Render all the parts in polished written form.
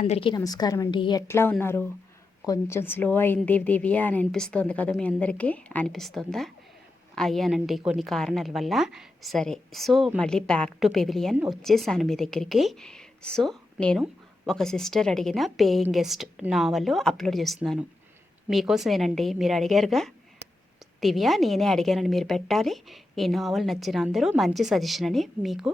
అందరికీ నమస్కారం అండి. ఎట్లా ఉన్నారు? కొంచెం స్లో అయింది దివ్య అని అనిపిస్తోంది కదా మీ అందరికీ? అనిపిస్తుందా? అయ్యానండి కొన్ని కారణాల వల్ల. సరే, సో మళ్ళీ బ్యాక్ టు పెవిలియన్ వచ్చేసాను మీ దగ్గరికి. సో నేను ఒక సిస్టర్ అడిగిన పేయింగ్ గెస్ట్ నావల్ అప్లోడ్ చేస్తున్నాను. మీకోసమేనండి, మీరు అడిగారుగా దివ్య, నేనే అడిగానని మీరు పెట్టాలి. ఈ నావల్ నచ్చిన అందరూ మంచి సజెషన్ అని మీకు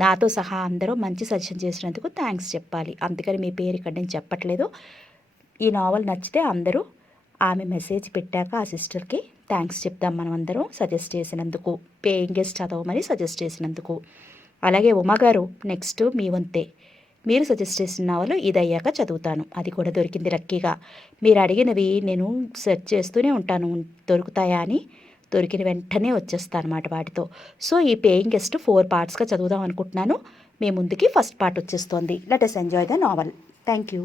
నాతో సహా అందరూ మంచి సజెషన్ చేసినందుకు థ్యాంక్స్ చెప్పాలి. అందుకని మీ పేరు ఇక్కడ నేను చెప్పట్లేదు. ఈ నావల్ నచ్చితే అందరూ ఆమె మెసేజ్ పెట్టాక ఆ సిస్టర్కి థ్యాంక్స్ చెప్దాం మనం అందరం, సజెస్ట్ చేసినందుకు, పేయింగ్ గెస్ట్ చదవమని సజెస్ట్ చేసినందుకు. అలాగే ఉమాగారు, నెక్స్ట్ మీ వంతే. మీరు సజెస్ట్ చేసిన నావల్ ఇది అయ్యాక చదువుతాను. అది కూడా దొరికింది లక్కీగా. మీరు అడిగినవి నేను సెర్చ్ చేస్తూనే ఉంటాను దొరుకుతాయా అని. దొరికిన వెంటనే వచ్చేస్తాను అన్నమాట వాటితో. సో ఈ పేయింగ్ గెస్ట్ 4 పార్ట్స్గా చదువుదాం అనుకుంటున్నాను. మీ ముందుకి ఫస్ట్ పార్ట్ వచ్చేస్తోంది. Let us enjoy the novel. Thank you.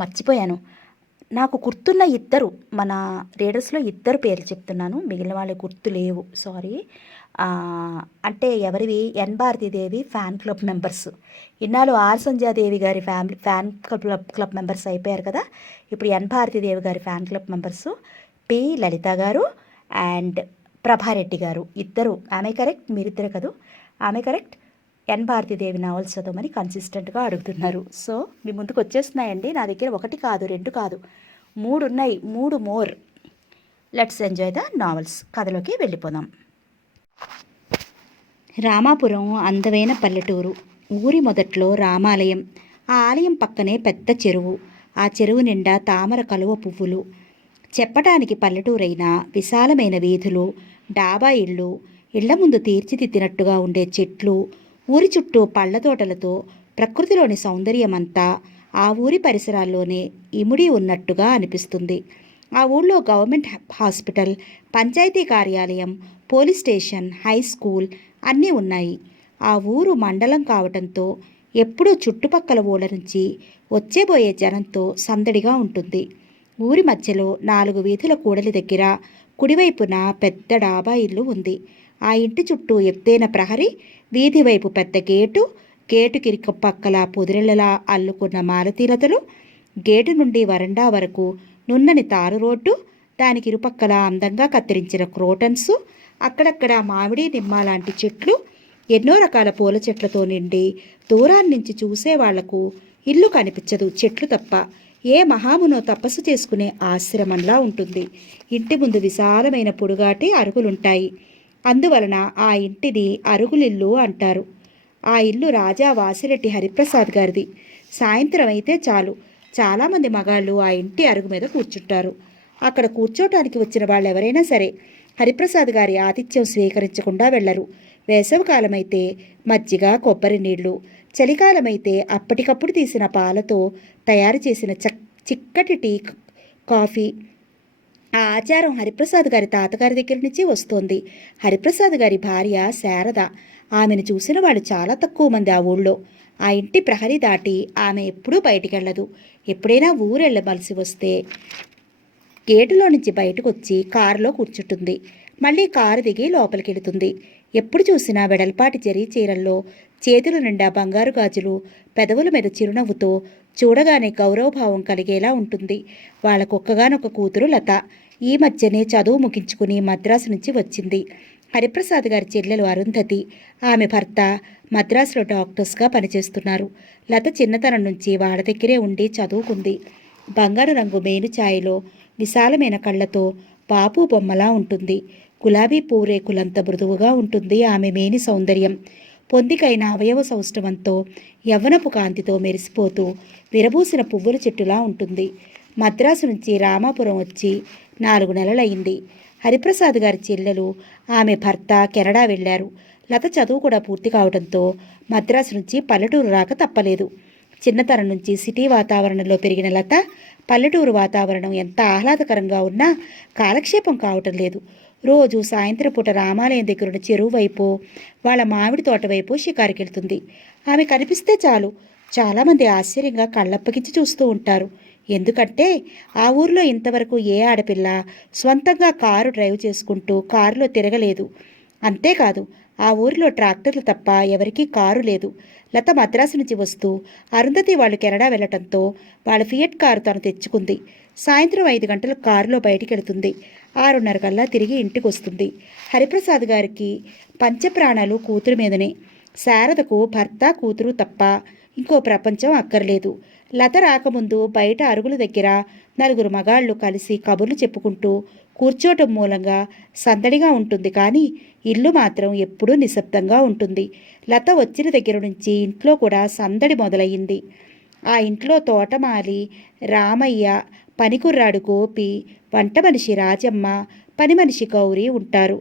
మర్చిపోయాను, నాకు గుర్తున్న ఇద్దరు మన రీడర్స్లో ఇద్దరు పేర్లు చెప్తున్నాను, మిగిలిన వాళ్ళ గుర్తు లేవు, సారీ. అంటే ఎవరివి? ఎన్ భారతీదేవి ఫ్యాన్ క్లబ్ మెంబర్స్. ఇన్నాళ్ళు ఆర్ సంధ్యాదేవి గారి ఫ్యాన్ క్లబ్ మెంబర్స్ అయిపోయారు కదా. ఇప్పుడు ఎన్ భారతీదేవి గారి ఫ్యాన్ క్లబ్ మెంబర్స్ పి లలిత గారు అండ్ ప్రభారెడ్డి గారు ఇద్దరు. ఆమె కరెక్ట్, మీరిద్దరు కదా. ఆమె కరెక్ట్. ఎన్ భారతీదేవి నావల్స్ చదవమని కన్సిస్టెంట్గా అడుగుతున్నారు. సో మీ ముందుకు వచ్చేస్తున్నాయండి. నా దగ్గర 1 కాదు 2 కాదు 3 ఉన్నాయి, 3 more. Let's enjoy the novels. కథలోకి వెళ్ళిపోదాం. రామాపురం అందమైన పల్లెటూరు. ఊరి మొదట్లో రామాలయం, ఆ ఆలయం పక్కనే పెద్ద చెరువు, ఆ చెరువు నిండా తామర కలువ పువ్వులు. చెప్పటానికి పల్లెటూరైన విశాలమైన వీధులు, డాబా ఇళ్ళు, ఇళ్ల ముందు తీర్చిదిద్దినట్టుగా ఉండే చెట్లు, ఊరి చుట్టూ పళ్ళ తోటలతో ప్రకృతిలోని సౌందర్యమంతా ఆ ఊరి పరిసరాల్లోనే ఇముడి ఉన్నట్టుగా అనిపిస్తుంది. ఆ ఊళ్ళో గవర్నమెంట్ హాస్పిటల్, పంచాయతీ కార్యాలయం, పోలీస్ స్టేషన్, హై స్కూల్ అన్నీ ఉన్నాయి. ఆ ఊరు మండలం కావటంతో ఎప్పుడూ చుట్టుపక్కల ఊళ్ళ నుంచి వచ్చేబోయే జనంతో సందడిగా ఉంటుంది. ఊరి మధ్యలో 4 వీధుల కూడలి దగ్గర కుడివైపున పెద్ద డాబా ఇల్లు ఉంది. ఆ ఇంటి చుట్టూ ఎత్తైన ప్రహరీ, వీధి వైపు పెద్ద గేటు, గేటుకి పక్కల పొదిరెళ్లలా అల్లుకున్న మాలతీలతలు, గేటు నుండి వరండా వరకు నున్నని తారు రోడ్డు, దానికి ఇరుపక్కల అందంగా కత్తిరించిన క్రోటన్స్, అక్కడక్కడ మామిడి, నిమ్మ లాంటి చెట్లు, ఎన్నో రకాల పూల చెట్లతో నిండి దూరాన్నించి చూసే వాళ్లకు ఇల్లు కనిపించదు, చెట్లు తప్ప. ఏ మహామునో తపస్సు చేసుకునే ఆశ్రమంలా ఉంటుంది. ఇంటి ముందు విశాలమైన పొడుగాటి అరుగులుంటాయి. అందువలన ఆ ఇంటిని అరుగులిల్లు అంటారు. ఆ ఇల్లు రాజా వాసిరెడ్డి హరిప్రసాద్ గారిది. సాయంత్రం అయితే చాలు, చాలామంది మగాళ్ళు ఆ ఇంటి అరుగు మీద కూర్చుంటారు. అక్కడ కూర్చోటానికి వచ్చిన వాళ్ళు ఎవరైనా సరే హరిప్రసాద్ గారి ఆతిథ్యం స్వీకరించకుండా వెళ్లరు. వేసవికాలమైతే మజ్జిగ, కొబ్బరి నీళ్లు, చలికాలమైతే అప్పటికప్పుడు తీసిన పాలతో తయారు చేసిన చిక్కటి టీ, కాఫీ. ఆ ఆచారం హరిప్రసాద్ గారి తాతగారి దగ్గర నుంచి వస్తోంది. హరిప్రసాద్ గారి భార్య శారద. ఆమెను చూసిన వాళ్ళు చాలా తక్కువ మంది ఆ ఊళ్ళో. ఆ ఇంటి ప్రహరీ దాటి ఆమె ఎప్పుడూ బయటికెళ్ళదు. ఎప్పుడైనా ఊరెళ్ళవలసి వస్తే గేటులో నుంచి బయటకు వచ్చి కారులో కూర్చుంటుంది. మళ్ళీ కారు దిగి లోపలికి వెళుతుంది. ఎప్పుడు చూసినా వెడల్పాటి జరీ చీరల్లో చేతుల నిండా బంగారు గాజులు, పెదవుల మీద చిరునవ్వుతో చూడగానే గౌరవభావం కలిగేలా ఉంటుంది. వాళ్ళకొక్కగానొక కూతురు లత. ఈ మధ్యనే చదువు ముగించుకుని మద్రాసు నుంచి వచ్చింది. హరిప్రసాద్ గారి చెల్లెలు అరుంధతి, ఆమె భర్త మద్రాసులో డాక్టర్స్గా పనిచేస్తున్నారు. లత చిన్నతనం నుంచి వాళ్ళ దగ్గరే ఉండి చదువుకుంది. బంగారు రంగు మేను ఛాయలో విశాలమైన కళ్ళతో పాపు బొమ్మలా ఉంటుంది. గులాబీ పూరేకులంత మృదువుగా ఉంటుంది ఆమె మేని సౌందర్యం. పొందికైన అవయవ సౌష్ఠవంతో యవ్వనపు కాంతితో మెరిసిపోతూ విరబూసిన పువ్వుల చెట్టులా ఉంటుంది. మద్రాసు నుంచి రామాపురం వచ్చి 4 నెలలయింది. హరిప్రసాద్ గారి చెల్లెలు, ఆమె భర్త కెనడా వెళ్లారు. లత చదువు కూడా పూర్తి కావడంతో మద్రాసు నుంచి పల్లెటూరు రాక తప్పలేదు. చిన్నతనం నుంచి సిటీ వాతావరణంలో పెరిగిన లత పల్లెటూరు వాతావరణం ఎంత ఆహ్లాదకరంగా ఉన్నా కాలక్షేపం కావటం లేదు. రోజు సాయంత్రం పూట రామాలయం దగ్గరున్న చెరువు వైపు, వాళ్ళ మామిడి తోట వైపు షికారుకెళ్తుంది. ఆమె కనిపిస్తే చాలు, చాలామంది ఆశ్చర్యంగా కళ్ళప్పగించి చూస్తూ ఉంటారు. ఎందుకంటే ఆ ఊర్లో ఇంతవరకు ఏ ఆడపిల్ల స్వంతంగా కారు డ్రైవ్ చేసుకుంటూ కారులో తిరగలేదు. అంతేకాదు, ఆ ఊరిలో ట్రాక్టర్లు తప్ప ఎవరికీ కారు లేదు. లత మద్రాసు నుంచి వస్తూ అరుంధతి వాళ్ళు కెనడా వెళ్లటంతో వాళ్ళ ఫియట్ కారు తను తెచ్చుకుంది. సాయంత్రం 5 గంటలకు కారులో బయటికెడుతుంది. 6:30 కల్లా తిరిగి ఇంటికి వస్తుంది. హరిప్రసాద్ గారికి పంచప్రాణాలు కూతురు మీదనే. శారదకు భర్త కూతురు తప్ప ఇంకో ప్రపంచం అక్కర్లేదు. లత రాకముందు బయట అరుగుల దగ్గర నలుగురు మగాళ్ళు కలిసి కబుర్లు చెప్పుకుంటూ కూర్చోటం మూలంగా సందడిగా ఉంటుంది. కానీ ఇల్లు మాత్రం ఎప్పుడూ నిశ్శబ్దంగా ఉంటుంది. లత వచ్చిన దగ్గర నుంచి ఇంట్లో కూడా సందడి మొదలయ్యింది. ఆ ఇంట్లో తోటమాలి రామయ్య, పనికుర్రాడు గోపి, వంట మనిషి రాజమ్మ, పని మనిషి గౌరి ఉంటారు.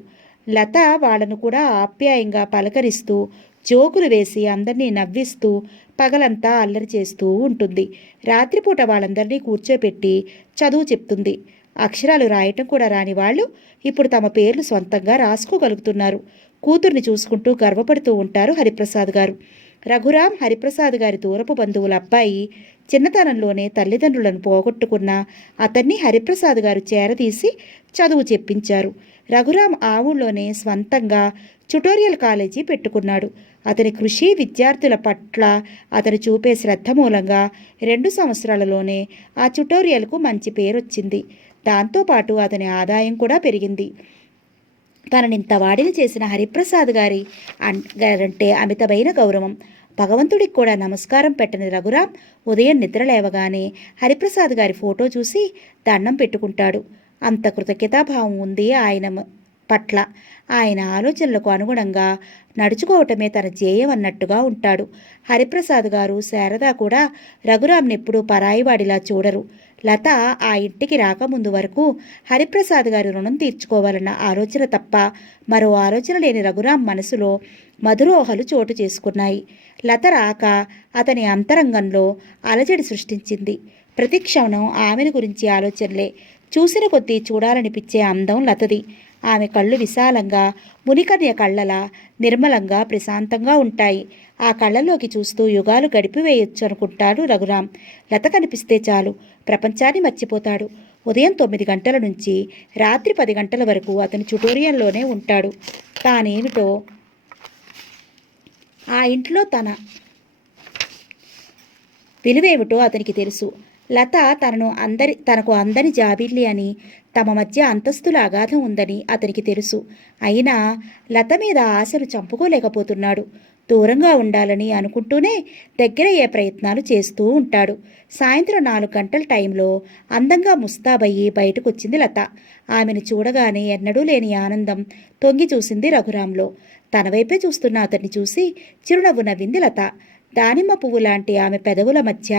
లత వాళ్ళను కూడా ఆప్యాయంగా పలకరిస్తూ జోకులు వేసి అందరినీ నవ్విస్తూ పగలంతా అల్లరి చేస్తూ ఉంటుంది. రాత్రిపూట వాళ్ళందరినీ కూర్చోపెట్టి చదువు చెప్తుంది. అక్షరాలు రాయటం కూడా రాని వాళ్ళు ఇప్పుడు తమ పేర్లు సొంతంగా రాసుకోగలుగుతున్నారు. కూతుర్ని చూసుకుంటూ గర్వపడుతూ ఉంటారు హరిప్రసాద్ గారు. రఘురాం హరిప్రసాద్ గారి దూరపు బంధువుల అబ్బాయి. చిన్నతనంలోనే తల్లిదండ్రులను పోగొట్టుకున్న అతన్ని హరిప్రసాద్ గారు చేరదీసి చదువు చెప్పించారు. రఘురాం ఆ ఊళ్ళోనే స్వంతంగా ట్యుటోరియల్ కాలేజీ పెట్టుకున్నాడు. అతని కృషి, విద్యార్థుల పట్ల అతను చూపే శ్రద్ధ మూలంగా 2 సంవత్సరాలలోనే ఆ ట్యుటోరియల్కు మంచి పేరొచ్చింది. దాంతోపాటు అతని ఆదాయం కూడా పెరిగింది. తననింత వాడిని చేసిన హరిప్రసాద్ గారంటే అమితమైన గౌరవం. భగవంతుడికి కూడా నమస్కారం పెట్టని రఘురాం ఉదయం నిద్ర లేవగానే హరిప్రసాద్ గారి ఫోటో చూసి దండం పెట్టుకుంటాడు. అంత కృతజ్ఞతాభావం ఉంది ఆయన పట్ల. ఆయన ఆలోచనలకు అనుగుణంగా నడుచుకోవటమే తన ధ్యేయం అన్నట్టుగా ఉంటాడు. హరిప్రసాద్ గారు, శారద కూడా రఘురాంని ఎప్పుడూ పరాయివాడిలా చూడరు. లత ఆ ఇంటికి రాకముందు వరకు హరిప్రసాద్ గారి రుణం తీర్చుకోవాలన్న ఆలోచన తప్ప మరో ఆలోచన లేని రఘురాం మనసులో మధురోహలు చోటు చేసుకున్నాయి. లత రాక అతని అంతరంగంలో అలజడి సృష్టించింది. ప్రతి క్షణం ఆమెను గురించి ఆలోచనలే. చూసిన కొద్దీ చూడాలనిపించే అందం లతది. ఆమె కళ్ళు విశాలంగా, మునికన్య కళ్ళలా నిర్మలంగా, ప్రశాంతంగా ఉంటాయి. ఆ కళ్ళలోకి చూస్తూ యుగాలు గడిపివేయొచ్చు అనుకుంటాడు రఘురాం. లత కనిపిస్తే చాలు, ప్రపంచాన్ని మర్చిపోతాడు. ఉదయం 9 గంటల నుంచి రాత్రి 10 గంటల వరకు అతని ట్యుటోరియల్లోనే ఉంటాడు. తానేమిటో ఆ ఇంట్లో విలువేమిటో అతనికి తెలుసు. లత తనకు అందని జాబిల్లి అని, తమ మధ్య అంతస్తుల అగాధం ఉందని అతనికి తెలుసు. అయినా లత మీద ఆశలు చంపుకోలేకపోతున్నాడు. దూరంగా ఉండాలని అనుకుంటూనే దగ్గరయ్యే ప్రయత్నాలు చేస్తూ ఉంటాడు. సాయంత్రం 4 గంటల టైంలో అందంగా ముస్తాబయ్యి బయటకొచ్చింది లత. ఆమెను చూడగానే ఎన్నడూ లేని ఆనందం తొంగి చూసింది రఘురాంలో. తన వైపే చూస్తున్న అతన్ని చూసి చిరునవ్వు నవ్వింది లత. దానిమ్మ పువ్వు లాంటి ఆమె పెదవుల మధ్య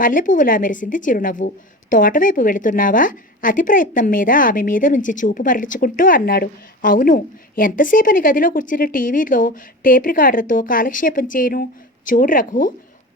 మల్లెపువ్వులా మెరిసింది చిరునవ్వు. తోటవైపు వెళుతున్నావా? అతి ప్రయత్నం మీద ఆమె మీద నుంచి చూపు మరల్చుకుంటూ అన్నాడు. అవును. ఎంతసేపని గదిలో కూర్చుని టీవీలో టేప్ రికార్డర్తో కాలక్షేపం చేయను? చూడు రఘు,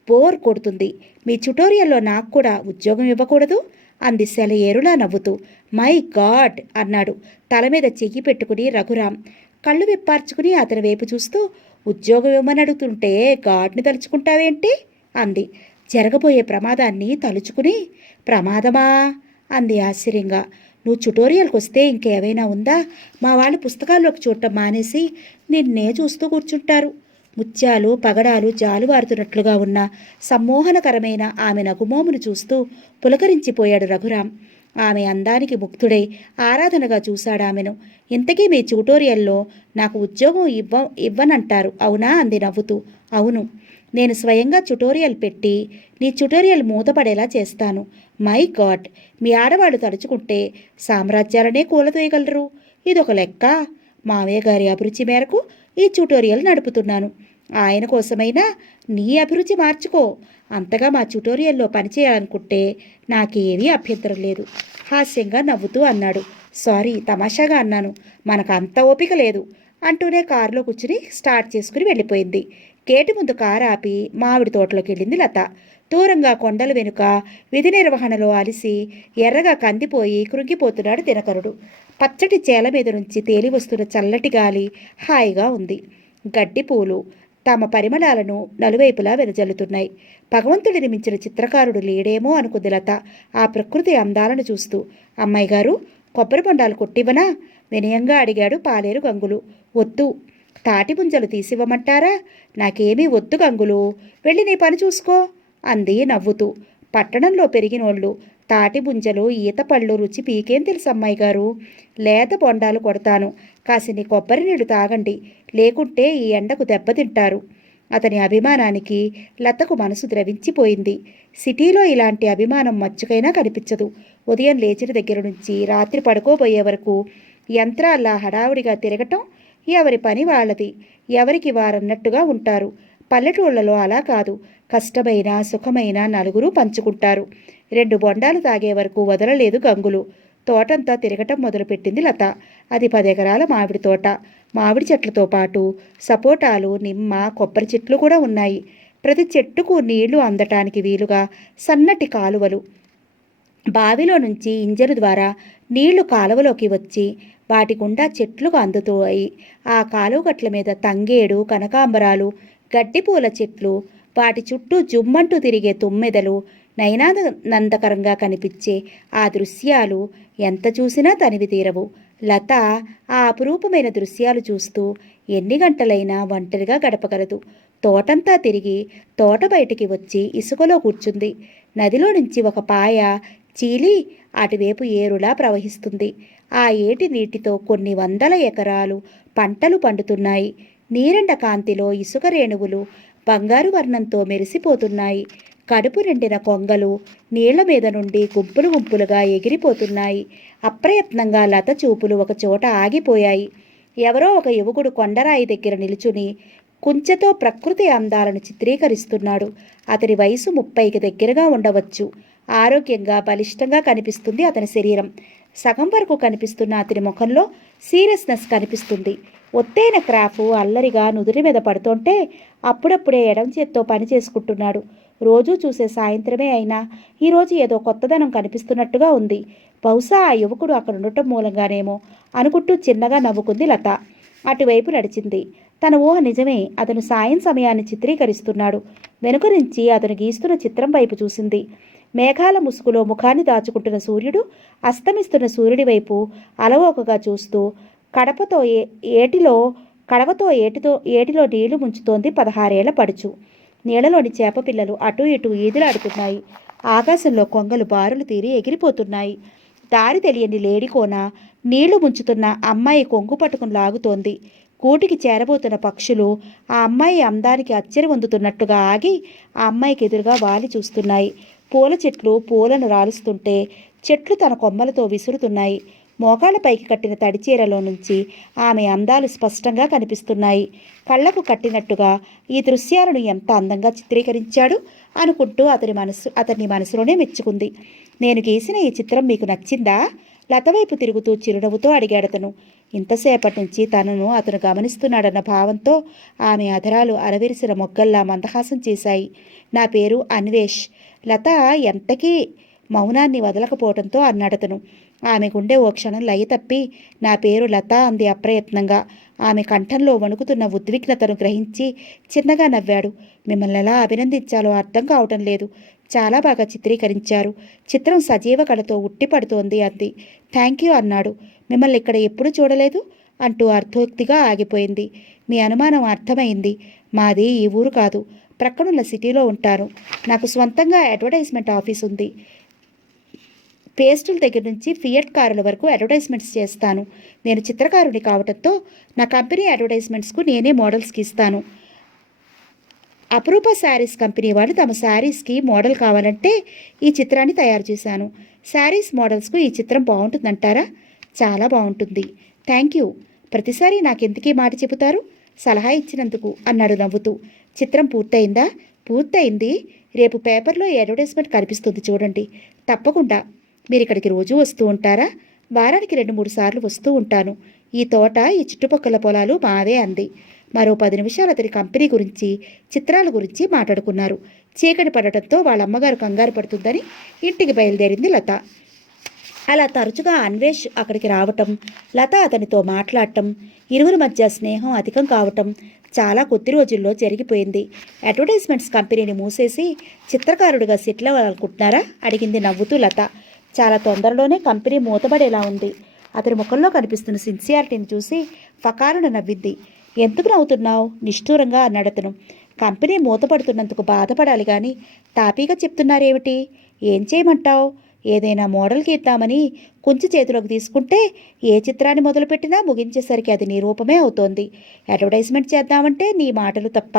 బోర్ కొడుతుంది. మీ ట్యుటోరియల్లో నాకు కూడా ఉద్యోగం ఇవ్వకూడదు? అంది సెలయేరులా నవ్వుతూ. మై గాడ్ అన్నాడు తల మీద చెయ్యి పెట్టుకుని రఘురాం. కళ్ళు విప్పార్చుకుని అతని వైపు చూస్తూ, ఉద్యోగం ఇవ్వమని అడుగుతుంటే గాడ్ని తలుచుకుంటావేంటి? అంది జరగబోయే ప్రమాదాన్ని తలుచుకుని. ప్రమాదమా? అంది ఆశ్చర్యంగా. నువ్వు ట్యుటోరియల్కి వస్తే ఇంకేమైనా ఉందా? మా వాళ్ళు పుస్తకాల్లోకి చూడటం మానేసి నిన్నే చూస్తూ కూర్చుంటారు. ముత్యాలు పగడాలు జాలువారుతున్నట్లుగా ఉన్న సమ్మోహనకరమైన ఆమె నగుమోమును చూస్తూ పులకరించిపోయాడు రఘురాం. ఆమె అందానికి ముగ్ధుడై ఆరాధనగా చూశాడామెను. ఇంతకీ మీ ట్యుటోరియల్లో నాకు ఉద్యోగం ఇవ్వనంటారు అవునా? అంది నవ్వుతూ. అవును. నేను స్వయంగా ట్యుటోరియల్ పెట్టి నీ ట్యుటోరియల్ మూతపడేలా చేస్తాను. మై గాడ్, మీ ఆడవాళ్ళు తలుచుకుంటే సామ్రాజ్యాలనే కూలదోయగలరు. ఇదొక లెక్క. మావయ్య గారి అభిరుచి మేరకు ఈ ట్యుటోరియల్ నడుపుతున్నాను. ఆయన కోసమైనా నీ అభిరుచి మార్చుకో. అంతగా మా ట్యుటోరియల్లో పనిచేయాలనుకుంటే నాకేమీ అభ్యంతరం లేదు. హాస్యంగా నవ్వుతూ అన్నాడు. సారీ, తమాషాగా అన్నాను. మనకు అంత ఓపిక లేదు అంటూనే కారులో కూర్చుని స్టార్ట్ చేసుకుని వెళ్ళిపోయింది. గేటు ముందు కారు ఆపి మామిడి తోటలోకి వెళ్ళింది లత. దూరంగా కొండల వెనుక విధి నిర్వహణలో అలిసి ఎర్రగా కందిపోయి కృంగిపోతున్నాడు దినకరుడు. పచ్చటి చేల మీద నుంచి తేలి వస్తున్న చల్లటి గాలి హాయిగా ఉంది. గడ్డి పూలు తమ పరిమళాలను నలువైపులా వెదజల్లుతున్నాయి. భగవంతుడిని మించిన చిత్రకారుడు లేడేమో అనుకుంది లత ఆ ప్రకృతి అందాలను చూస్తూ. అమ్మాయి గారు, కొబ్బరి బొండాలు కొట్టివ్వనా? వినయంగా అడిగాడు పాలేరు గంగులు. వద్దు. తాటి పుంజలు తీసివ్వమంటారా? నాకేమీ వద్దు గంగులు, వెళ్ళి నీ పని చూసుకో అంది నవ్వుతూ. పట్టణంలో పెరిగినోళ్ళు తాటి పుంజలు ఈత పళ్ళు రుచి పీకేం తెలుసు అమ్మాయి గారు. లేత బొండాలు కొడతాను, కాసిని కొబ్బరి నీళ్లు తాగండి, లేకుంటే ఈ ఎండకు దెబ్బతింటారు. అతని అభిమానానికి లతకు మనసు ద్రవించిపోయింది. సిటీలో ఇలాంటి అభిమానం మచ్చుకైనా కనిపించదు. ఉదయం లేచిన దగ్గర నుంచి రాత్రి పడుకోబోయే వరకు యంత్రాల్లా హడావుడిగా తిరగటం, ఎవరి పని వాళ్ళది, ఎవరికి వారన్నట్టుగా ఉంటారు. పల్లెటూళ్లలో అలా కాదు. కష్టమైన సుఖమైన నలుగురు పంచుకుంటారు. 2 బొండాలు తాగే వరకు వదలలేదు గంగులు. తోటంతా తిరగటం మొదలుపెట్టింది లత. అది 10 ఎకరాల మామిడి తోట. మామిడి చెట్లతో పాటు సపోటాలు, నిమ్మ, కొబ్బరి చెట్లు కూడా ఉన్నాయి. ప్రతి చెట్టుకు నీళ్లు అందటానికి వీలుగా సన్నటి కాలువలు. బావిలో నుంచి ఇంజను ద్వారా నీళ్లు కాలువలోకి వచ్చి వాటి గుండా చెట్లుకు అందుతాయి. ఆ కాలువగట్ల మీద తంగేడు, కనకాంబరాలు, గడ్డిపూల చెట్లు, వాటి చుట్టూ జుమ్మంటూ తిరిగే తుమ్మెదలు, నయనానందకరంగా కనిపించే ఆ దృశ్యాలు ఎంత చూసినా తనివి తీరవు. లత ఆ అపురూపమైన దృశ్యాలు చూస్తూ ఎన్ని గంటలైనా ఒంటరిగా గడపగలదు. తోటంతా తిరిగి తోట బయటికి వచ్చి ఇసుకలో కూర్చుంది. నదిలో నుంచి ఒక పాయ చీలి అటువైపు ఏరులా ప్రవహిస్తుంది. ఆ ఏటి నీటితో కొన్ని వందల ఎకరాలు పంటలు పండుతున్నాయి. నీరెండ కాంతిలో ఇసుక రేణువులు బంగారు వర్ణంతో మెరిసిపోతున్నాయి. కడుపు నిండిన కొంగలు నీళ్ల మీద నుండి గుంపులు గుంపులుగా ఎగిరిపోతున్నాయి. అప్రయత్నంగా లత చూపులు ఒక చోట ఆగిపోయాయి. ఎవరో ఒక యువకుడు కొండరాయి దగ్గర నిలుచుని కుంచెతో ప్రకృతి అందాలను చిత్రీకరిస్తున్నాడు. అతని వయసు 30కి దగ్గరగా ఉండవచ్చు. ఆరోగ్యంగా బలిష్టంగా కనిపిస్తుంది అతని శరీరం. సగం వరకు కనిపిస్తున్న అతని ముఖంలో సీరియస్నెస్ కనిపిస్తుంది. ఒత్తైన క్రాఫ్ అల్లరిగా నుదురి మీద పడుతుంటే అప్పుడప్పుడే ఎడం చేత్తో పని చేసుకుంటున్నాడు. రోజూ చూసే సాయంత్రమే అయినా ఈరోజు ఏదో కొత్తదనం కనిపిస్తున్నట్టుగా ఉంది. బహుశా ఆ యువకుడు అక్కడ ఉండటం మూలంగానేమో అనుకుంటూ చిన్నగా నవ్వుకుంది లత. అటువైపు నడిచింది. తన ఊహ నిజమే. అతను సాయం సమయాన్ని చిత్రీకరిస్తున్నాడు. వెనుక నుంచి అతను గీస్తున్న చిత్రం వైపు చూసింది. మేఘాల ముసుగులో ముఖాన్ని దాచుకుంటున్న సూర్యుడు అస్తమిస్తున్న సూర్యుడి వైపు అలవోకగా చూస్తూ కడవతో ఏటిలో నీళ్లు ముంచుతోంది 16 ఏళ్ల పడుచు. నీళ్లలోని చేప పిల్లలు అటూ ఇటూ ఈదులాడుతున్నాయి. ఆకాశంలో కొంగలు బారులు తీరి ఎగిరిపోతున్నాయి. దారి తెలియని లేడికోన నీళ్లు ముంచుతున్న అమ్మాయి కొంగు పట్టుకుని లాగుతోంది. కూటికి చేరబోతున్న పక్షులు ఆ అమ్మాయి అందానికి అచ్చరి పొందుతున్నట్టుగా ఆగి ఆ అమ్మాయికి ఎదురుగా వాలి చూస్తున్నాయి. పూల చెట్లు పూలను రాలుస్తుంటే చెట్లు తన కొమ్మలతో విసురుతున్నాయి. మోకాళ్ళపైకి కట్టిన తడిచీరలో నుంచి ఆమె అందాలు స్పష్టంగా కనిపిస్తున్నాయి. కళ్ళకు కట్టినట్టుగా ఈ దృశ్యాలను ఎంత అందంగా చిత్రీకరించాడు అనుకుంటూ అతని మనసులోనే మెచ్చుకుంది. నేను గీసిన ఈ చిత్రం మీకు నచ్చిందా? లతవైపు తిరుగుతూ చిరునవ్వుతో అడిగాడతను. ఇంతసేపటి నుంచి అతను గమనిస్తున్నాడన్న భావంతో ఆమె అధరాలు అరవిరిసిన మొగ్గల్లా మందహాసం చేశాయి. నా పేరు అన్వేష్. లత ఎంతకీ మౌనాన్ని వదలకపోవడంతో అన్నాడతను. ఆమె గుండె ఓ క్షణం లయ తప్పి నా పేరు లత అంది అప్రయత్నంగా. ఆమె కంఠంలో వణుకుతున్న ఉద్విగ్నతను గ్రహించి చిన్నగా నవ్వాడు. మిమ్మల్ని ఎలా అభినందించాలో అర్థం కావటం లేదు. చాలా బాగా చిత్రీకరించారు. చిత్రం సజీవ కళతో ఉట్టిపడుతోంది అంది. థ్యాంక్ యూ అన్నాడు. మిమ్మల్ని ఇక్కడ ఎప్పుడూ చూడలేదు అంటూ అర్థోక్తిగా ఆగిపోయింది. మీ అనుమానం అర్థమైంది. మాది ఈ ఊరు కాదు, ప్రక్కనున్న సిటీలో ఉంటాను. నాకు స్వంతంగా అడ్వర్టైజ్మెంట్ ఆఫీస్ ఉంది. పేస్టుల దగ్గర నుంచి ఫియట్ కారుల వరకు అడ్వర్టైజ్మెంట్స్ చేస్తాను. నేను చిత్రకారుని కావడంతో నా కంపెనీ అడ్వర్టైజ్మెంట్స్కు నేనే మోడల్స్కి ఇస్తాను. అపరూప శారీస్ కంపెనీ వాళ్ళు తమ శారీస్కి మోడల్ కావాలంటే ఈ చిత్రాన్ని తయారు చేశాను. శారీస్ మోడల్స్కు ఈ చిత్రం బాగుంటుందంటారా? చాలా బాగుంటుంది. Thank you. ప్రతిసారి నాకెందుకీ మాట చెబుతారు? సలహా ఇచ్చినందుకు అన్నాడు నవ్వుతూ. చిత్రం పూర్తయిందా? పూర్తయింది. రేపు పేపర్లో అడ్వర్టైజ్మెంట్ కనిపిస్తుంది చూడండి. తప్పకుండా. మీరు ఇక్కడికి రోజూ వస్తూ ఉంటారా? వారానికి 2-3 సార్లు వస్తూ ఉంటాను. ఈ తోట ఈ చుట్టుపక్కల పొలాలు మావే అంది. మరో 10 నిమిషాలు అతని కంపెనీ గురించి చిత్రాల గురించి మాట్లాడుకున్నారు. చీకటి పడటంతో వాళ్ళ అమ్మగారు కంగారు పడుతుందని ఇంటికి బయలుదేరింది లత. అలా తరచుగా అన్వేష్ అక్కడికి రావటం, లత అతనితో మాట్లాడటం, ఇరువురి మధ్య స్నేహం అధికం కావటం చాలా కొద్ది రోజుల్లో జరిగిపోయింది. అడ్వర్టైజ్మెంట్స్ కంపెనీని మూసేసి చిత్రకారుడిగా సెటిల్ అవ్వాలనుకుంటున్నారా అడిగింది నవ్వుతూ లత. చాలా తొందరలోనే కంపెనీ మూతబడేలా ఉంది. అతని ముఖంలో కనిపిస్తున్న సిన్సియారిటీని చూసి ఫకారును నవ్వింది. ఎందుకు నవ్వుతున్నావు నిష్ఠూరంగా అన్నాడతను. కంపెనీ మూతపడుతున్నందుకు బాధపడాలి కానీ తాపీగా చెప్తున్నారేమిటి? ఏం చేయమంటావు? ఏదైనా మోడల్ గీద్దామని కుంచి చేతిలోకి తీసుకుంటే ఏ చిత్రాన్ని మొదలుపెట్టినా ముగించేసరికి అది నీ రూపమే అవుతోంది. అడ్వర్టైజ్మెంట్ చేద్దామంటే నీ మాటలు తప్ప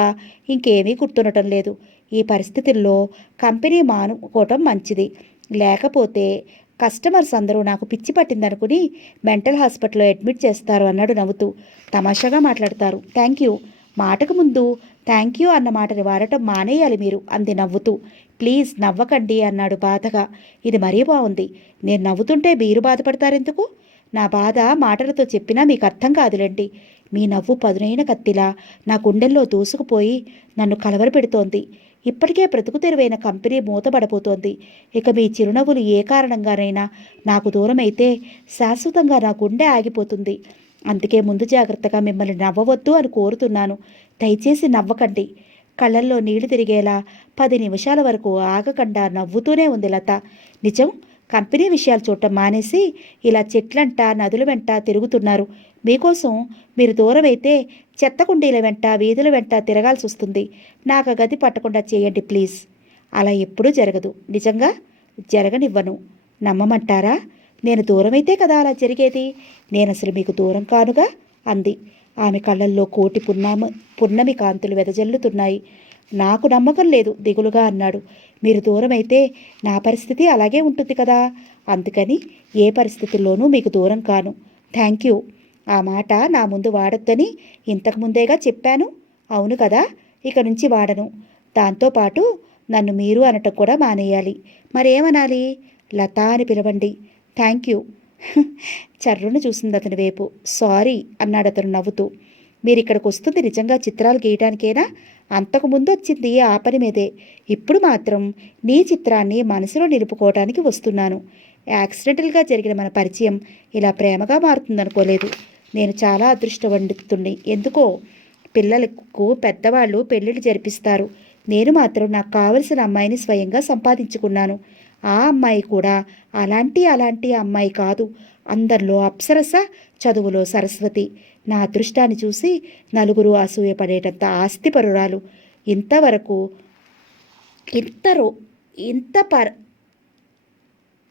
ఇంకేమీ గుర్తుండటం లేదు. ఈ పరిస్థితుల్లో కంపెనీ మానుకోవటం మంచిది. లేకపోతే కస్టమర్స్ అందరూ నాకు పిచ్చి పట్టిందనుకుని మెంటల్ హాస్పిటల్లో అడ్మిట్ చేస్తారు అన్నాడు నవ్వుతూ. తమాషాగా మాట్లాడతారు. Thank you. మాటకు ముందు థ్యాంక్ యూ అన్న మాటని వాడటం మానేయాలి మీరు అంది నవ్వుతూ. ప్లీజ్ నవ్వకండి అన్నాడు బాధగా. ఇది మరీ బాగుంది. నేను నవ్వుతుంటే మీరు బాధపడతారెందుకు? నా బాధ మాటలతో చెప్పినా మీకు అర్థం కాదులేండి. మీ నవ్వు పదునైన కత్తిలా నా గుండెల్లో దూసుకుపోయి నన్ను కలవరపెడుతోంది. ఇప్పటికే బ్రతుకు తెరువైన కంపెనీ మూతపడబోతోంది. ఇక మీ చిరునవ్వులు ఏ కారణంగానైనా నాకు దూరమైతే శాశ్వతంగా నా గుండె ఆగిపోతుంది. అందుకే ముందు జాగ్రత్తగా మిమ్మల్ని నవ్వవద్దు అని కోరుతున్నాను. దయచేసి నవ్వకండి. కళ్ళల్లో నీళ్లు తిరిగేలా 10 నిమిషాల వరకు ఆగకుండా నవ్వుతూనే ఉంది లత. నిజం, కంపెనీ విషయాలు చూడటం మానేసి ఇలా చెట్లంట నదుల వెంట తిరుగుతున్నారు. మీకోసం మీరు దూరమైతే చెత్త కుండీల వెంట వీధుల వెంట తిరగాల్సి వస్తుంది. నాకు ఆ గతి పట్టకుండా చేయండి ప్లీజ్. అలా ఎప్పుడూ జరగదు. నిజంగా జరగనివ్వను. నమ్మమంటారా? నేను దూరమైతే కదా అలా జరిగేది. నేను అసలు మీకు దూరం కానుగా అంది. ఆమె కళ్ళల్లో కోటి పున్నమి కాంతులు వెదజల్లుతున్నాయి. నాకు నమ్మకం లేదు దిగులుగా అన్నాడు. మీరు దూరమైతే నా పరిస్థితి అలాగే ఉంటుంది కదా. అందుకని ఏ పరిస్థితుల్లోనూ మీకు దూరం కాను. Thank you. ఆ మాట నా ముందు వాడొద్దని ఇంతకుముందేగా చెప్పాను. అవును కదా, ఇక నుంచి వాడను. దాంతోపాటు నన్ను మీరు అనటం కూడా మానేయాలి. మరేమనాలి? లత అని పిలవండి. Thank you. చర్రును చూసింది అతని వైపు. సారీ అన్నాడు అతను నవ్వుతూ. మీరిక్కడికి వస్తుంది నిజంగా చిత్రాలు గీయడానికేనా? అంతకుముందు వచ్చింది ఆ పని మీదే. ఇప్పుడు మాత్రం నీ చిత్రాన్ని మనసులో నిలుపుకోవడానికి వస్తున్నాను. యాక్సిడెంటల్గా జరిగిన మన పరిచయం ఇలా ప్రేమగా మారుతుందనుకోలేదు. నేను చాలా అదృష్టవంతుణ్ణి. ఎందుకో పిల్లలకు పెద్దవాళ్ళు పెళ్ళిళ్ళు జరిపిస్తారు. నేను మాత్రం నాకు కావలసిన అమ్మాయిని స్వయంగా సంపాదించుకున్నాను. ఆ అమ్మాయి కూడా అలాంటి అమ్మాయి కాదు. అందరిలో అప్సరస, చదువులో సరస్వతి. నా అదృష్టాన్ని చూసి నలుగురు అసూయపడేటంత ఆస్తిపరురాలు. ఇంతవరకు ఇంత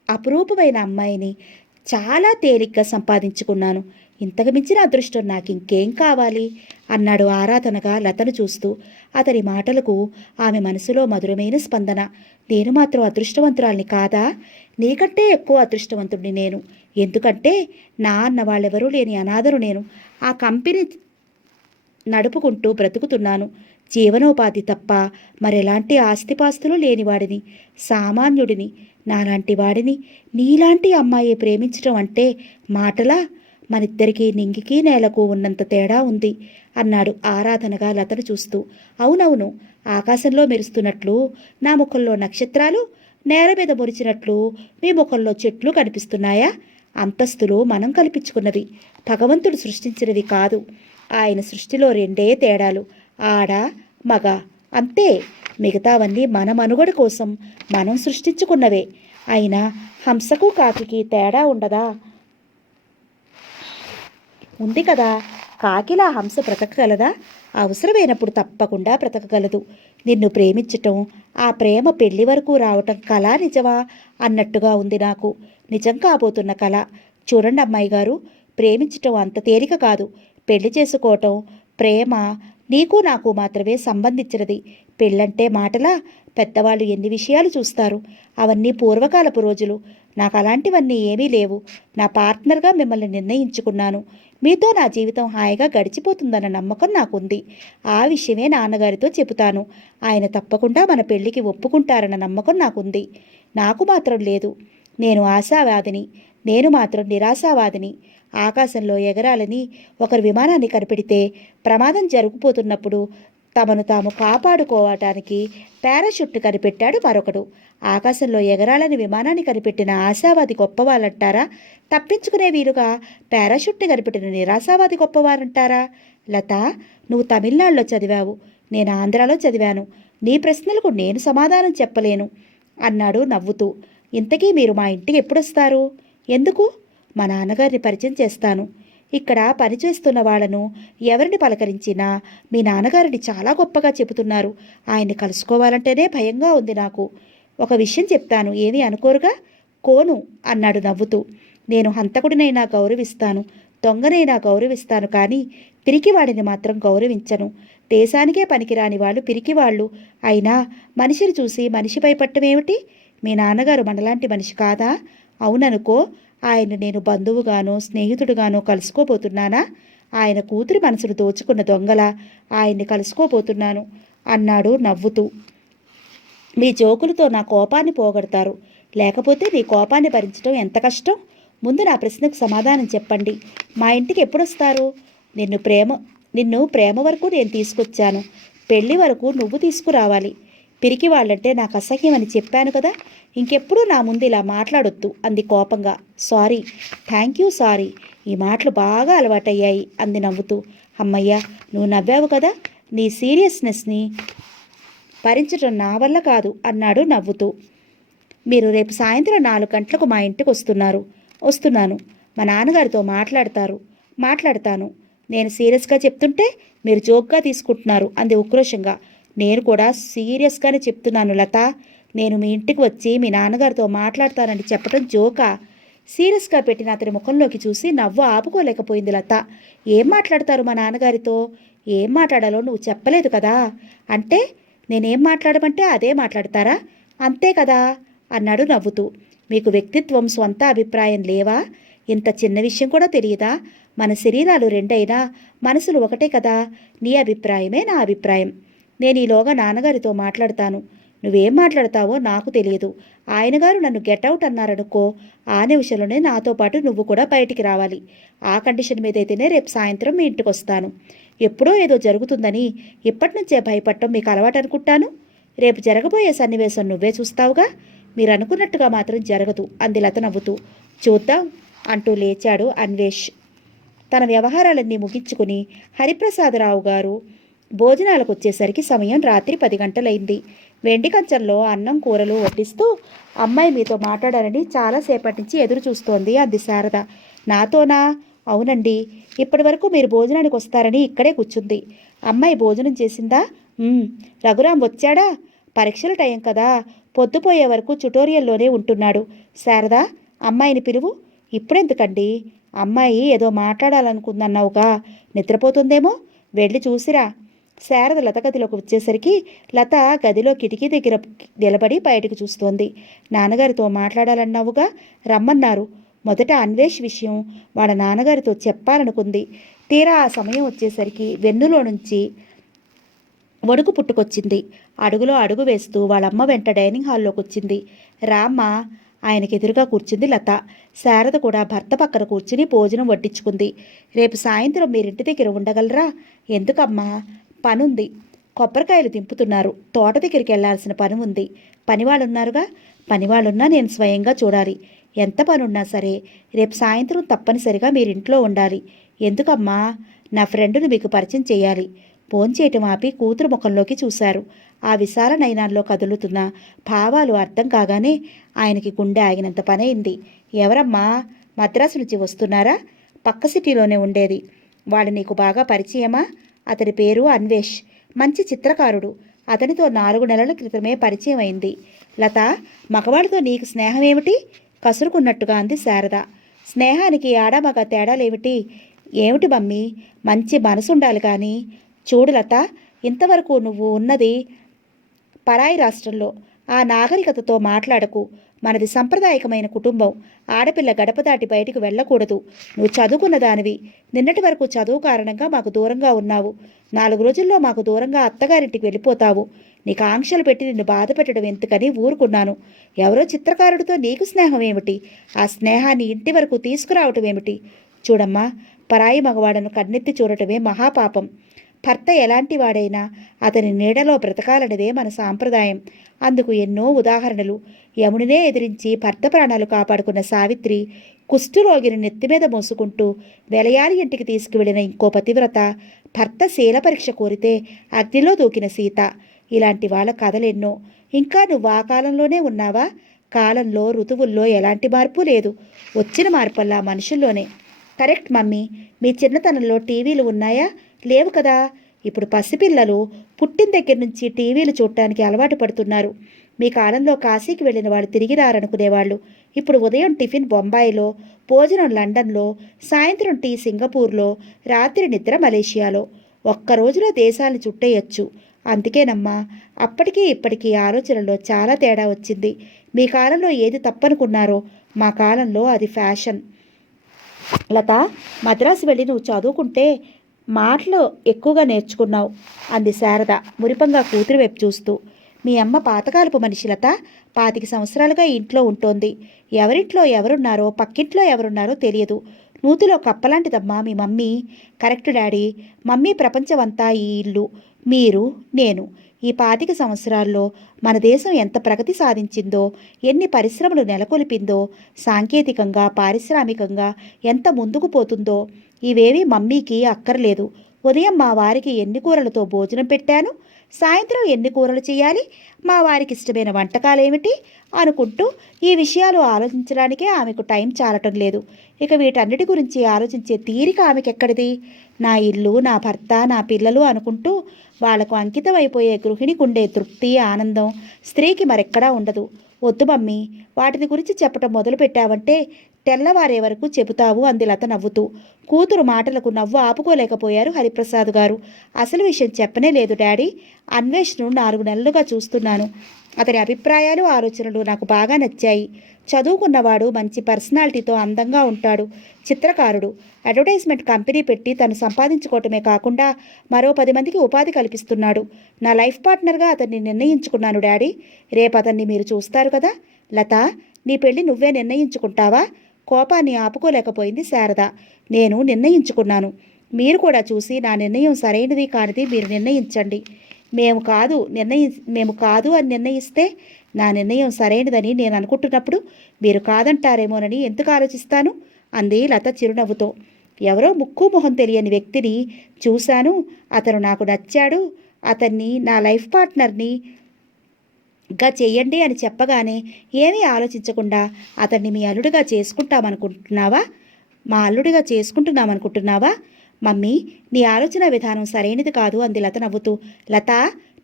అపురూపమైన అమ్మాయిని చాలా తేలిగ్గా సంపాదించుకున్నాను. ఇంతకు మించిన అదృష్టం నాకు ఇంకేం కావాలి అన్నాడు ఆరాధనగా లతను చూస్తూ. అతని మాటలకు ఆమె మనసులో మధురమైన స్పందన. నేను మాత్రం అదృష్టవంతురాల్ని కాదా? నీకంటే ఎక్కువ అదృష్టవంతుడిని నేను. ఎందుకంటే నా అన్న వాళ్ళెవరూ లేని అనాథను నేను. ఆ కంపెనీ నడుపుకుంటూ బ్రతుకుతున్నాను. జీవనోపాధి తప్ప మరెలాంటి ఆస్తిపాస్తులు లేనివాడిని, సామాన్యుడిని. నాలాంటి వాడిని నీలాంటి అమ్మాయి ప్రేమించడం అంటే మాటలా? మనిద్దరికీ నింగికి నేలకు ఉన్నంత తేడా ఉంది అన్నాడు ఆరాధనగా లతను చూస్తూ. అవునవును, ఆకాశంలో మెరుస్తున్నట్లు నా ముఖంలో నక్షత్రాలు, నేల మీద మురిచినట్లు మీ ముఖంలో చెట్లు కనిపిస్తున్నాయా? అంతస్తులు మనం కల్పించుకున్నవి, భగవంతుడు సృష్టించినవి కాదు. ఆయన సృష్టిలో రెండే తేడాలు, ఆడ మగ, అంతే. మిగతావన్నీ మన మనుగడ కోసం మనం సృష్టించుకున్నవే. అయినా హంసకు కాకికి తేడా ఉండదా? ఉంది కదా. కాకిలా హంస బ్రతకగలదా? అవసరమైనప్పుడు తప్పకుండా బ్రతకగలదు. నిన్ను ప్రేమించటం, ఆ ప్రేమ పెళ్లి వరకు రావటం కళ నిజమా అన్నట్టుగా ఉంది నాకు. నిజం కాబోతున్న కళ. చూడండి అమ్మాయి గారు, ప్రేమించటం అంత తేలిక కాదు. పెళ్లి చేసుకోవటం, ప్రేమ నీకు నాకు మాత్రమే సంబంధించినది. పెళ్ళంటే మాటలా? పెద్దవాళ్ళు ఎన్ని విషయాలు చూస్తారు. అవన్నీ పూర్వకాలపు రోజులు. నాకు అలాంటివన్నీ ఏమీ లేవు. నా పార్ట్నర్గా మిమ్మల్ని నిర్ణయించుకున్నాను. మీతో నా జీవితం హాయిగా గడిచిపోతుందన్న నమ్మకం నాకుంది. ఆ విషయమే నాన్నగారితో చెబుతాను. ఆయన తప్పకుండా మన పెళ్లికి ఒప్పుకుంటారన్న నమ్మకం నాకుంది. నాకు మాత్రం లేదు. నేను ఆశావాదిని. నేను మాత్రం నిరాశావాదిని. ఆకాశంలో ఎగరాలని ఒకరు విమానాన్ని కనిపెడితే ప్రమాదం జరిగిపోతున్నప్పుడు తమను తాము కాపాడుకోవటానికి పారాషూట్ కనిపెట్టాడు మరొకడు. ఆకాశంలో ఎగరాలని విమానాన్ని కనిపెట్టిన ఆశావాది గొప్పవాళ్ళంటారా? తప్పించుకునే వీలుగా పారాషూట్ని కనిపెట్టిన నిరాశావాది గొప్పవారంటారా? లత, నువ్వు తమిళనాడులో చదివావు, నేను ఆంధ్రాలో చదివాను. నీ ప్రశ్నలకు నేను సమాధానం చెప్పలేను అన్నాడు నవ్వుతూ. ఇంతకీ మీరు మా ఇంటికి ఎప్పుడొస్తారు? ఎందుకు? మా నాన్నగారిని పరిచయం చేస్తాను. ఇక్కడ పనిచేస్తున్న వాళ్ళను ఎవరిని పలకరించినా మీ నాన్నగారిని చాలా గొప్పగా చెబుతున్నారు. ఆయన్ని కలుసుకోవాలంటేనే భయంగా ఉంది నాకు. ఒక విషయం చెప్తాను, ఏమీ అనుకోరుగా? కోను అన్నాడు నవ్వుతూ. నేను హంతకుడినైనా గౌరవిస్తాను, దొంగనైనా గౌరవిస్తాను, కానీ పిరికివాడిని మాత్రం గౌరవించను. దేశానికే పనికిరాని వాళ్ళు పిరికివాళ్ళు అయినా మనిషిని చూసి మనిషి భయపడటమేమిటి? మీ నాన్నగారు మనలాంటి మనిషి కాదా? అవుననుకో, ఆయన్ని నేను బంధువుగానో స్నేహితుడుగానో కలుసుకోబోతున్నానా? ఆయన కూతురి మనసును దోచుకున్న దొంగలా ఆయన్ని కలుసుకోబోతున్నాను అన్నాడు నవ్వుతూ. మీ జోకులతో నా కోపాన్ని పోగొడతారు, లేకపోతే నీ కోపాన్ని భరించడం ఎంత కష్టం? ముందు నా ప్రశ్నకు సమాధానం చెప్పండి. మా ఇంటికి ఎప్పుడొస్తారు? నిన్ను ప్రేమ వరకు నేను తీసుకొచ్చాను, పెళ్లి వరకు నువ్వు తీసుకురావాలి. పిరికి వాళ్ళంటే నాకు అసహ్యమని చెప్పాను కదా, ఇంకెప్పుడు నా ముందు ఇలా మాట్లాడొద్దు అంది కోపంగా. Sorry, thank you, sorry. ఈ మాటలు బాగా అలవాటయ్యాయి అంది నవ్వుతూ. అమ్మయ్య, నువ్వు నవ్వావు కదా, నీ సీరియస్నెస్ని భరించడం నా వల్ల కాదు అన్నాడు నవ్వుతూ. మీరు రేపు సాయంత్రం 4 గంటలకు మా ఇంటికి వస్తున్నాను. మా నాన్నగారితో మాట్లాడతాను. నేను సీరియస్గా చెప్తుంటే మీరు జోక్గా తీసుకుంటున్నారు అంది ఉక్రోషంగా. నేను కూడా సీరియస్గానే చెప్తున్నాను లత. నేను మీ ఇంటికి వచ్చి మీ నాన్నగారితో మాట్లాడతానని చెప్పడం జోకా? సీరియస్గా పెట్టిన అతని ముఖంలోకి చూసి నవ్వు ఆపుకోలేకపోయింది లత. ఏం మాట్లాడతారు మా నాన్నగారితో? ఏం మాట్లాడాలో నువ్వు చెప్పలేదు కదా. అంటే నేనేం మాట్లాడమంటే అదే మాట్లాడతారా? అంతే కదా అన్నాడు నవ్వుతూ. మీకు వ్యక్తిత్వం, స్వంత అభిప్రాయం లేవా? ఇంత చిన్న విషయం కూడా తెలియదా? మన శరీరాలు రెండైనా మనసులు ఒకటే కదా. నీ అభిప్రాయమే నా అభిప్రాయం. నేను ఈలోగా నాన్నగారితో మాట్లాడతాను. నువ్వేం మాట్లాడతావో నాకు తెలియదు. ఆయనగారు నన్ను గెట్అవుట్ అన్నారనుకో, ఆ నిమిషంలోనే నాతో పాటు నువ్వు కూడా బయటికి రావాలి. ఆ కండిషన్ మీద అయితేనే రేపు సాయంత్రం మీ ఇంటికి వస్తాను. ఎప్పుడో ఏదో జరుగుతుందని ఇప్పటి నుంచే భయపడటం మీకు అలవాటు అనుకుంటాను. రేపు జరగబోయే సన్నివేశం నువ్వే చూస్తావుగా. మీరు అనుకున్నట్టుగా మాత్రం జరగదు అంది లత నవ్వుతూ. చూద్దాం అంటూ లేచాడు అన్వేష్. తన వ్యవహారాలన్నీ ముగించుకుని హరిప్రసాదరావు గారు భోజనాలకు వచ్చేసరికి సమయం రాత్రి 10 గంటలైంది. వెండి కంచంలో అన్నం కూరలు వడ్డిస్తూ, అమ్మాయి మీతో మాట్లాడాలని చాలాసేపటి నుంచి ఎదురు చూస్తోంది అంది శారద. నాతోనా? అవునండి. ఇప్పటి వరకు మీరు భోజనానికి వస్తారని ఇక్కడే కూర్చుంది. అమ్మాయి భోజనం చేసిందా? రఘురాం వచ్చాడా? పరీక్షల టైం కదా, పొద్దుపోయే వరకు ట్యుటోరియల్లోనే ఉంటున్నాడు. శారదా, అమ్మాయిని పిలువు. ఇప్పుడెందుకండి? అమ్మాయి ఏదో మాట్లాడాలనుకుందన్నావుగా, నిద్రపోతుందేమో, వెళ్ళి చూసిరా. శారద లత గదిలోకి వచ్చేసరికి లత గదిలో కిటికీ దగ్గర నిలబడి బయటకు చూస్తోంది. నాన్నగారితో మాట్లాడాలన్నావుగా, రమ్మన్నారు. మొదట అన్వేష్ విషయం వాళ్ళ నాన్నగారితో చెప్పాలనుకుంది. తీరా ఆ సమయం వచ్చేసరికి వెన్నులో నుంచి వణుకు పుట్టుకొచ్చింది. అడుగులో అడుగు వేస్తూ వాళ్ళమ్మ వెంట డైనింగ్ హాల్లోకి వచ్చింది. రామ్మ, ఆయనకి ఎదురుగా కూర్చుంది లత. శారద కూడా భర్త పక్కన కూర్చుని భోజనం వడ్డించుకుంది. రేపు సాయంత్రం మీరింటి దగ్గర ఉండగలరా? ఎందుకమ్మా? పనుంది. కొబ్బరికాయలు దింపుతున్నారు. తోట దగ్గరికి వెళ్లాల్సిన పని ఉంది. పనివాళ్ళున్నారుగా. పనివాళ్ళున్నా నేను స్వయంగా చూడాలి. ఎంత పనున్నా సరే రేపు సాయంత్రం తప్పనిసరిగా మీరింట్లో ఉండాలి. ఎందుకమ్మా? నా ఫ్రెండును మీకు పరిచయం చేయాలి. భోంచేయటం ఆపి కూతురు ముఖంలోకి చూశారు. ఆ విశాల నయనాల్లో కదులుతున్న భావాలు అర్థం కాగానే ఆయనకి గుండె ఆగినంత పనైంది. ఎవరమ్మా? మద్రాసు నుంచి వస్తున్నారా? పక్క సిటీలోనే ఉండేది. వాడు నీకు బాగా పరిచయమా? అతని పేరు అన్వేష్. మంచి చిత్రకారుడు. అతనితో 4 నెలల క్రితమే పరిచయం అయింది. లత, మగవాడితో నీకు స్నేహం ఏమిటి? కసురుకున్నట్టుగా అంది శారద. స్నేహానికి ఆడామగ తేడాలేమిటి? ఏమిటి మమ్మీ, మంచి మనసుండాలి కానీ. చూడు లత, ఇంతవరకు నువ్వు ఉన్నది పరాయి రాష్ట్రంలో. ఆ నాగరికతతో మాట్లాడకు. మనది సంప్రదాయకమైన కుటుంబం. ఆడపిల్ల గడప దాటి బయటికి వెళ్ళకూడదు. నువ్వు చదువుకున్న దానివి. నిన్నటి వరకు చదువు కారణంగా మాకు దూరంగా ఉన్నావు. 4 రోజుల్లో మాకు దూరంగా అత్తగారింటికి వెళ్ళిపోతావు. నీకు ఆంక్షలు పెట్టి నిన్ను బాధ పెట్టడం ఎందుకని ఊరుకున్నాను. ఎవరో చిత్రకారుడితో నీకు స్నేహం ఏమిటి? ఆ స్నేహాన్ని ఇంటి వరకు తీసుకురావటం ఏమిటి? చూడమ్మా, పరాయి మగవాడను కన్నెత్తి చూడటమే మహాపాపం. భర్త ఎలాంటి వాడైనా అతని నీడలో బ్రతకాలనిదే మన సాంప్రదాయం. అందుకు ఎన్నో ఉదాహరణలు. యముడినే ఎదిరించి భర్త ప్రాణాలు కాపాడుకున్న సావిత్రి, కుష్ఠరోగిని నెత్తిమీద మోసుకుంటూ వెలయాలి ఇంటికి తీసుకువెళ్ళిన ఇంకో పతివ్రత, భర్త శీల పరీక్ష కోరితే అగ్నిలో దూకిన సీత, ఇలాంటి వాళ్ళ కథలెన్నో. ఇంకా నువ్వు ఆ కాలంలోనే ఉన్నావా? కాలంలో ఋతువుల్లో ఎలాంటి మార్పు లేదు. వచ్చిన మార్పల్లా మనుషుల్లోనే. Correct mummy. మీ చిన్నతనంలో టీవీలు ఉన్నాయా? లేవు కదా. ఇప్పుడు పసిపిల్లలు పుట్టిన దగ్గర నుంచి టీవీలు చూడటానికి అలవాటు పడుతున్నారు. మీ కాలంలో కాశీకి వెళ్ళిన వాళ్ళు తిరిగి రారనుకునేవాళ్ళు. ఇప్పుడు ఉదయం టిఫిన్ బొంబాయిలో, భోజనం లండన్లో, సాయంత్రం టీ సింగపూర్లో, రాత్రి నిద్ర మలేషియాలో. ఒక్క రోజులో దేశాలను చుట్టేయచ్చు. అందుకేనమ్మా అప్పటికీ ఇప్పటికీ ఆలోచనలో చాలా తేడా వచ్చింది. మీ కాలంలో ఏది తప్పనుకున్నారో మా కాలంలో అది ఫ్యాషన్. లత, మద్రాసు వెళ్ళి నువ్వు చదువుకుంటే మాటలు ఎక్కువగా నేర్చుకున్నావు అంది శారద మురిపంగా కూతురు వైపు చూస్తూ. మీ అమ్మ పాతకాలపు మనిషి లత. 25 సంవత్సరాలుగా ఇంట్లో ఉంటోంది. ఎవరింట్లో ఎవరున్నారో పక్కింట్లో ఎవరున్నారో తెలియదు. నూతిలో కప్పలాంటిదమ్మా మీ మమ్మీ. Correct daddy. మమ్మీ ప్రపంచమంతా ఈ ఇల్లు, మీరు, నేను. ఈ 25 సంవత్సరాల్లో మన దేశం ఎంత ప్రగతి సాధించిందో, ఎన్ని పరిశ్రమలు నెలకొల్పిందో, సాంకేతికంగా పారిశ్రామికంగా ఎంత ముందుకు పోతుందో ఇవేవీ మమ్మీకి అక్కర్లేదు. ఉదయం మా వారికి ఎన్ని కూరలతో భోజనం పెట్టాను, సాయంత్రం ఎన్ని కూరలు చేయాలి, మా వారికి ఇష్టమైన వంటకాలేమిటి అనుకుంటూ ఈ విషయాలు ఆలోచించడానికే ఆమెకు టైం చాలటం లేదు. ఇక వీటన్నిటి గురించి ఆలోచించే తీరిక ఆమెకెక్కడిది? నా ఇల్లు, నా భర్త, నా పిల్లలు అనుకుంటూ వాళ్లకు అంకితమైపోయే గృహిణికుండే తృప్తి, ఆనందం స్త్రీకి మరెక్కడా ఉండదు. వద్దు మమ్మీ, వాటిని గురించి చెప్పటం మొదలుపెట్టావంటే తెల్లవారే వరకు చెబుతావు అంది లత నవ్వుతూ. కూతురు మాటలకు నవ్వు ఆపుకోలేకపోయారు హరిప్రసాద్ గారు. అసలు విషయం చెప్పనే లేదు డాడీ. అన్వేష్ను 4 నెలలుగా చూస్తున్నాను. అతని అభిప్రాయాలు, ఆలోచనలు నాకు బాగా నచ్చాయి. చదువుకున్నవాడు, మంచి పర్సనాలిటీతో అందంగా ఉంటాడు, చిత్రకారుడు. అడ్వర్టైజ్మెంట్ కంపెనీ పెట్టి తను సంపాదించుకోవటమే కాకుండా మరో 10 మందికి ఉపాధి కల్పిస్తున్నాడు. నా లైఫ్ పార్ట్నర్గా అతన్ని నిర్ణయించుకున్నాను డాడీ. రేపు అతన్ని మీరు చూస్తారు కదా. లత, నీ పెళ్లి నువ్వే నిర్ణయించుకుంటావా? కోపాన్ని ఆపుకోలేకపోయింది శారద. నేను నిర్ణయించుకున్నాను. మీరు కూడా చూసి నా నిర్ణయం సరైనది కానిది మీరు నిర్ణయించండి. మేము కాదు అని నిర్ణయిస్తే నా నిర్ణయం సరైనదని నేను అనుకుంటున్నప్పుడు మీరు కాదంటారేమోనని ఎందుకు ఆలోచిస్తాను అంది లత చిరునవ్వుతో. ఎవరో ముక్కు మొహం తెలియని వ్యక్తిని చూశాను, అతను నాకు నచ్చాడు, అతన్ని నా లైఫ్ పార్ట్నర్ని గా చెయ్యండి అని చెప్పగానే ఏమీ ఆలోచించకుండా అతన్ని మీ అల్లుడిగా చేసుకుంటామనుకుంటున్నావా? మా అల్లుడిగా చేసుకుంటున్నామనుకుంటున్నావా? మమ్మీ, నీ ఆలోచన విధానం సరైనది కాదు అంది లత నవ్వుతూ. లత,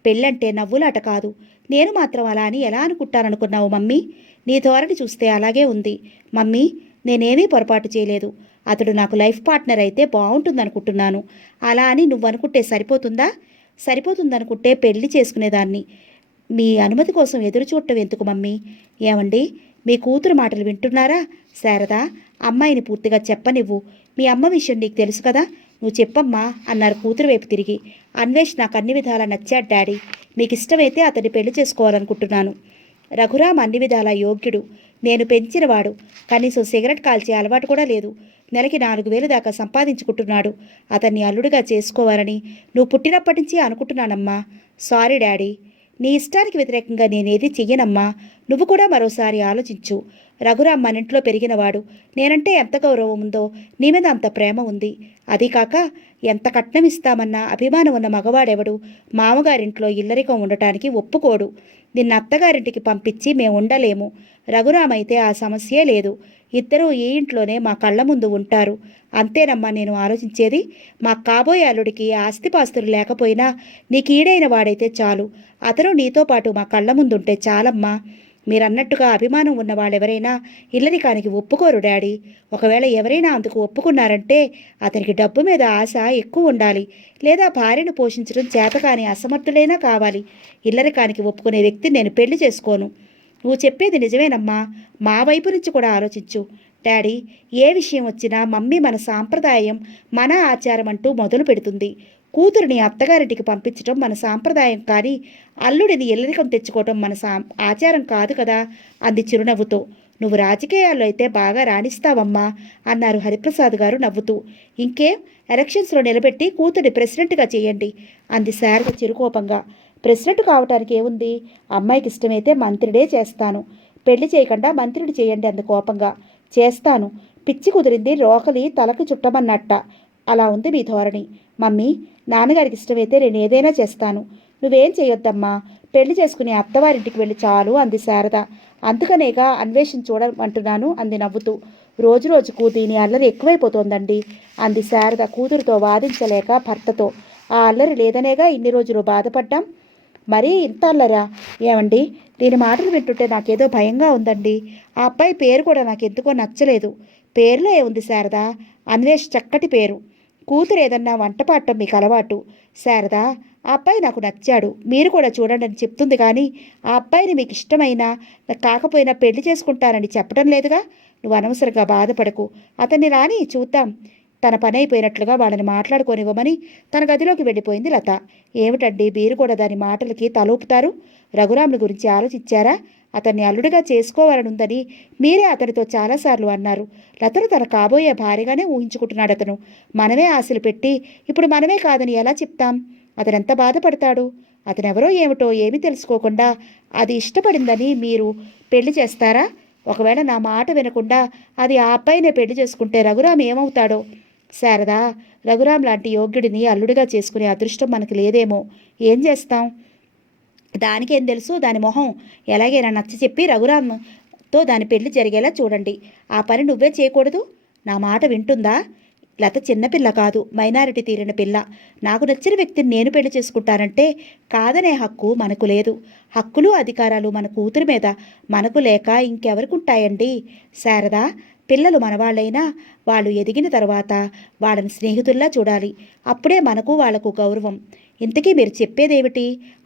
పెళ్ళంటే నవ్వులాట కాదు. నేను మాత్రం అలా అని ఎలా అనుకుంటాననుకున్నావు మమ్మీ? నీ ధోరణి చూస్తే అలాగే ఉంది. మమ్మీ, నేనేమీ పొరపాటు చేయలేదు. అతడు నాకు లైఫ్ పార్ట్నర్ అయితే బాగుంటుందనుకుంటున్నాను. అలా అని నువ్వు అనుకుంటే సరిపోతుందా? సరిపోతుందనుకుంటే పెళ్లి చేసుకునేదాన్ని. మీ అనుమతి కోసం ఎదురు చూడటం ఎందుకు మమ్మీ? ఏమండి, మీ కూతురు మాటలు వింటున్నారా? శారద, అమ్మాయిని పూర్తిగా చెప్పనివ్వు. మీ అమ్మ విషయం నీకు తెలుసు కదా, నువ్వు చెప్పమ్మా అన్నారు కూతురు వైపు తిరిగి. అన్వేష్ నాకు అన్ని విధాలా నచ్చాడు డాడీ. మీకు ఇష్టమైతే అతన్ని పెళ్లి చేసుకోవాలనుకుంటున్నాను. రఘురామ్ అన్ని విధాలా యోగ్యుడు. నేను పెంచినవాడు. కనీసం సిగరెట్ కాల్చే అలవాటు కూడా లేదు. నెలకి 4,000 దాకా సంపాదించుకుంటున్నాడు. అతన్ని అల్లుడిగా చేసుకోవాలని నువ్వు పుట్టినప్పటి నుంచి అనుకుంటున్నానమ్మా. Sorry daddy. నీ ఇష్టానికి వ్యతిరేకంగా నేనేది చెయ్యనమ్మా. నువ్వు కూడా మరోసారి ఆలోచించు. రఘురామ్ మన ఇంట్లో పెరిగినవాడు. నేనంటే ఎంత గౌరవం ఉందో నీ మీద అంత ప్రేమ ఉంది. అదీ కాక ఎంత కట్నం ఇస్తామన్నా అభిమానం ఉన్న మగవాడెవడు మామగారింట్లో ఇల్లరికం ఉండటానికి ఒప్పుకోడు. నిన్న అత్తగారింటికి పంపించి మేము ఉండలేము. రఘురామ్ అయితే ఆ సమస్యే లేదు. ఇద్దరూ ఈ ఇంట్లోనే మా కళ్ళ ముందు ఉంటారు. అంతేనమ్మా నేను ఆలోచించేది. మా కాబోయే అల్లుడికి ఆస్తిపాస్తులు లేకపోయినా నీకు ఈడైన వాడైతే చాలు. అతను నీతో పాటు మా కళ్ళ ముందుంటే చాలమ్మా. మీరన్నట్టుగా అభిమానం ఉన్న వాళ్ళెవరైనా ఇల్లరికానికి ఒప్పుకోరు డాడీ. ఒకవేళ ఎవరైనా అందుకు ఒప్పుకున్నారంటే అతనికి డబ్బు మీద ఆశ ఎక్కువ ఉండాలి, లేదా భార్యను పోషించడం చేతకాని అసమర్థుడైనా కావాలి. ఇల్లరికానికి ఒప్పుకునే వ్యక్తిని నేను పెళ్లి చేసుకోను. నువ్వు చెప్పేది నిజమేనమ్మా. మా వైపు నుంచి కూడా ఆలోచించు డాడీ. ఏ విషయం వచ్చినా మమ్మీ మన సాంప్రదాయం, మన ఆచారం అంటూ మొదలు పెడుతుంది. కూతురిని అత్తగారింటికి పంపించడం మన సాంప్రదాయం, కానీ అల్లుడిని ఇల్లరికం తెచ్చుకోవటం మన ఆచారం కాదు కదా అంది చిరునవ్వుతో. నువ్వు రాజకీయాల్లో అయితే బాగా రాణిస్తావమ్మా అన్నారు హరిప్రసాద్ గారు నవ్వుతూ. ఇంకేం, ఎలక్షన్స్లో నిలబెట్టి కూతురిని ప్రెసిడెంట్గా చేయండి అంది శారద చిరుకోపంగా. ప్రెసిడెంట్ కావటానికి ఏముంది? అమ్మాయికి ఇష్టమైతే మంత్రిడే చేస్తాను. పెళ్లి చేయకుండా మంత్రిని చేయండి అంది కోపంగా. చేస్తాను. పిచ్చి కుదిరింది రోకలి తలకి చుట్టమన్నట్ట. అలా ఉంది మీ ధోరణి. మమ్మీ, నాన్నగారికి ఇష్టమైతే నేను ఏదైనా చేస్తాను. నువ్వేం చేయొద్దమ్మా. పెళ్లి చేసుకుని అత్తవారింటికి వెళ్ళి చాలు అంది శారద. అందుకనేగా అన్వేషణ చూడమంటున్నాను అంది నవ్వుతూ. రోజు రోజుకు దీని అల్లరి ఎక్కువైపోతోందండి అంది శారద కూతురుతో వాదించలేక భర్తతో. ఆ అల్లరి లేదనేగా ఇన్ని రోజులు బాధపడ్డాం. మరీ ఇంత అల్లరా? ఏమండి, దీని మాటలు వింటుంటే నాకేదో భయంగా ఉందండి. ఆ అబ్బాయి పేరు కూడా నాకెందుకో నచ్చలేదు. పేరులో ఏముంది శారదా? అన్వేష్ చక్కటి పేరు. కూతురు ఏదన్నా వంట పాడటం మీకు అలవాటు. శారదా, ఆ అబ్బాయి నాకు నచ్చాడు, మీరు కూడా చూడండి అని చెప్తుంది కానీ ఆ అబ్బాయిని మీకు ఇష్టమైనా కాకపోయినా పెళ్లి చేసుకుంటానని చెప్పడం లేదుగా. నువ్వు అనవసరంగా బాధపడకు. అతన్ని రాని చూద్దాం. తన పని అయిపోయినట్లుగా వాళ్ళని మాట్లాడుకోనివ్వమని తన గదిలోకి వెళ్ళిపోయింది లత. ఏమిటండి, మీరు కూడా దాని మాటలకి తలూపుతారు? రఘురాముల గురించి ఆలోచించారా? అతన్ని అల్లుడిగా చేసుకోవాలనుందని మీరే అతనితో చాలాసార్లు అన్నారు. లతను తన కాబోయే భార్యగానే ఊహించుకుంటున్నాడు అతను. మనమే ఆశలు పెట్టి ఇప్పుడు మనమే కాదని ఎలా చెప్తాం? అతనెంత బాధపడతాడు? అతనెవరో ఏమిటో ఏమీ తెలుసుకోకుండా అది ఇష్టపడిందని మీరు పెళ్లి చేస్తారా? ఒకవేళ నా మాట వినకుండా అది ఆ అబ్బాయినే పెళ్లి చేసుకుంటే రఘురామ్ ఏమవుతాడో? శారదా, రఘురామ్ లాంటి యోగ్యుడిని అల్లుడిగా చేసుకునే అదృష్టం మనకు లేదేమో. ఏం చేస్తాం? దానికేం తెలుసు? దాని మొహం ఎలాగైనా నచ్చ చెప్పి రఘురామ్తో దాని పెళ్లి జరిగేలా చూడండి. ఆ పని నువ్వే చేయకూడదు. నా మాట వింటుందా? లత చిన్నపిల్ల కాదు, మైనారిటీ తీరిన పిల్ల. నాకు నచ్చిన వ్యక్తిని నేను పెళ్లి చేసుకుంటానంటే కాదనే హక్కు మనకు లేదు. హక్కులు అధికారాలు మన కూతురి మీద మనకు లేక ఇంకెవరికి ఉంటాయండి? శారదా, పిల్లలు మనవాళ్ళైనా వాళ్ళు ఎదిగిన తర్వాత వాళ్ళని స్నేహితుల్లా చూడాలి. అప్పుడే మనకు వాళ్లకు గౌరవం. ఇంతకీ మీరు చెప్పేదేమిటి?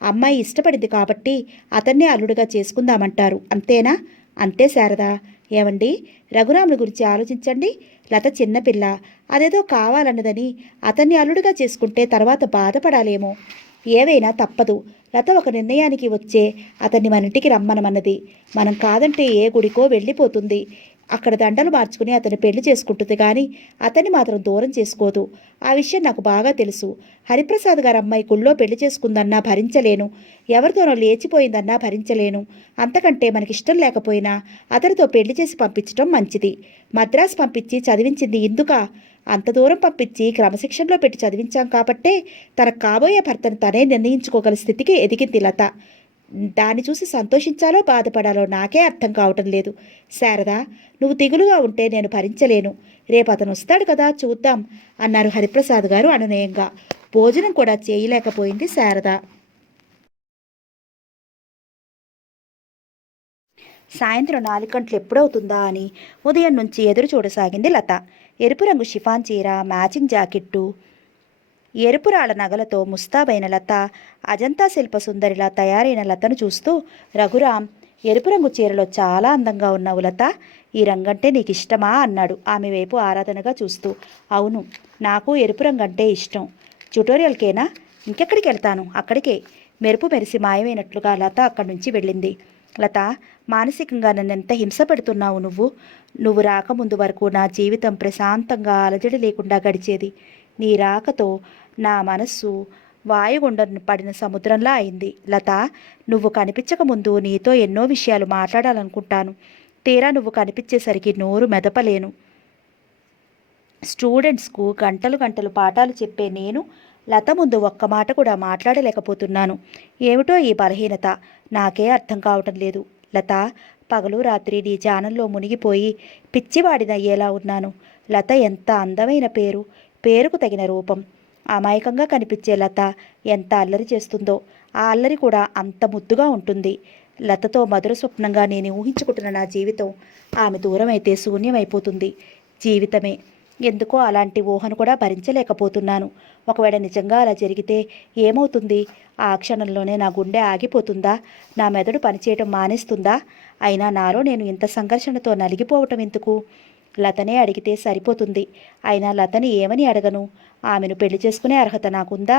అమ్మాయి ఇష్టపడింది కాబట్టి అతన్నే అల్లుడుగా చేసుకుందామంటారు, అంతేనా? అంతే శారదా. ఏమండి, రఘురాముల గురించి ఆలోచించండి. లత చిన్నపిల్ల, అదేదో కావాలన్నదని అతన్ని అల్లుడుగా చేసుకుంటే తర్వాత బాధపడాలేమో. ఏవైనా తప్పదు. లత ఒక నిర్ణయానికి వచ్చే అతన్ని మన ఇంటికి రమ్మనమన్నది. మనం కాదంటే ఏ గుడికో వెళ్ళిపోతుంది. అక్కడ దండలు మార్చుకుని అతన్ని పెళ్లి చేసుకుంటుంది కానీ అతన్ని మాత్రం దూరం చేసుకోదు. ఆ విషయం నాకు బాగా తెలుసు. హరిప్రసాద్ గారు అమ్మాయి గుళ్ళో పెళ్లి చేసుకుందన్నా భరించలేను, ఎవరితోనో లేచిపోయిందన్నా భరించలేను. అంతకంటే మనకిష్టం లేకపోయినా అతనితో పెళ్లి చేసి పంపించడం మంచిది. మద్రాసు పంపించి చదివించింది ఇందుకా? అంత దూరం పంపించి క్రమశిక్షణలో పెట్టి చదివించాం కాబట్టే తనకు కాబోయే భర్తను తనే నిర్ణయించుకోగల స్థితికి ఎదిగింది లత. దాన్ని చూసి సంతోషించాలో బాధపడాలో నాకే అర్థం కావటం లేదు. శారదా, నువ్వు దిగులుగా ఉంటే నేను భరించలేను. రేపు అతను వస్తాడు కదా, చూద్దాం అన్నారు హరిప్రసాద్ గారు అనునయంగా. భోజనం కూడా చేయలేకపోయింది శారద. సాయంత్రం 4 గంటలు ఎప్పుడవుతుందా అని ఉదయం నుంచి ఎదురు చూడసాగింది లత. ఎరుపు రంగు షిఫాన్ చీర, మ్యాచింగ్ జాకెట్టు, ఎరుపురాళ్ల నగలతో ముస్తాబైన లత అజంతా శిల్ప సుందరిలా తయారైన లతను చూస్తూ, రఘురామ్, ఎరుపు రంగు చీరలో చాలా అందంగా ఉన్నావు లత. ఈ రంగంటే నీకు ఇష్టమా అన్నాడు ఆమె వైపు ఆరాధనగా చూస్తూ. అవును, నాకు ఎరుపు రంగు అంటే ఇష్టం. ట్యుటోరియల్కేనా? ఇంకెక్కడికి వెళ్తాను, అక్కడికే. మెరుపు మెరిసి మాయమైనట్లుగా లత అక్కడి నుంచి వెళ్ళింది. లత, మానసికంగా నన్నెంత హింస పెడుతున్నావు నువ్వు. నువ్వు రాకముందు వరకు నా జీవితం ప్రశాంతంగా అలజడి లేకుండా గడిచేది. నీ రాకతో నా మనస్సు వాయుగుండం పడిన సముద్రంలా అయింది. లత, నువ్వు కనిపించకముందు నీతో ఎన్నో విషయాలు మాట్లాడాలనుకుంటాను. తీరా నువ్వు కనిపించేసరికి నోరు మెదపలేను. స్టూడెంట్స్కు గంటలు గంటలు పాఠాలు చెప్పే నేను లత ముందు ఒక్క మాట కూడా మాట్లాడలేకపోతున్నాను. ఏమిటో ఈ బలహీనత, నాకే అర్థం కావటం లేదు. లత, పగలు రాత్రి నీ ధ్యానంలో మునిగిపోయి పిచ్చివాడినయ్యేలా ఉన్నాను. లత ఎంత అందమైన పేరు, పేరుకు తగిన రూపం. అమాయకంగా కనిపించే లత ఎంత అల్లరి చేస్తుందో ఆ అల్లరి కూడా అంత ముద్దుగా ఉంటుంది. లతతో మధుర స్వప్నంగా నేను ఊహించుకుంటున్న నా జీవితం ఆమె దూరమైతే శూన్యమైపోతుంది. జీవితమే. ఎందుకో అలాంటి ఊహను కూడా భరించలేకపోతున్నాను. ఒకవేళ నిజంగా అలా జరిగితే ఏమవుతుంది? ఆ క్షణంలోనే నా గుండె ఆగిపోతుందా? నా మెదడు పనిచేయటం మానేస్తుందా? అయినా నాలో నేను ఇంత సంఘర్షణతో నలిగిపోవటం ఎందుకు? లతనే అడిగితే సరిపోతుంది. అయినా లతని ఏమని అడగను? ఆమెను పెళ్లి చేసుకునే అర్హత నాకుందా?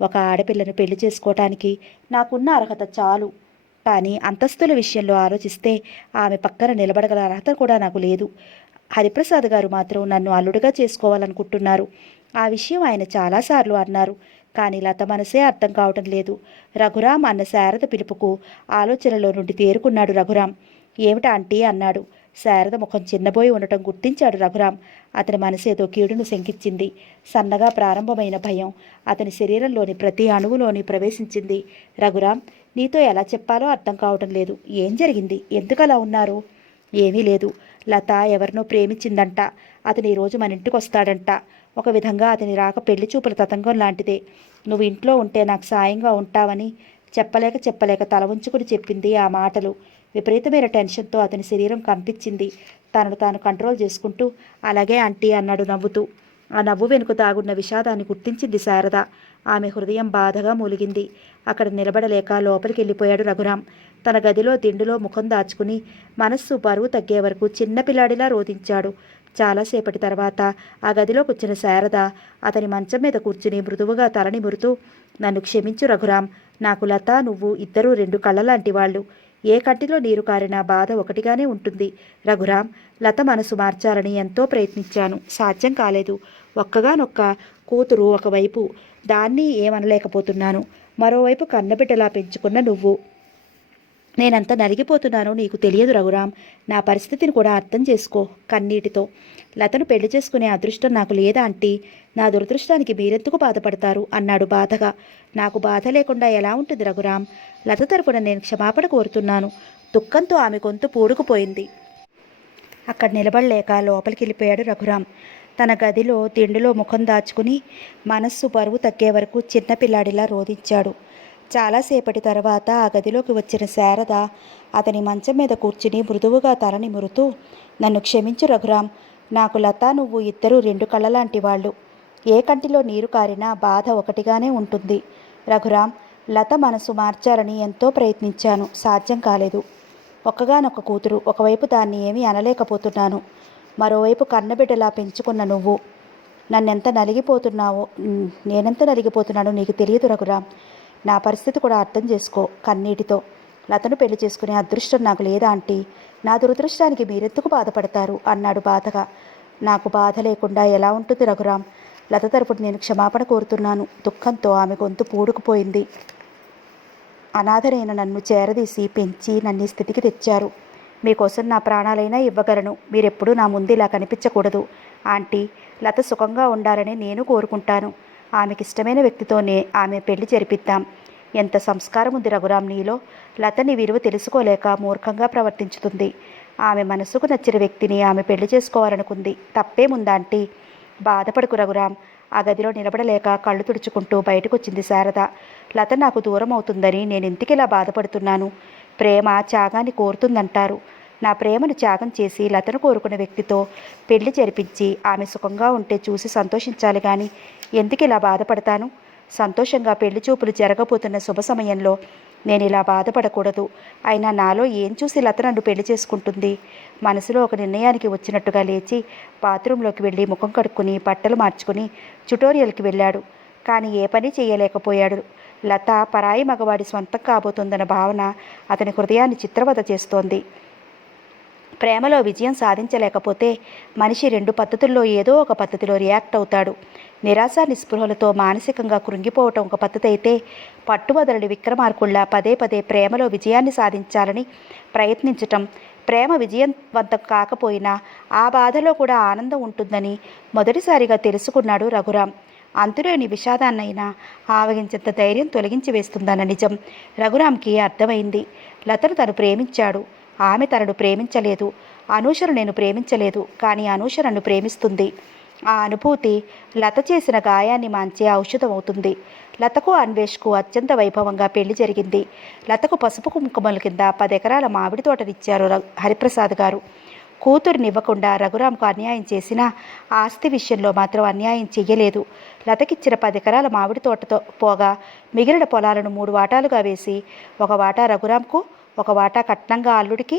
ఒక ఆడపిల్లను పెళ్లి చేసుకోవటానికి నాకున్న అర్హత చాలు. కానీ అంతస్తుల విషయంలో ఆలోచిస్తే ఆమె పక్కన నిలబడగల అర్హత కూడా నాకు లేదు. హరిప్రసాద్ గారు మాత్రం నన్ను అల్లుడుగా చేసుకోవాలనుకుంటున్నారు. ఆ విషయం ఆయన చాలాసార్లు అన్నారు. కానీ లత మనసే అర్థం కావటం లేదు. రఘురామ్ అన్న శారద పిలుపుకు ఆలోచనలో నుండి తేరుకున్నాడు రఘురామ్. ఏమిటా ఆంటీ అన్నాడు. శారద ముఖం చిన్నబోయి ఉండటం గుర్తించాడు రఘురామ్. అతని మనసేదో కీడును శంకించింది. సన్నగా ప్రారంభమైన భయం అతని శరీరంలోని ప్రతి అణువులోని ప్రవేశించింది. రఘురామ్, నీతో ఎలా చెప్పాలో అర్థం కావటం లేదు. ఏం జరిగింది? ఎందుకలా ఉన్నారు? ఏమీ లేదు. లత ఎవరినో ప్రేమించిందంట. అతను ఈరోజు మన ఇంటికి వస్తాడంట. ఒక విధంగా అతని రాక పెళ్లి చూపుల తతంగం లాంటిదే. నువ్వు ఇంట్లో ఉంటే నాకు సాయంగా ఉంటావని చెప్పలేక తల ఉంచుకుని చెప్పింది ఆ మాటలు. విపరీతమైన టెన్షన్తో అతని శరీరం కంపించింది. తనను తాను కంట్రోల్ చేసుకుంటూ అలాగే ఆంటీ అన్నాడు నవ్వుతూ. ఆ నవ్వు వెనుక దాగున్న విషాదాన్ని గుర్తించింది శారద. ఆమె హృదయం బాధగా మూలిగింది. అక్కడ నిలబడలేక లోపలికి వెళ్ళిపోయాడు రఘురాం. తన గదిలో దిండులో ముఖం దాచుకుని మనస్సు బరువు తగ్గే వరకు చిన్నపిల్లాడిలా రోధించాడు. చాలాసేపటి తర్వాత ఆ గదిలోకి వచ్చిన శారద అతని మంచం మీద కూర్చుని మృదువుగా తలని మురుతూ, నన్ను క్షమించు రఘురాం. నాకు లత నువ్వు ఇద్దరూ రెండు కళ్ళలాంటి వాళ్ళు. ఏ కంటిలో నీరు కారినా బాధ ఒకటిగానే ఉంటుంది రఘురాం. లత మనసు మార్చాలని ఎంతో ప్రయత్నించాను, సాధ్యం కాలేదు. ఒక్కగానొక్క కూతురు ఒకవైపు, దాన్ని ఏమనలేకపోతున్నాను. మరోవైపు కన్నబిడ్డలా పెంచుకున్న నువ్వు. నేనంత నలిగిపోతున్నానో నీకు తెలియదు రఘురాం. నా పరిస్థితిని కూడా అర్థం చేసుకో. కన్నీటితో, లతను పెళ్లి చేసుకునే అదృష్టం నాకు లేదా ఆంటీ? నా దురదృష్టానికి మీరెందుకు బాధపడతారు అన్నాడు బాధగా. నాకు బాధ లేకుండా ఎలా ఉంటుంది రఘురాం? లత తరపున నేను క్షమాపణ కోరుతున్నాను. దుఃఖంతో ఆమె గొంతు పూడుకుపోయింది. అక్కడ నిలబడలేక లోపలికి వెళ్ళిపోయాడు రఘురాం. తన గదిలో తిండిలో ముఖం దాచుకుని మనస్సు బరువు తగ్గే వరకు చిన్నపిల్లాడిలా రోధించాడు. చాలాసేపటి తర్వాత ఆ గదిలోకి వచ్చిన శారద అతని మంచం మీద కూర్చుని మృదువుగా తలని మురుతూ, నన్ను క్షమించు రఘురాం. నాకు లత నువ్వు ఇద్దరూ రెండు కళ్ళలాంటి వాళ్ళు. ఏ కంటిలో నీరు కారినా బాధ ఒకటిగానే ఉంటుంది రఘురాం. లత మనసు మార్చాలని ఎంతో ప్రయత్నించాను, సాధ్యం కాలేదు. ఒక్కగానొక్క కూతురు, ఒకవైపు దాన్ని ఏమీ అనలేకపోతున్నాను. మరోవైపు కన్నబిడ్డలా పెంచుకున్న నువ్వు. నేనెంత నలిగిపోతున్నానో నీకు తెలియదు రఘురాం. నా పరిస్థితి కూడా అర్థం చేసుకో. కన్నీటితో, లతను పెళ్లి చేసుకునే అదృష్టం నాకు లేదా ఆంటీ? నా దురదృష్టానికి మీరెందుకు బాధపడతారు అన్నాడు బాధగా. నాకు బాధ లేకుండా ఎలా ఉంటుంది రఘురాం? లత తరపున నేను క్షమాపణ కోరుతున్నాను. దుఃఖంతో ఆమె గొంతు పూడుకుపోయింది. అనాథనైన నన్ను చేరదీసి పెంచి నన్ను ఈ స్థితికి తెచ్చారు. మీకోసం నా ప్రాణాలైనా ఇవ్వగలను. మీరెప్పుడూ నా ముందు ఇలా కనిపించకూడదు ఆంటీ. లత సుఖంగా ఉండాలని నేను కోరుకుంటాను. ఆమెకిష్టమైన వ్యక్తితోనే ఆమె పెళ్లి జరిపిద్దాం. ఎంత సంస్కారం ఉంది రఘురాం నీలో. లతని విలువ తెలుసుకోలేక మూర్ఖంగా ప్రవర్తించుతుంది. ఆమె మనసుకు నచ్చిన వ్యక్తిని ఆమె పెళ్లి చేసుకోవాలనుకుంది. తప్పేముందాంటీ? బాధపడకు రఘురాం. ఆ గదిలో నిలబడలేక కళ్ళు తుడుచుకుంటూ బయటకొచ్చింది శారద. లత నాకు దూరం అవుతుందని నేను ఎందుకిలా బాధపడుతున్నాను? ప్రేమ త్యాగాన్ని కోరుతుందంటారు. నా ప్రేమను త్యాగం చేసి లతను కోరుకున్న వ్యక్తితో పెళ్లి జరిపించి ఆమె సుఖంగా ఉంటే చూసి సంతోషించాలి కానీ ఎందుకు ఇలా బాధపడతాను? సంతోషంగా పెళ్లి చూపులు జరగబోతున్న శుభ సమయంలో నేను ఇలా బాధపడకూడదు. అయినా నాలో ఏం చూసి లత నన్ను పెళ్లి చేసుకుంటుంది? మనసులో ఒక నిర్ణయానికి వచ్చినట్టుగా లేచి బాత్రూంలోకి వెళ్ళి ముఖం కడుక్కుని బట్టలు మార్చుకుని ట్యుటోరియల్కి వెళ్ళాడు. కానీ ఏ పని చేయలేకపోయాడు. లత పరాయి మగవాడి స్వంతం కాబోతుందన్న భావన అతని హృదయాన్ని చిత్రవద చేస్తోంది. ప్రేమలో విజయం సాధించలేకపోతే మనిషి రెండు పద్ధతుల్లో ఏదో ఒక పద్ధతిలో రియాక్ట్ అవుతాడు. నిరాశ నిస్పృహలతో మానసికంగా కృంగిపోవటం ఒక పద్ధతి అయితే, పట్టువదలని విక్రమార్కుల్లా పదే పదే ప్రేమలో విజయాన్ని సాధించాలని ప్రయత్నించటం. ప్రేమ విజయవంతం కాకపోయినా ఆ బాధలో కూడా ఆనందం ఉంటుందని మొదటిసారిగా తెలుసుకున్నాడు రఘురాం. అంతులేని విషాదాన్నైనా ఆవగించేంత ధైర్యం తొలగించి వేస్తుందన్న నిజం రఘురాంకి అర్థమైంది. లతను తను ప్రేమించాడు, ఆమె తనను ప్రేమించలేదు. అనూషను నేను ప్రేమించలేదు, కానీ అనూష నన్ను ప్రేమిస్తుంది. ఆ అనుభూతి లత చేసిన గాయాన్ని మాంచే ఔషధం అవుతుంది. లతకు అన్వేష్కు అత్యంత వైభవంగా పెళ్లి జరిగింది. లతకు పసుపు కుంకుమల కింద 10 ఎకరాల మామిడి తోటనిచ్చారు హరిప్రసాద్ గారు. కూతురునివ్వకుండా రఘురాంకు అన్యాయం చేసినా ఆస్తి విషయంలో మాత్రం అన్యాయం చెయ్యలేదు. లతకిచ్చిన 10 ఎకరాల మామిడి తోటతో పోగా మిగిలిన పొలాలను 3 వాటాలుగా వేసి, ఒక వాటా రఘురాంకు, ఒక వాటా కట్నంగా అల్లుడికి,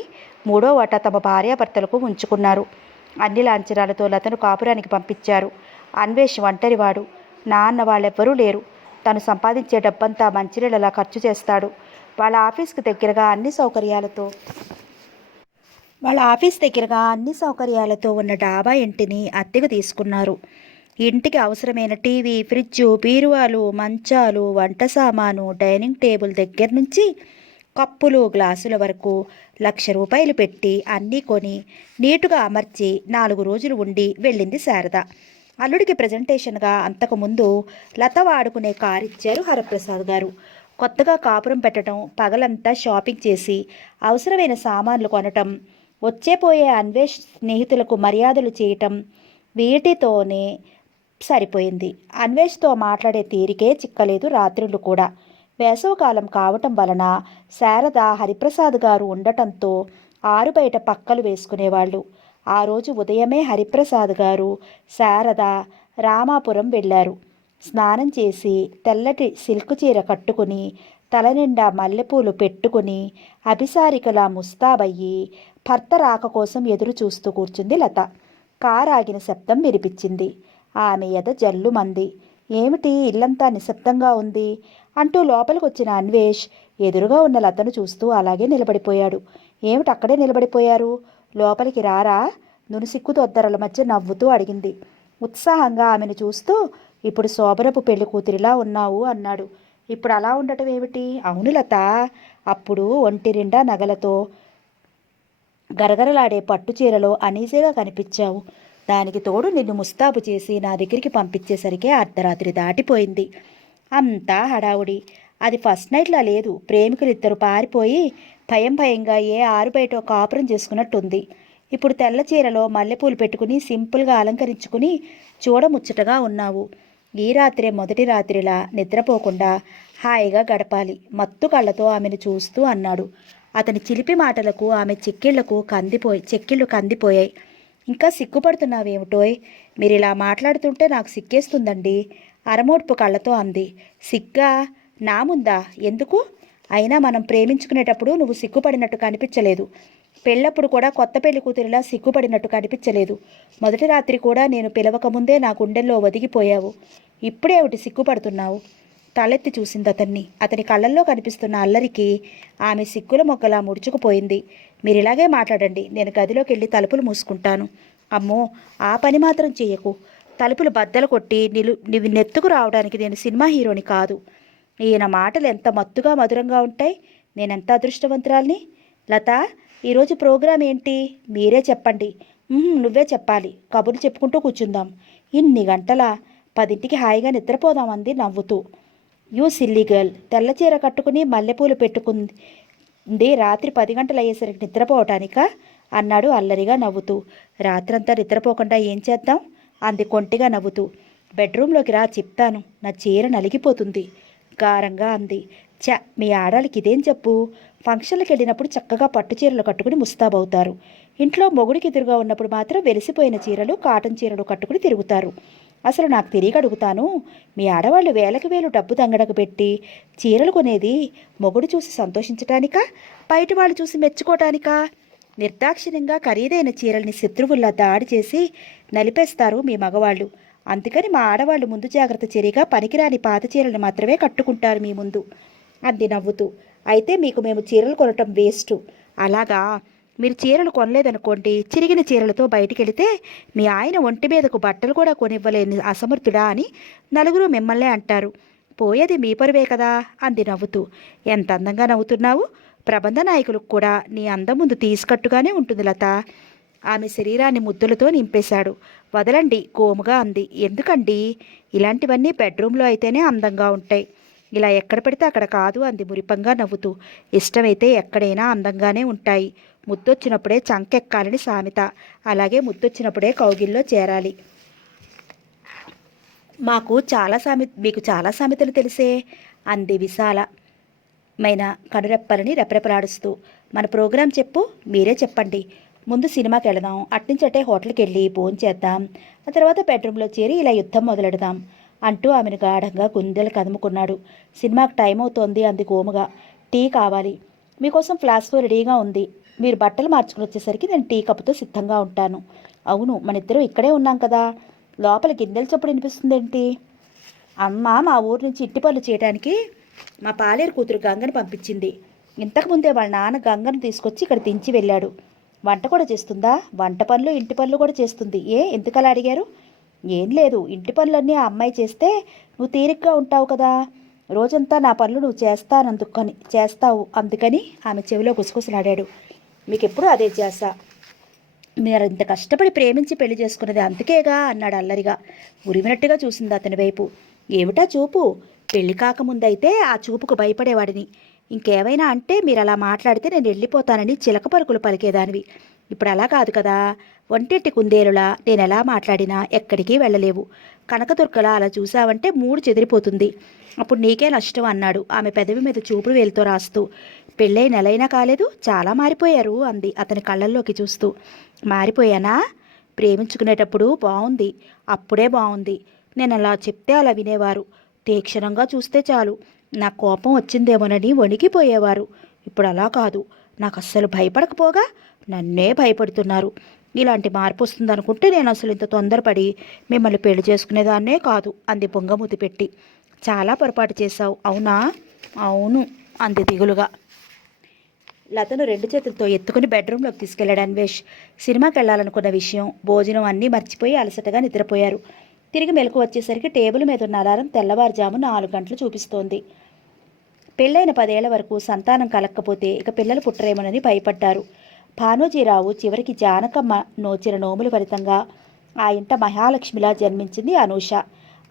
3వ వాటా తమ భార్యాభర్తలకు ఉంచుకున్నారు. అన్ని లాంఛనాలతో లతను కాపురానికి పంపించారు. అన్వేష్ ఒంటరివాడు. నాన్న వాళ్ళెవ్వరూ లేరు. తను సంపాదించే డబ్బంతా మంచినీళ్ళలా ఖర్చు చేస్తాడు. వాళ్ళ ఆఫీస్ దగ్గరగా అన్ని సౌకర్యాలతో ఉన్న డాబా ఇంటిని అద్దెకు తీసుకున్నారు. ఇంటికి అవసరమైన టీవీ, ఫ్రిడ్జు, బీరువాలు, మంచాలు, వంట సామాను, డైనింగ్ టేబుల్ దగ్గర నుంచి కప్పులు, గ్లాసుల వరకు ₹1,00,000 పెట్టి అన్నీ కొని నీటుగా అమర్చి 4 రోజులు ఉండి వెళ్ళింది శారద. అల్లుడికి ప్రజెంటేషన్గా అంతకుముందు లత వాడుకునే కారు ఇచ్చారు హరప్రసాద్ గారు. కొత్తగా కాపురం పెట్టడం, పగలంతా షాపింగ్ చేసి అవసరమైన సామాన్లు కొనటం, వచ్చేపోయే అన్వేష్ స్నేహితులకు మర్యాదలు చేయటం వీటితోనే సరిపోయింది. అన్వేష్తో మాట్లాడే తీరికే చిక్కలేదు రాత్రులు కూడా. వేసవకాలం కావటం వలన శారద హరిప్రసాద్ గారు ఉండటంతో ఆరు బయట పక్కలు వేసుకునేవాళ్ళు. ఆ రోజు ఉదయమే హరిప్రసాద్ గారు శారద రామాపురం వెళ్ళారు. స్నానం చేసి తెల్లటి సిల్క్ చీర కట్టుకుని తలనిండా మల్లెపూలు పెట్టుకుని అభిసారికలా ముస్తాబయ్యి భర్త రాక కోసం ఎదురు చూస్తూ కూర్చుంది లత. కారాగిన శబ్దం వినిపించింది. ఆమె ఎద జల్లుమంది. ఏమిటి ఇల్లంతా నిశ్శబ్దంగా ఉంది అంటూ లోపలికొచ్చిన అన్వేష్ ఎదురుగా ఉన్న లతను చూస్తూ అలాగే నిలబడిపోయాడు. ఏమిటి అక్కడే నిలబడిపోయారు? లోపలికి రారా? నునుసిక్కుతొద్దరల మధ్య నవ్వుతూ అడిగింది. ఉత్సాహంగా ఆమెను చూస్తూ ఇప్పుడు శోభనపు పెళ్లి కూతురిలా ఉన్నావు అన్నాడు. ఇప్పుడు అలా ఉండటం ఏమిటి? అవును లత, అప్పుడు ఒంటి నిండా నగలతో గరగరలాడే పట్టుచీరలో అనీజీగా కనిపించావు. దానికి తోడు నిన్ను ముస్తాబు చేసి నా దగ్గరికి పంపించేసరికి అర్ధరాత్రి దాటిపోయింది. అంతా హడావుడి. అది ఫస్ట్ నైట్లా లేదు. ప్రేమికులిద్దరు పారిపోయి భయంగా ఏ ఆరు బయట కాపురం చేసుకున్నట్టుంది. ఇప్పుడు తెల్ల చీరలో మల్లెపూలు పెట్టుకుని సింపుల్గా అలంకరించుకుని చూడముచ్చటగా ఉన్నావు. ఈ రాత్రే మొదటి రాత్రిలా నిద్రపోకుండా హాయిగా గడపాలి. మత్తు కళ్ళతో ఆమెను చూస్తూ అన్నాడు. అతని చిలిపి మాటలకు ఆమె చెక్కిళ్ళు కందిపోయాయి. ఇంకా సిగ్గుపడుతున్నావేమిటోయ్? మీరు ఇలా మాట్లాడుతుంటే నాకు సిగ్గేస్తుందండి, అరమోడ్పు కళ్ళతో అంది. సిగ్గా? నా ముందా? ఎందుకు? అయినా మనం ప్రేమించుకునేటప్పుడు నువ్వు సిగ్గుపడినట్టు కనిపించలేదు. పెళ్ళప్పుడు కూడా కొత్త పెళ్లి కూతురిలా సిగ్గుపడినట్టు కనిపించలేదు. మొదటి రాత్రి కూడా నేను పిలవకముందే నా గుండెల్లో ఒదిగిపోయావు. ఇప్పుడేమిటి సిగ్గుపడుతున్నావు? తలెత్తి చూసింది అతన్ని. అతని కళ్ళల్లో కనిపిస్తున్న అల్లరికి ఆమె సిగ్గుల మొగ్గలా ముడుచుకుపోయింది. మీరిలాగే మాట్లాడండి, నేను గదిలోకి వెళ్ళి తలుపులు మూసుకుంటాను. అమ్మో, ఆ పని మాత్రం చెయ్యకు. తలుపులు బద్దలు కొట్టి నీవు నెత్తుకు రావడానికి నేను సినిమా హీరోని కాదు. ఈయన మాటలు ఎంత మత్తుగా మధురంగా ఉంటాయి. నేనెంత అదృష్టవంతురాల్ని. లత, ఈరోజు ప్రోగ్రాం ఏంటి? మీరే చెప్పండి. నువ్వే చెప్పాలి. కబుర్లు చెప్పుకుంటూ కూర్చుందాం. ఇన్ని గంటల? 10ంటికి హాయిగా నిద్రపోదామంది నవ్వుతూ. యూ సిల్లీ గర్ల్, తెల్లచీర కట్టుకుని మల్లెపూలు పెట్టుకుంది రాత్రి 10 గంటలు అయ్యేసరికి నిద్రపోవటానికా అన్నాడు అల్లరిగా నవ్వుతూ. రాత్రంతా నిద్రపోకుండా ఏం చేద్దాం అంది కొంటిగా నవ్వుతూ. బెడ్రూమ్లోకి రా, చెప్తాను. నా చీర నలిగిపోతుంది గారంగా అంది. మీ ఆడాళ్ళకి ఇదేం చెప్పు. ఫంక్షన్లకు వెళ్ళినప్పుడు చక్కగా పట్టు చీరలు కట్టుకుని ముస్తాబవుతారు. ఇంట్లో మొగుడికి ఎదురుగా ఉన్నప్పుడు మాత్రం వెలిసిపోయిన చీరలు కాటన్ చీరలు కట్టుకుని తిరుగుతారు. అసలు నాకు తెలియక అడుగుతాను, మీ ఆడవాళ్ళు వేలకు వేలు డబ్బు దంగడకు పెట్టి చీరలు కొనేది మొగుడు చూసి సంతోషించటానికా, బయట వాళ్ళు చూసి మెచ్చుకోవటానికా? నిర్దాక్షిణ్యంగా ఖరీదైన చీరల్ని శత్రువుల్లా దాడి చేసి నలిపేస్తారు మీ మగవాళ్ళు. అందుకని మా ఆడవాళ్ళు ముందు జాగ్రత్త చర్యగా పనికిరాని పాత చీరలు మాత్రమే కట్టుకుంటారు మీ ముందు అంది నవ్వుతూ. అయితే మీకు మేము చీరలు కొనటం వేస్టు. అలాగా? మీరు చీరలు కొనలేదనుకోండి, చిరిగిన చీరలతో బయటికెళితే మీ ఆయన ఒంటి మీదకు బట్టలు కూడా కొనివ్వలేని అసమర్థుడా అని నలుగురు మిమ్మల్నే అంటారు. పోయేది మీ పరువే కదా అంది నవ్వుతూ. ఎంత అందంగా నవ్వుతున్నావు. ప్రబంధ నాయకులకు కూడా నీ అందం ముందు తీసుకట్టుగానే ఉంటుంది లత. ఆమె శరీరాన్ని ముద్దులతో నింపేశాడు. వదలండి గోముగా అంది. ఎందుకండి? ఇలాంటివన్నీ బెడ్రూమ్లో అయితేనే అందంగా ఉంటాయి, ఇలా ఎక్కడ పెడితే అక్కడ కాదు అంది మురిపంగా నవ్వుతూ. ఇష్టమైతే ఎక్కడైనా అందంగానే ఉంటాయి. ముద్దొచ్చినప్పుడే చంకెక్కాలని సామెత. అలాగే ముద్దొచ్చినప్పుడే కౌగిల్లో చేరాలి. మీకు చాలా సామెతలు తెలిసే అంది విశాలమైన కనురెప్పలని రెపరెపలాడుస్తూ. మన ప్రోగ్రాం చెప్పు. మీరే చెప్పండి. ముందు సినిమాకి వెళదాం, అట్నుంచటే హోటల్కి వెళ్ళి భోంచేద్దాం, ఆ తర్వాత బెడ్రూమ్లో చేరి ఇలా యుద్ధం మొదలెడదాం అంటూ ఆమెను గాఢంగా గుండెలు కదుముకున్నాడు. సినిమాకి టైం అవుతోంది అంది గోముగా. టీ కావాలి. మీకోసం ఫ్లాస్క్లో రెడీగా ఉంది. మీరు బట్టలు మార్చుకుని వచ్చేసరికి నేను టీ కప్పుతో సిద్ధంగా ఉంటాను. అవును, మన ఇద్దరం ఇక్కడే ఉన్నాం కదా. లోపల గిన్నెల చప్పుడు వినిపిస్తుందేంటి? అమ్మ మా ఊరు నుంచి ఇంటి పనులు చేయడానికి మా పాలేరు కూతురు గంగని పంపించింది. ఇంతకుముందే వాళ్ళ నాన్న గంగను తీసుకొచ్చి ఇక్కడ దించి వెళ్ళాడు. వంట కూడా చేస్తుందా? వంట పనులు ఇంటి పనులు కూడా చేస్తుంది. ఎందుకలా అడిగారు? ఏం లేదు, ఇంటి పనులన్నీ ఆ అమ్మాయి చేస్తే నువ్వు తీరిగ్గా ఉంటావు కదా. రోజంతా నా పనులు నువ్వు చేస్తావు అందుకని ఆమె చెవిలో గుసగుసలాడాడు. మీకెప్పుడు అదే చేస. మీరు ఇంత కష్టపడి ప్రేమించి పెళ్లి చేసుకున్నది అందుకేగా అన్నాడు అల్లరిగా. ఉరిమినట్టుగా చూసింది అతని వైపు. ఏమిటా చూపు? పెళ్లి కాకముందైతే ఆ చూపుకు భయపడేవాడిని. ఇంకేమైనా అంటే మీరు అలా మాట్లాడితే నేను వెళ్ళిపోతానని చిలక పలుకులు పలికేదానివి. ఇప్పుడు అలా కాదు కదా. ఒంటింటి కుందేలులా నేను ఎలా మాట్లాడినా ఎక్కడికి వెళ్ళలేవు. కనకదుర్గలా అలా చూసావంటే మూడు చెదిరిపోతుంది. అప్పుడు నీకే నష్టం అన్నాడు ఆమె పెదవి మీద చూపుడు వేలుతో రాస్తూ. పెళ్ళై నెలైనా కాలేదు, చాలా మారిపోయారు అంది అతని కళ్ళల్లోకి చూస్తూ. మారిపోయానా? ప్రేమించుకునేటప్పుడు బాగుంది, అప్పుడే బాగుంది. నేను అలా చెప్తే అలా వినేవారు. తీక్షణంగా చూస్తే చాలు నా కోపం వచ్చిందేమోనని వణికిపోయేవారు. ఇప్పుడు అలా కాదు. నాకు అస్సలు భయపడకపోగా నన్నే భయపడుతున్నారు. ఇలాంటి మార్పు వస్తుందనుకుంటే నేను అసలు ఇంత తొందరపడి మిమ్మల్ని పెళ్లి చేసుకునేదాన్నే కాదు అంది బొంగమూతి పెట్టి. చాలా పొరపాటు చేశావు అవునా? అవును అంది దిగులుగా. లతను రెండు చేతులతో ఎత్తుకుని బెడ్రూమ్లోకి తీసుకెళ్లాడు అన్వేష్. సినిమాకి వెళ్ళాలనుకున్న విషయం, భోజనం అన్నీ మర్చిపోయి అలసటగా నిద్రపోయారు. తిరిగి మెలకు వచ్చేసరికి టేబుల్ మీద ఉన్న అలారం తెల్లవారుజాము 4 గంటలు చూపిస్తోంది. పెళ్ళైన 10 ఏళ్ల వరకు సంతానం కలక్కపోతే ఇక పిల్లలు పుట్టరేమోనని భయపడ్డారు. భానోజీరావు చివరికి జానకమ్మ నోచిన నోముల ఫలితంగా ఆ ఇంట మహాలక్ష్మిలా జన్మించింది అనూష.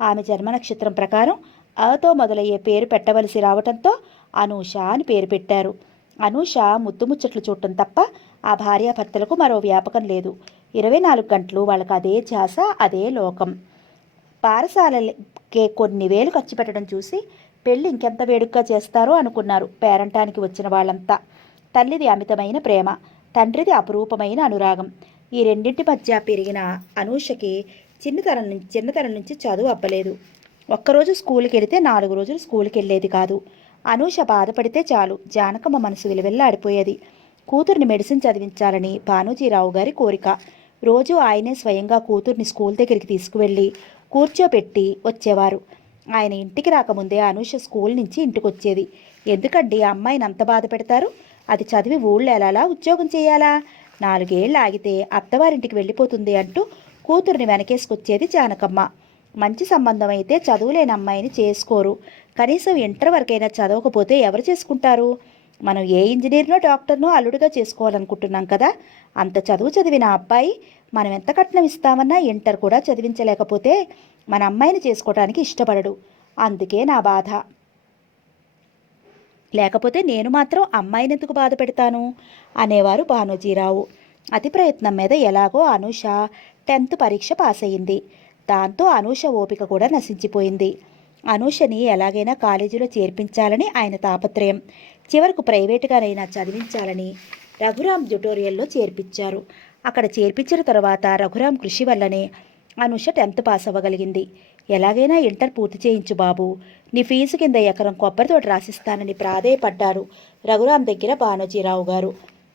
ఆమె జన్మ నక్షత్రం ప్రకారం అతో మొదలయ్యే పేరు పెట్టవలసి రావటంతో అనూష అని పేరు పెట్టారు. అనూష ముద్దుముచ్చట్లు చూడటం తప్ప ఆ భార్యాభర్తలకు మరో వ్యాపకం లేదు. 24 గంటలు వాళ్ళకు అదే ధ్యాస, అదే లోకం. పారసాలకే కొన్ని వేలు ఖర్చు పెట్టడం చూసి పెళ్ళి ఇంకెంత వేడుకగా చేస్తారో అనుకున్నారు పేరంటానికి వచ్చిన వాళ్ళంతా. తల్లిది అమితమైన ప్రేమ, తండ్రిది అపురూపమైన అనురాగం. ఈ రెండింటి మధ్య పెరిగిన అనూషకి చిన్నతనం నుంచి చదువు అబ్బలేదు. ఒక్కరోజు స్కూల్కి వెళితే 4 రోజులు స్కూల్కి వెళ్ళేది కాదు. అనూష బాధపడితే చాలు జానకమ్మ మనసు విలువెల్లాడిపోయేది. కూతుర్ని మెడిసిన్ చదివించాలని భానోజీరావు గారి కోరిక. రోజు ఆయనే స్వయంగా కూతుర్ని స్కూల్ దగ్గరికి తీసుకువెళ్ళి కూర్చోపెట్టి వచ్చేవారు. ఆయన ఇంటికి రాకముందే అనూష స్కూల్ నుంచి ఇంటికి వచ్చేది. ఎందుకండి అమ్మాయిని అంత బాధ పెడతారు? అది చదివి ఊళ్ళో ఎలాలా ఉద్యోగం చేయాలా? 4 ఏళ్ళు ఆగితే అత్తవారింటికి వెళ్ళిపోతుంది అంటూ కూతుర్ని వెనకేసుకొచ్చేది జానకమ్మ. మంచి సంబంధం అయితే చదువులేని అమ్మాయిని చేసుకోరు. కనీసం ఇంటర్ వరకైనా చదవకపోతే ఎవరు చేసుకుంటారు? మనం ఏ ఇంజనీర్నో డాక్టర్నో అల్లుడిగా చేసుకోవాలనుకుంటున్నాం కదా. అంత చదువు చదివిన అబ్బాయి మనం ఎంత కట్నం ఇస్తామన్నా ఇంటర్ కూడా చదివించలేకపోతే మన అమ్మాయిని చేసుకోవడానికి ఇష్టపడడు. అందుకే నా బాధ. లేకపోతే నేను మాత్రం అమ్మాయిని ఎందుకు బాధ పెడతాను అనేవారు భానోజీరావు. అతి ప్రయత్నం మీద ఎలాగో అనూష 10th పరీక్ష పాస్ అయ్యింది. దాంతో అనూష ఓపిక కూడా నశించిపోయింది. అనూషని ఎలాగైనా కాలేజీలో చేర్పించాలని ఆయన తాపత్రయం. చివరకు ప్రైవేటుగానైనా చదివించాలని రఘురాం ట్యుటోరియల్లో చేర్పించారు. అక్కడ చేర్పించిన తర్వాత రఘురాం కృషి వల్లనే అనూష 10th పాస్ అవ్వగలిగింది. ఎలాగైనా ఇంటర్ పూర్తి చేయించు బాబు, నీ ఫీజు కింద ఎకరం కొబ్బరితోటి రాసిస్తానని ప్రాధేయపడ్డారు రఘురాం దగ్గర భానోజీరావు గారు.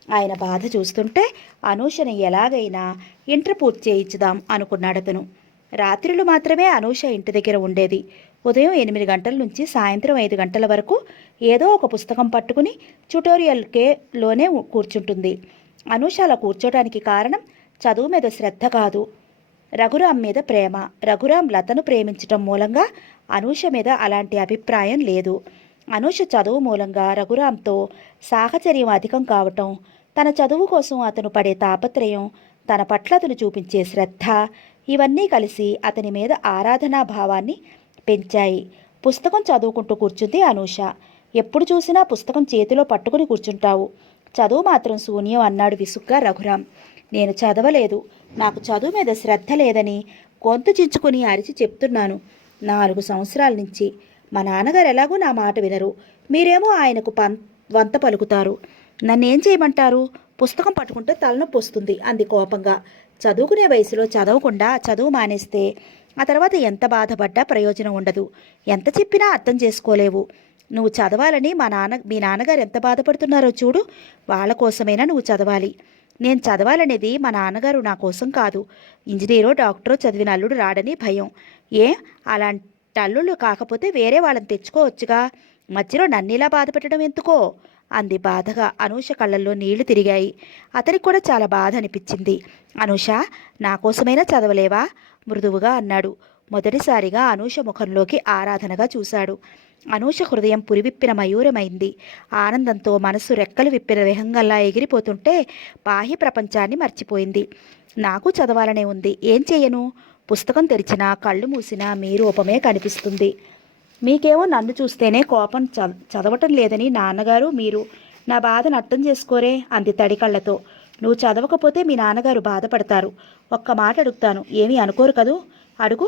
ఆయన బాధ చూస్తుంటే అనూషని ఎలాగైనా ఇంటర్ పూర్తి చేయించుదాం అనుకున్నాడతను. రాత్రులు మాత్రమే అనూష ఇంటి దగ్గర ఉండేది. ఉదయం 8 గంటల నుంచి సాయంత్రం 5 గంటల వరకు ఏదో ఒక పుస్తకం పట్టుకుని ట్యుటోరియల్లోనే కూర్చుంటుంది. అనూష అలా కూర్చోడానికి కారణం చదువు మీద శ్రద్ధ కాదు, రఘురాం మీద ప్రేమ. రఘురాం లతను ప్రేమించటం మూలంగా అనూష మీద అలాంటి అభిప్రాయం లేదు. అనూష చదువు మూలంగా రఘురాంతో సాహచర్యం అధికం కావటం, తన చదువు కోసం అతను పడే తాపత్రయం, తన పట్ల అతను చూపించే శ్రద్ధ, ఇవన్నీ కలిసి అతని మీద ఆరాధనా భావాన్ని పెంచాయి. పుస్తకం చదువుకుంటూ కూర్చుంది అనూష. ఎప్పుడు చూసినా పుస్తకం చేతిలో పట్టుకుని కూర్చుంటావు, చదువు మాత్రం శూన్యం అన్నాడు విసుగ్గా రఘురాం. నేను చదవలేదు, నాకు చదువు మీద శ్రద్ధ లేదని గొంతు చించుకొని అరిచి చెప్తున్నాను 4 సంవత్సరాల నుంచి. మా నాన్నగారు ఎలాగో నా మాట వినరు, మీరేమో ఆయనకు వంత పలుకుతారు. నన్నేం చేయమంటారు? పుస్తకం పట్టుకుంటే తలనొప్పి వస్తుంది అంది కోపంగా. చదువుకునే వయసులో చదవకుండా చదువు మానేస్తే ఆ తర్వాత ఎంత బాధపడ్డా ప్రయోజనం ఉండదు. ఎంత చెప్పినా అర్థం చేసుకోలేవు. నువ్వు చదవాలని మీ నాన్నగారు ఎంత బాధపడుతున్నారో చూడు. వాళ్ళ కోసమైనా నువ్వు చదవాలి. నేను చదవాలనేది మా నాన్నగారు నా కోసం కాదు. ఇంజనీరో డాక్టరో చదివిన అల్లుడు రాడని భయం. అలాంటి అల్లుళ్ళు కాకపోతే వేరే వాళ్ళని తెచ్చుకోవచ్చుగా. మధ్యలో నన్నిలా బాధపెట్టడం ఎందుకో అంది బాధగా. అనూష కళ్ళల్లో నీళ్లు తిరిగాయి. అతనికి కూడా చాలా బాధ అనిపించింది. అనూష, నా కోసమైనా చదవలేవా? మృదువుగా అన్నాడు. మొదటిసారిగా అనూష ముఖంలోకి ఆరాధనగా చూశాడు. అనూష హృదయం పురివిప్పిన మయూరమైంది. ఆనందంతో మనసు రెక్కలు విప్పిన విహంగల్లా ఎగిరిపోతుంటే బాహ్య ప్రపంచాన్ని మర్చిపోయింది. నాకు చదవాలనే ఉంది, ఏం చేయను? పుస్తకం తెరిచినా కళ్ళు మూసినా మీ రూపమే కనిపిస్తుంది. మీకేమో నన్ను చూస్తేనే కోపం చదవటం లేదని నాన్నగారు మీరు నా బాధను అర్థం చేసుకోరే అంది తడి కళ్ళతో. నువ్వు చదవకపోతే మీ నాన్నగారు బాధపడతారు. ఒక్క మాట అడుగుతాను, ఏమీ అనుకోరు కదూ? అడుగు.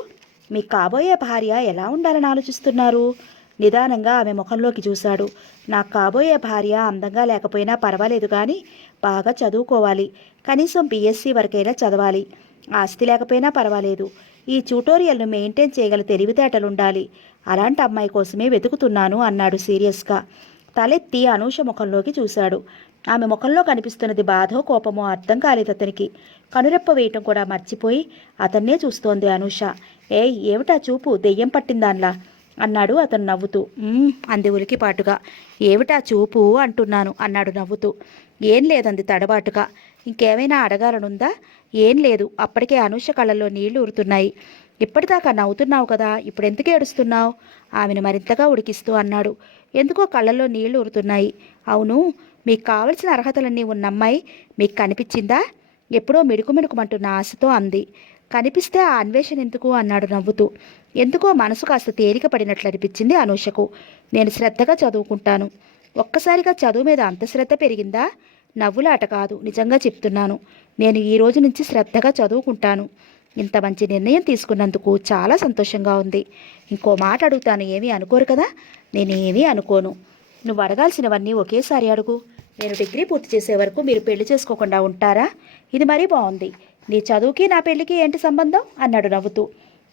మీ కాబోయే భార్య ఎలా ఉండాలని ఆలోచిస్తున్నారు? నిదానంగా ఆమె ముఖంలోకి చూశాడు. నాకు కాబోయే భార్య అందంగా లేకపోయినా పర్వాలేదు కానీ బాగా చదువుకోవాలి. కనీసం బీఎస్సీ వరకైనా చదవాలి. ఆస్తి లేకపోయినా పర్వాలేదు. ఈ ట్యూటోరియల్ను మెయింటైన్ చేయగల తెలివితేటలుండాలి. అలాంటి అమ్మాయి కోసమే వెతుకుతున్నాను అన్నాడు సీరియస్గా. తలెత్తి అనూష ముఖంలోకి చూశాడు. ఆమె ముఖంలో కనిపిస్తున్నది బాధో కోపమో అర్థం కాలేదు అతనికి. కనురెప్ప వేయటం కూడా మర్చిపోయి అతన్నే చూస్తోంది అనూష. ఏయ్, ఏమిటా చూపు, దెయ్యం పట్టిందాన్లా అన్నాడు అతను నవ్వుతూ. అంది ఉలికిపాటుగా. ఏమిటా చూపు అంటున్నాను అన్నాడు నవ్వుతూ. ఏం లేదంది తడబాటుగా. ఇంకేమైనా అడగాలనుందా? ఏం లేదు. అప్పటికే అనూష కళ్ళల్లో నీళ్లు ఊరుతున్నాయి. ఇప్పటిదాకా నవ్వుతున్నావు కదా, ఇప్పుడెందుకు ఏడుస్తున్నావు? ఆమెను మరింతగా ఉడికిస్తూ అన్నాడు. ఎందుకో కళ్ళల్లో నీళ్లు ఊరుతున్నాయి. అవును, మీకు కావలసిన అర్హతలన్నీ ఉన్న అమ్మాయి మీకు కనిపించిందా? ఎప్పుడో మిడుకుమిడుకుమంటున్న ఆశతో అంది. కనిపిస్తే ఆ అన్వేషణ ఎందుకు అన్నాడు నవ్వుతూ. ఎందుకో మనసు కాస్త తేలిక పడినట్లు అనిపించింది అనూషకు. నేను శ్రద్ధగా చదువుకుంటాను. ఒక్కసారిగా చదువు మీద అంత శ్రద్ధ పెరిగిందా? నవ్వులాట కాదు, నిజంగా చెప్తున్నాను. నేను ఈ రోజు నుంచి శ్రద్ధగా చదువుకుంటాను. ఇంత మంచి నిర్ణయం తీసుకున్నందుకు చాలా సంతోషంగా ఉంది. ఇంకో మాట అడుగుతాను, ఏమీ అనుకోరు కదా? నేనేమీ అనుకోను. నువ్వు అడగాల్సినవన్నీ ఒకేసారి అడుగు. నేను డిగ్రీ పూర్తి చేసే వరకు మీరు పెళ్లి చేసుకోకుండా ఉంటారా? ఇది మరీ బాగుంది. నీ చదువుకి నా పెళ్లికి ఏంటి సంబంధం అన్నాడు నవ్వుతూ.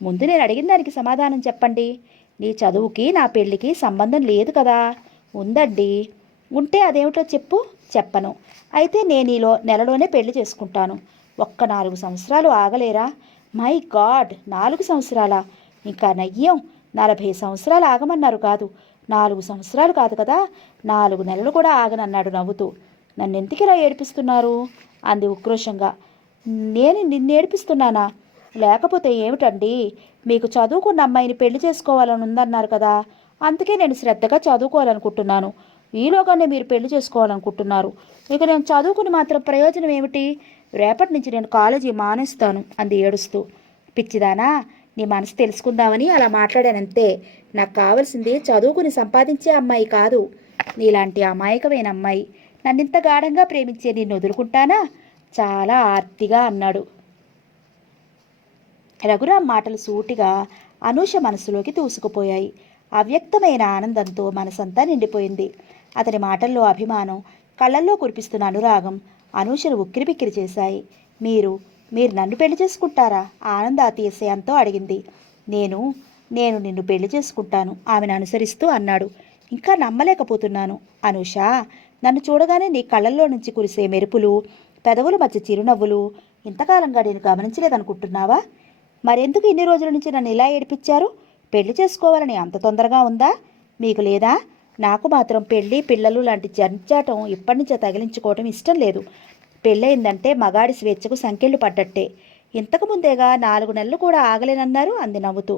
ముందు నేను అడిగిన దానికి సమాధానం చెప్పండి. నీ చదువుకి నా పెళ్లికి సంబంధం లేదు కదా? ఉందండి. ఉంటే అదేమిటో చెప్పు. చెప్పను. అయితే నేను నెలలోనే పెళ్లి చేసుకుంటాను. ఒక్క 4 సంవత్సరాలు ఆగలేరా? My God, 4 సంవత్సరాలా? ఇంకా నయ్యం. 40 సంవత్సరాలు ఆగమన్నారు కాదు. 4 సంవత్సరాలు కాదు కదా, 4 నెలలు కూడా ఆగనన్నాడు నవ్వుతూ. నన్నెందుకిలా ఏడిపిస్తున్నారు అంది ఉక్రోషంగా. నేను నిన్ను ఏడిపిస్తున్నానా? లేకపోతే ఏమిటండి? మీకు చదువుకున్న అమ్మాయిని పెళ్లి చేసుకోవాలని ఉందన్నారు కదా, అందుకే నేను శ్రద్ధగా చదువుకోవాలనుకుంటున్నాను. ఈలోగానే మీరు పెళ్లి చేసుకోవాలనుకుంటున్నారు. ఇక నేను చదువుకుని మాత్రం ప్రయోజనం ఏమిటి? రేపటి నుంచి నేను కాలేజీ మానేస్తాను అంది ఏడుస్తూ. పిచ్చిదానా, నీ మనసు తెలుసుకుందామని అలా మాట్లాడానంతే. నాకు కావాల్సింది చదువుకుని సంపాదించే అమ్మాయి కాదు, నీలాంటి అమాయకమైన అమ్మాయి. నన్నింత గాఢంగా ప్రేమించే నిన్ను వదులుకుంటానా? చాలా ఆర్తిగా అన్నాడు. రఘురాం మాటలు సూటిగా అనూష మనసులోకి దూసుకుపోయాయి. అవ్యక్తమైన ఆనందంతో మనసంతా నిండిపోయింది. అతని మాటల్లో అభిమానం, కళ్ళల్లో కురిపిస్తున్న అనురాగం అనూషను ఉక్కిరిబిక్కిరి చేశాయి. మీరు నన్ను పెళ్లి చేసుకుంటారా? ఆనంద అతిశయంతో అడిగింది. నేను నిన్ను పెళ్లి చేసుకుంటాను ఆమెను అనుసరిస్తూ అన్నాడు. ఇంకా నమ్మలేకపోతున్నాను అనూష. నన్ను చూడగానే నీ కళ్ళల్లో నుంచి కురిసే మెరుపులు, పెదవుల మధ్య చిరునవ్వులు ఇంతకాలంగా నేను గమనించలేదనుకుంటున్నావా? మరెందుకు ఇన్ని రోజుల నుంచి నన్ను ఇలా ఏడిపించారు? పెళ్లి చేసుకోవాలని అంత తొందరగా ఉందా మీకు? లేదా? నాకు మాత్రం పెళ్ళి పిల్లలు లాంటి జంజాటం ఇప్పటి నుంచే తగిలించుకోవటం ఇష్టం లేదు. పెళ్ళయిందంటే మగాడి స్వేచ్ఛకు సంకెళ్ళు పడ్డట్టే. ఇంతకుముందేగా 4 నెలలు కూడా ఆగలేనన్నారు అంది నవ్వుతూ.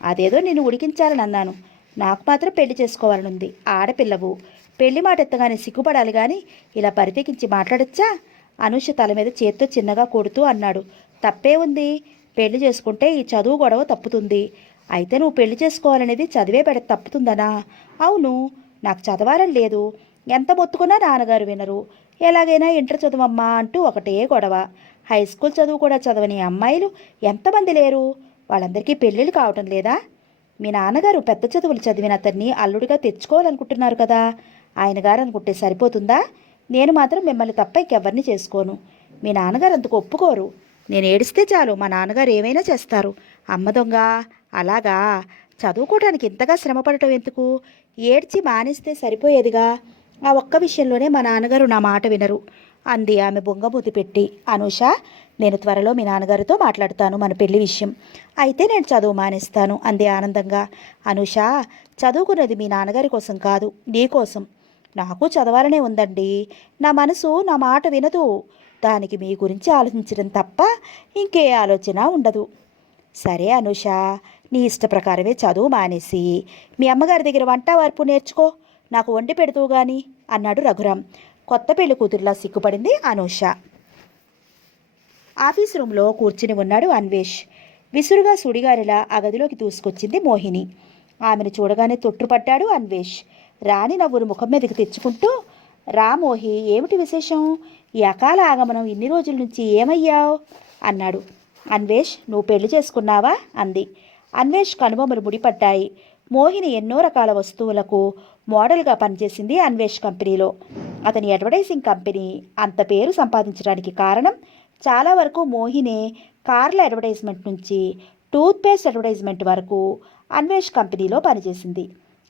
అదేదో నిన్ను ఉడికించాలని అన్నాను. నాకు మాత్రం పెళ్లి చేసుకోవాలనుంది. ఆడపిల్లవు, పెళ్లి మాట ఎత్తగానే సిగ్గుపడాలి కానీ ఇలా పరితెకించి మాట్లాడచ్చా? అనూష తల మీద చేత్తో చిన్నగా కొడుతూ అన్నాడు. తప్పే ఉంది. పెళ్లి చేసుకుంటే ఈ చదువు గొడవ తప్పుతుంది. అయితే నువ్వు పెళ్లి చేసుకోవాలనేది చదివే తప్పుతుందనా? అవును, నాకు చదవాలని లేదు. ఎంత మొత్తుకున్నా నాన్నగారు వినరు. ఎలాగైనా ఇంటర్ చదువమ్మా అంటూ ఒకటే గొడవ. హై స్కూల్ చదువు కూడా చదవని అమ్మాయిలు ఎంతమంది లేరు? వాళ్ళందరికీ పెళ్ళిళ్ళు కావటం లేదా? మీ నాన్నగారు పెద్ద చదువులు చదివిన అతన్ని అల్లుడిగా తెచ్చుకోవాలనుకుంటున్నారు కదా, ఆయన గారు అనుకుంటే సరిపోతుందా? నేను మాత్రం మిమ్మల్ని తప్ప ఇంకెవరిని చేసుకోను. మీ నాన్నగారు అందుకు ఒప్పుకోరు. నేను ఏడిస్తే చాలు మా నాన్నగారు ఏమైనా చేస్తారు. అమ్మ దొంగ. అలాగా? చదువుకోవడానికి ఇంతగా శ్రమపడటం ఎందుకు? ఏడ్చి మానేస్తే సరిపోయేదిగా. ఆ ఒక్క విషయంలోనే మా నాన్నగారు నా మాట వినరు అంది ఆమె బొంగమూతి పెట్టి. అనూష, నేను త్వరలో మీ నాన్నగారితో మాట్లాడతాను మన పెళ్లి విషయం. అయితే నేను చదువు మానేస్తాను అంది ఆనందంగా. అనూష, చదువుకున్నది మీ నాన్నగారి కోసం కాదు, నీ కోసం. నాకు చదవాలనే ఉందండి. నా మనసు నా మాట వినదు. దానికి మీ గురించి ఆలోచించడం తప్ప ఇంకే ఆలోచన ఉండదు. సరే అనూష, నీ ఇష్ట ప్రకారమే చదువు మానేసి మీ అమ్మగారి దగ్గర వంట వార్పు నేర్చుకో. నాకు వండి పెడుతూ గాని అన్నాడు రఘురాం. కొత్త పెళ్లి కూతురులా సిగ్గుపడింది అనూష. ఆఫీస్ రూమ్లో కూర్చుని ఉన్నాడు అన్వేష్. విసురుగా సుడిగారిలా ఆ గదిలోకి దూసుకొచ్చింది మోహిని. ఆమెను చూడగానే తొట్టుపడ్డాడు అన్వేష్. రాణి నవ్వును ముఖం మీదకి తెచ్చుకుంటూ, రామోహి, ఏమిటి విశేషం? ఈ అకాల ఆగమనం, ఇన్ని రోజుల నుంచి ఏమయ్యావు అన్నాడు. అన్వేష్, నువ్వు పెళ్లి చేసుకున్నావా అంది. అన్వేష్ కనుబొమ్మలు ముడిపడ్డాయి. మోహిని ఎన్నో రకాల వస్తువులకు మోడల్గా పనిచేసింది అన్వేష్ కంపెనీలో. అతని అడ్వర్టైజింగ్ కంపెనీ అంత పేరు సంపాదించడానికి కారణం చాలా వరకు మోహినే. కార్ల అడ్వర్టైజ్మెంట్ నుంచి టూత్పేస్ట్ అడ్వర్టైజ్మెంట్ వరకు అన్వేష్ కంపెనీలో పనిచేసింది.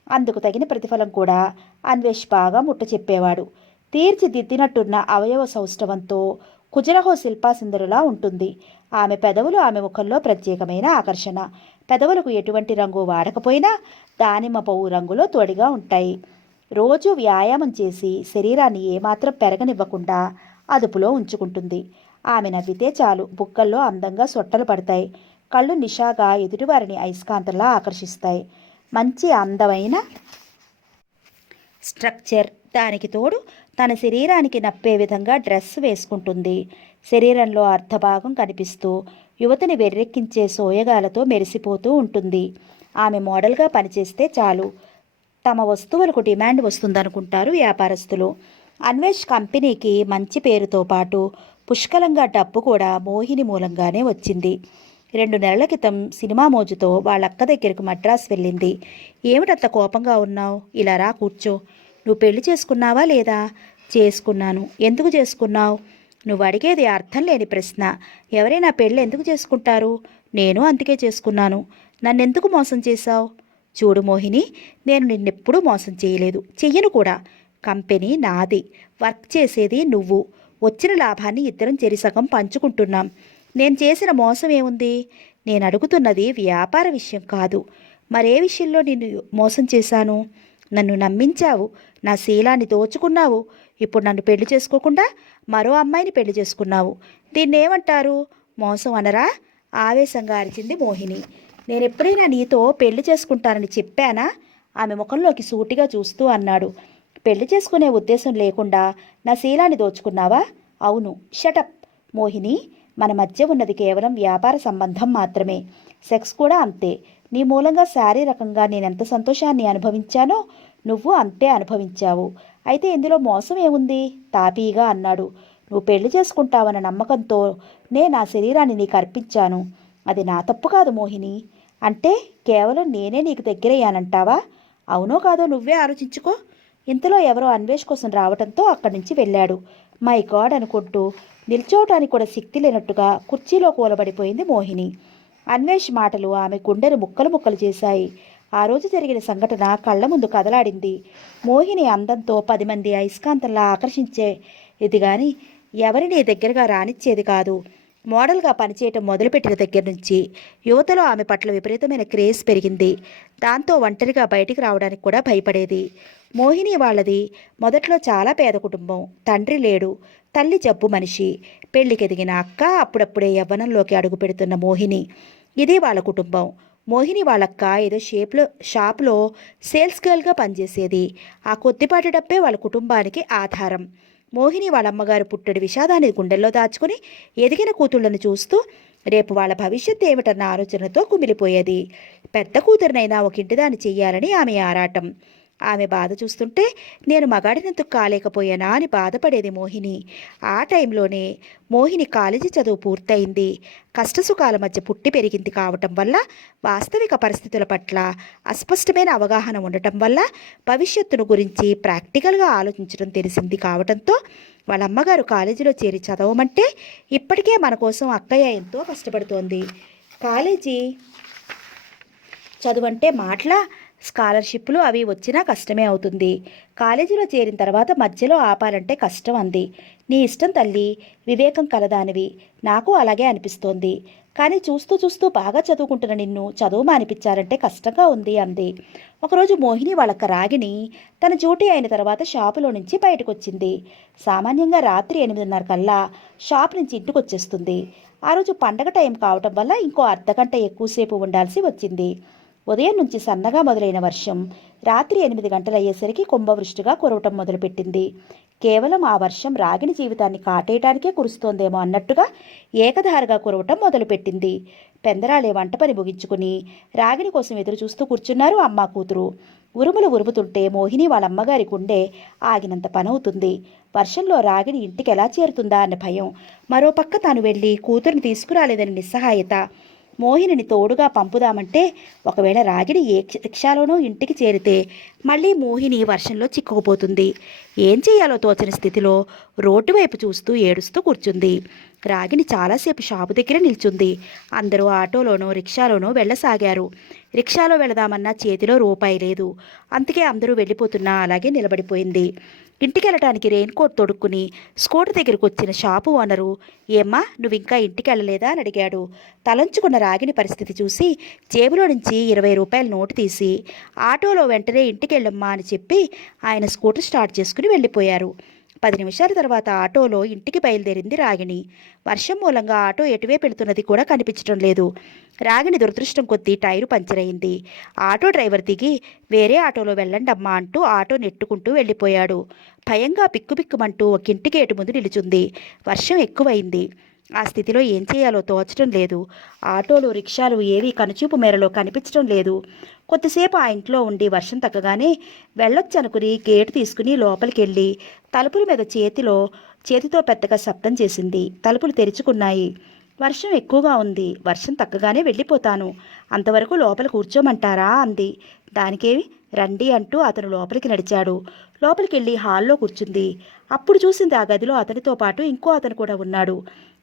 అందుకు తగిన ప్రతిఫలం కూడా అన్వేష్ బాగా ముట్ట చెప్పేవాడు. తీర్చిదిద్దినట్టున్న అవయవ సౌష్ఠవంతో కుజరహో శిల్పాసుందరులా ఉంటుంది. ఆమె పెదవులు ఆమె ముఖంలో ప్రత్యేకమైన ఆకర్షణ. పెదవులకు ఎటువంటి రంగు వాడకపోయినా దానిమ్మ పువ్వు రంగులో తోడిగా ఉంటాయి. రోజు వ్యాయామం చేసి శరీరాన్ని ఏమాత్రం పెరగనివ్వకుండా అదుపులో ఉంచుకుంటుంది. ఆమె నవ్వితే చాలు బుక్కల్లో అందంగా సొట్టలు పడతాయి. కళ్ళు నిషాగా ఎదుటివారిని అయస్కాంతంలా ఆకర్షిస్తాయి. మంచి అందమైన స్ట్రక్చర్, దానికి తోడు తన శరీరానికి నప్పే విధంగా డ్రెస్ వేసుకుంటుంది. శరీరంలో అర్ధభాగం కనిపిస్తూ యువతిని వెర్రెక్కించే సోయగాలతో మెరిసిపోతూ ఉంటుంది. ఆమె మోడల్గా పనిచేస్తే చాలు తమ వస్తువులకు డిమాండ్ వస్తుందనుకుంటారు వ్యాపారస్తులు. అన్వేష్ కంపెనీకి మంచి పేరుతో పాటు పుష్కలంగా డబ్బు కూడా మోహిని మూలంగానే వచ్చింది. 2 నెలల క్రితం సినిమా మోజుతో వాళ్ళక్క దగ్గరకు మద్రాసు వెళ్ళింది. ఏమిటంత కోపంగా ఉన్నావు? ఇలా రా, కూర్చో. నువ్వు పెళ్లి చేసుకున్నావా లేదా? చేసుకున్నాను. ఎందుకు చేసుకున్నావు? నువ్వు అడిగేది అర్థం లేని ప్రశ్న. ఎవరైనా పెళ్ళి ఎందుకు చేసుకుంటారు? నేను అందుకే చేసుకున్నాను. నన్నెందుకు మోసం చేశావు? చూడు మోహిని, నేను నిన్నెప్పుడూ మోసం చేయలేదు, చెయ్యను కూడా. కంపెనీ నాది, వర్క్ చేసేది నువ్వు. వచ్చిన లాభాన్ని ఇద్దరం చెరిసగం పంచుకుంటున్నాం. నేను చేసిన మోసం ఏముంది? నేను అడుగుతున్నది వ్యాపార విషయం కాదు. మరే విషయంలో నిన్ను మోసం చేశాను? నన్ను నమ్మించావు, నా శీలాన్ని దోచుకున్నావు. ఇప్పుడు నన్ను పెళ్లి చేసుకోకుండా మరో అమ్మాయిని పెళ్లి చేసుకున్నావు. దీన్నేమంటారు? మోసం అనరా? ఆవేశంగా అరిచింది మోహిని. నేనెప్పుడైనా నీతో పెళ్లి చేసుకుంటానని చెప్పానా? ఆమె ముఖంలోకి సూటిగా చూస్తూ అన్నాడు. పెళ్లి చేసుకునే ఉద్దేశం లేకుండా నా శీలాన్ని దోచుకున్నావా? అవును. షటప్ మోహిని, మన మధ్య ఉన్నది కేవలం వ్యాపార సంబంధం మాత్రమే. సెక్స్ కూడా అంతే. నీ మూలంగా శారీరకంగా నేనెంత సంతోషాన్ని అనుభవించానో నువ్వు అంతే అనుభవించావు. అయితే ఇందులో మోసం ఏముంది? తాపీగా అన్నాడు. నువ్వు పెళ్లి చేసుకుంటావన్న నమ్మకంతో నా శరీరాన్ని నీకు అర్పించాను. అది నా తప్పు కాదు మోహిని. అంటే కేవలం నేనే నీకు దగ్గరయ్యానంటావా? అవునో కాదో నువ్వే ఆలోచించుకో. ఇంతలో ఎవరో అన్వేష్ కోసం రావడంతో అక్కడి నుంచి వెళ్ళాడు. మై గాడ్ అనుకుంటూ నిల్చోవటానికి కూడా శక్తి లేనట్టుగా కుర్చీలో కూలబడిపోయింది మోహిని. అన్వేష్ మాటలు ఆమె గుండెను ముక్కలు ముక్కలు చేశాయి. ఆ రోజు జరిగిన సంఘటన కళ్ళ ముందు కదలాడింది. మోహిని అందంతో 10 మంది అయస్కాంతంలా ఆకర్షించేది కానీ ఎవరిని దగ్గరగా రానిచ్చేది కాదు. మోడల్గా పనిచేయటం మొదలుపెట్టిన దగ్గర నుంచి యువతలో ఆమె పట్ల విపరీతమైన క్రేజ్ పెరిగింది. దాంతో ఒంటరిగా బయటికి రావడానికి కూడా భయపడేది. మోహిని వాళ్ళది మొదట్లో చాలా పేద కుటుంబం. తండ్రి లేడు, తల్లి జబ్బు మనిషి, పెళ్లికెదిగిన అక్క, అప్పుడప్పుడే యవ్వనంలోకి అడుగు పెడుతున్న మోహిని. ఇది వాళ్ళ కుటుంబం. మోహిని వాళ్ళక్క ఏదో షాప్లో సేల్స్ గర్ల్గా పనిచేసేది. ఆ కొద్దిపాటి డబ్బే వాళ్ళ కుటుంబానికి ఆధారం. మోహిని వాళ్ళమ్మగారు పుట్టడి విషాదాన్ని గుండెల్లో దాచుకుని ఎదిగిన కూతుళ్లను చూస్తూ రేపు వాళ్ళ భవిష్యత్తు ఏమిటన్న ఆలోచనతో కుమిలిపోయేది. పెద్ద కూతురినైనా ఒక ఇంటిదాన్ని చెయ్యాలని ఆమె ఆరాటం. ఆమె బాధ చూస్తుంటే నేను మగాడినందుకు కాలేకపోయానా అని బాధపడేది మోహిని. ఆ టైంలోనే మోహిని కాలేజీ చదువు పూర్తయింది. కష్టసుఖాల మధ్య పుట్టి పెరిగింది కావటం వల్ల వాస్తవిక పరిస్థితుల పట్ల అస్పష్టమైన అవగాహన ఉండటం వల్ల భవిష్యత్తును గురించి ప్రాక్టికల్గా ఆలోచించడం తెలిసింది కావటంతో వాళ్ళ అమ్మగారు కాలేజీలో చేరి చదవమంటే ఇప్పటికే మన కోసం అక్కయ్య ఎంతో కష్టపడుతోంది. కాలేజీ చదువంటే మాటలా? స్కాలర్షిప్లు అవి వచ్చినా కష్టమే అవుతుంది. కాలేజీలో చేరిన తర్వాత మధ్యలో ఆపాలంటే కష్టం అంది. నీ ఇష్టం తల్లి, వివేకం కలదానివి. నాకు అలాగే అనిపిస్తోంది. కానీ చూస్తూ చూస్తూ బాగా చదువుకుంటున్న నిన్ను చదువు మానిపించాలంటే కష్టంగా ఉంది అంది. ఒకరోజు మోహిని వాళ్ళక్క రాగిణి తన డ్యూటీ అయిన తర్వాత షాపులో నుంచి బయటకు వచ్చింది. సామాన్యంగా రాత్రి 8:30 కల్లా షాప్ నుంచి ఇంటికి వచ్చేస్తుంది. ఆ రోజు పండగ టైం కావటం వల్ల ఇంకో అర్ధగంట ఎక్కువసేపు ఉండాల్సి వచ్చింది. ఉదయం నుంచి సన్నగా మొదలైన వర్షం రాత్రి 8 గంటలయ్యేసరికి కుంభవృష్టిగా కురవటం మొదలుపెట్టింది. కేవలం ఆ వర్షం రాగిణి జీవితాన్ని కాటేయటానికే కురుస్తోందేమో అన్నట్టుగా ఏకధారగా కురవటం మొదలుపెట్టింది. పెందరాళే వంట పని ముగించుకుని రాగిణి కోసం ఎదురు చూస్తూ కూర్చున్నారు అమ్మా కూతురు. ఉరుములు ఉరుముతుంటే మోహిని వాళ్ళమ్మగారి గుండె ఆగినంత పనవుతుంది. వర్షంలో రాగిణి ఇంటికి ఎలా చేరుతుందా అన్న భయం, మరోపక్క తాను వెళ్ళి కూతురిని తీసుకురాలేదని నిస్సహాయత. మోహినిని తోడుగా పంపుదామంటే ఒకవేళ రాగిణి ఏ రిక్షాలోనో ఇంటికి చేరితే మళ్ళీ మోహిని వర్షంలో చిక్కుకుపోతుంది. ఏం చేయాలో తోచని స్థితిలో రోడ్డు వైపు చూస్తూ ఏడుస్తూ కూర్చుంది. రాగిణి చాలాసేపు షాపు దగ్గర నిల్చుంది. అందరూ ఆటోలోనో రిక్షాలోనో వెళ్ళసాగారు. రిక్షాలో వెళదామన్నా చేతిలో రూపాయి లేదు. అందుకే అందరూ వెళ్ళిపోతున్నా అలాగే నిలబడిపోయింది. ఇంటికి వెళ్ళటానికి రెయిన్ కోట్ తొడుక్కుని స్కూటర్ దగ్గరకు వచ్చిన షాపు ఓనరు, ఏమ్మా నువ్వు ఇంకా ఇంటికి వెళ్ళలేదా అని అడిగాడు. తలంచుకున్న రాగిని పరిస్థితి చూసి జేబులో నుంచి 20 రూపాయల నోటు తీసి ఆటోలో వెంటనే ఇంటికి వెళ్ళమ్మా అని చెప్పి ఆయన స్కూటర్ స్టార్ట్ చేసుకుని వెళ్ళిపోయారు. 10 నిమిషాల తర్వాత ఆటోలో ఇంటికి బయలుదేరింది రాగిణి. వర్షం మూలంగా ఆటో ఎటువైపు వెళుతున్నది కూడా కనిపించడం లేదు. రాగిణి దురదృష్టం కొద్దీ టైరు పంచర్ అయింది. ఆటో డ్రైవర్ దిగి వేరే ఆటోలో వెళ్ళండి అమ్మా అంటూ ఆటో నెట్టుకుంటూ వెళ్ళిపోయాడు. భయంగా పిక్కుపిక్కుమంటూ ఒక ఇంటి గేటు ముందు నిలుచుంది. వర్షం ఎక్కువైంది. ఆ స్థితిలో ఏం చేయాలో తోచడం లేదు. ఆటోలు రిక్షాలు ఏవీ కనుచూపు మేరలో కనిపించడం లేదు. కొద్దిసేపు ఆ ఇంట్లో ఉండి వర్షం తగ్గగానే వెళ్ళొచ్చనుకుని గేటు తీసుకుని లోపలికి వెళ్ళి తలుపుల మీద చేతితో పెద్దగా శబ్దం చేసింది. తలుపులు తెరుచుకున్నాయి. వర్షం ఎక్కువగా ఉంది. వర్షం తగ్గగానే వెళ్ళిపోతాను, అంతవరకు లోపల కూర్చోమంటారా అంది. దానికేమి రండి అంటూ అతను లోపలికి నడిచాడు. లోపలికి వెళ్ళి హాల్లో కూర్చుంది. అప్పుడు చూసింది ఆ గదిలో అతనితో పాటు ఇంకో అతను కూడా ఉన్నాడు.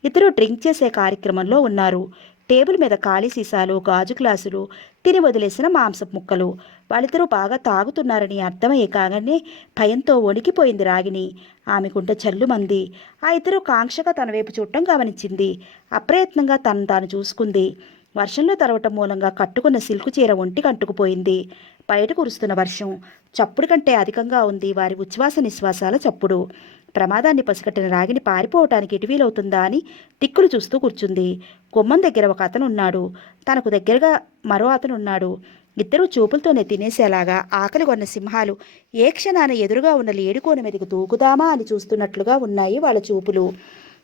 ఇద్దరు డ్రింక్ చేసే కార్యక్రమంలో ఉన్నారు. టేబుల్ మీద ఖాళీ సీసాలు, గాజు గ్లాసులు, తిని వదిలేసిన మాంసపు ముక్కలు. వాళ్ళిద్దరూ బాగా తాగుతున్నారని అర్థమయ్యే కాగానే భయంతో వణికిపోయింది రాగిణి. ఆమె గుండె చల్లుమంది. ఆ ఇద్దరు కాంక్షగా తన వైపు చూడటం గమనించింది. అప్రయత్నంగా తనను తాను చూసుకుంది. వర్షంలో తడవటం మూలంగా కట్టుకున్న సిల్కు చీర ఒంటికి అంటుకుపోయింది. బయట కురుస్తున్న వర్షం చప్పుడు కంటే అధికంగా ఉంది వారి ఉచ్ఛ్వాస నిశ్వాసాల చప్పుడు. ప్రమాదాన్ని పసిగట్టిన రాగిని పారిపోవటానికి ఎటువీలవుతుందా అని దిక్కులు చూస్తూ కూర్చుంది. గుమ్మం దగ్గర ఒక అతను ఉన్నాడు. తనకు దగ్గరగా మరో అతను ఉన్నాడు. ఇద్దరూ చూపులతోనే తినేసేలాగా ఆకలి కొన్న సింహాలు ఏ క్షణాన ఎదురుగా ఉన్న లేడికోన మీదకి దూకుదామా అని చూస్తున్నట్లుగా ఉన్నాయి వాళ్ళ చూపులు.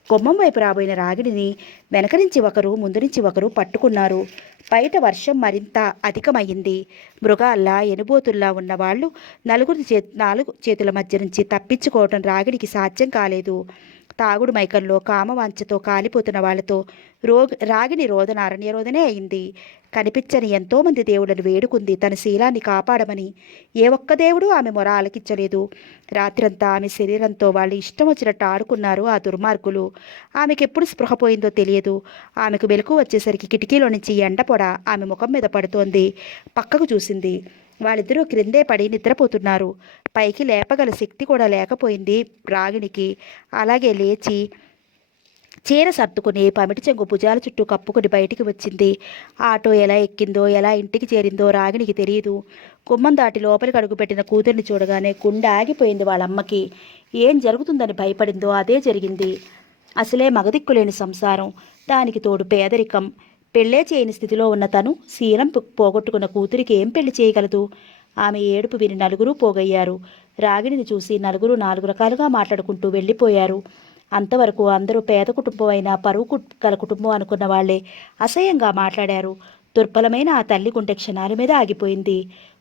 గుమ్మం వైపు రాబోయిన రాగిడిని వెనక నుంచి ఒకరు ముందు నుంచి ఒకరు పట్టుకున్నారు. బయట వర్షం మరింత అధికమయ్యింది. మృగాల్లా ఎనుబోతుల్లా ఉన్నవాళ్లు నాలుగు చేతుల మధ్య నుంచి తప్పించుకోవటం రాగిడికి సాధ్యం కాలేదు. తాగుడు మైకంలో కామవాంఛతో కాలిపోతున్న వాళ్లతో రాగిని రోదన అరణ్యరోదనే అయింది. కనిపించని ఎంతోమంది దేవుళ్ళను వేడుకుంది తన శీలాన్ని కాపాడమని. ఏ ఒక్క దేవుడు ఆమె మొర ఆలకించలేదు. రాత్రంతా ఆమె శరీరంతో వాళ్ళు ఇష్టం వచ్చినట్టు ఆడుకున్నారు ఆ దుర్మార్గులు. ఆమెకెప్పుడు స్పృహ పోయిందో తెలియదు. ఆమెకు వెలుగు వచ్చేసరికి కిటికీలో నుంచి ఎండపొడ ఆమె ముఖం మీద పడుతోంది. పక్కకు చూసింది. వాళ్ళిద్దరూ క్రిందే పడి నిద్రపోతున్నారు. పైకి లేపగల శక్తి కూడా లేకపోయింది రాగిణికి. అలాగే లేచి చీర సర్దుకుని పమిటి చెంగు భుజాల చుట్టూ కప్పుకుని బయటికి వచ్చింది. ఆటో ఎలా ఎక్కిందో ఎలా ఇంటికి చేరిందో రాగిణికి తెలియదు. గుమ్మం దాటి లోపలికి అడుగుపెట్టిన కూతుర్ని చూడగానే గుండె ఆగిపోయింది వాళ్ళమ్మకి. ఏం జరుగుతుందని భయపడిందో అదే జరిగింది. అసలే మగదిక్కులేని సంసారం, దానికి తోడు పేదరికం. పెళ్ళే చేయని స్థితిలో ఉన్న తను శీలం పోగొట్టుకున్న కూతురికి ఏం పెళ్లి చేయగలదు? ఆమె ఏడుపు విని నలుగురు పోగయ్యారు. రాగిణిని చూసి నలుగురు 4 రకాలుగా మాట్లాడుకుంటూ వెళ్ళిపోయారు. అంతవరకు అందరూ పేద కుటుంబం అయినా పరువు గల కుటుంబం అనుకున్న వాళ్లే అసహ్యంగా మాట్లాడారు. దుర్బలమైన ఆ తల్లి గుండె క్షణాల మీద ఆగిపోయింది.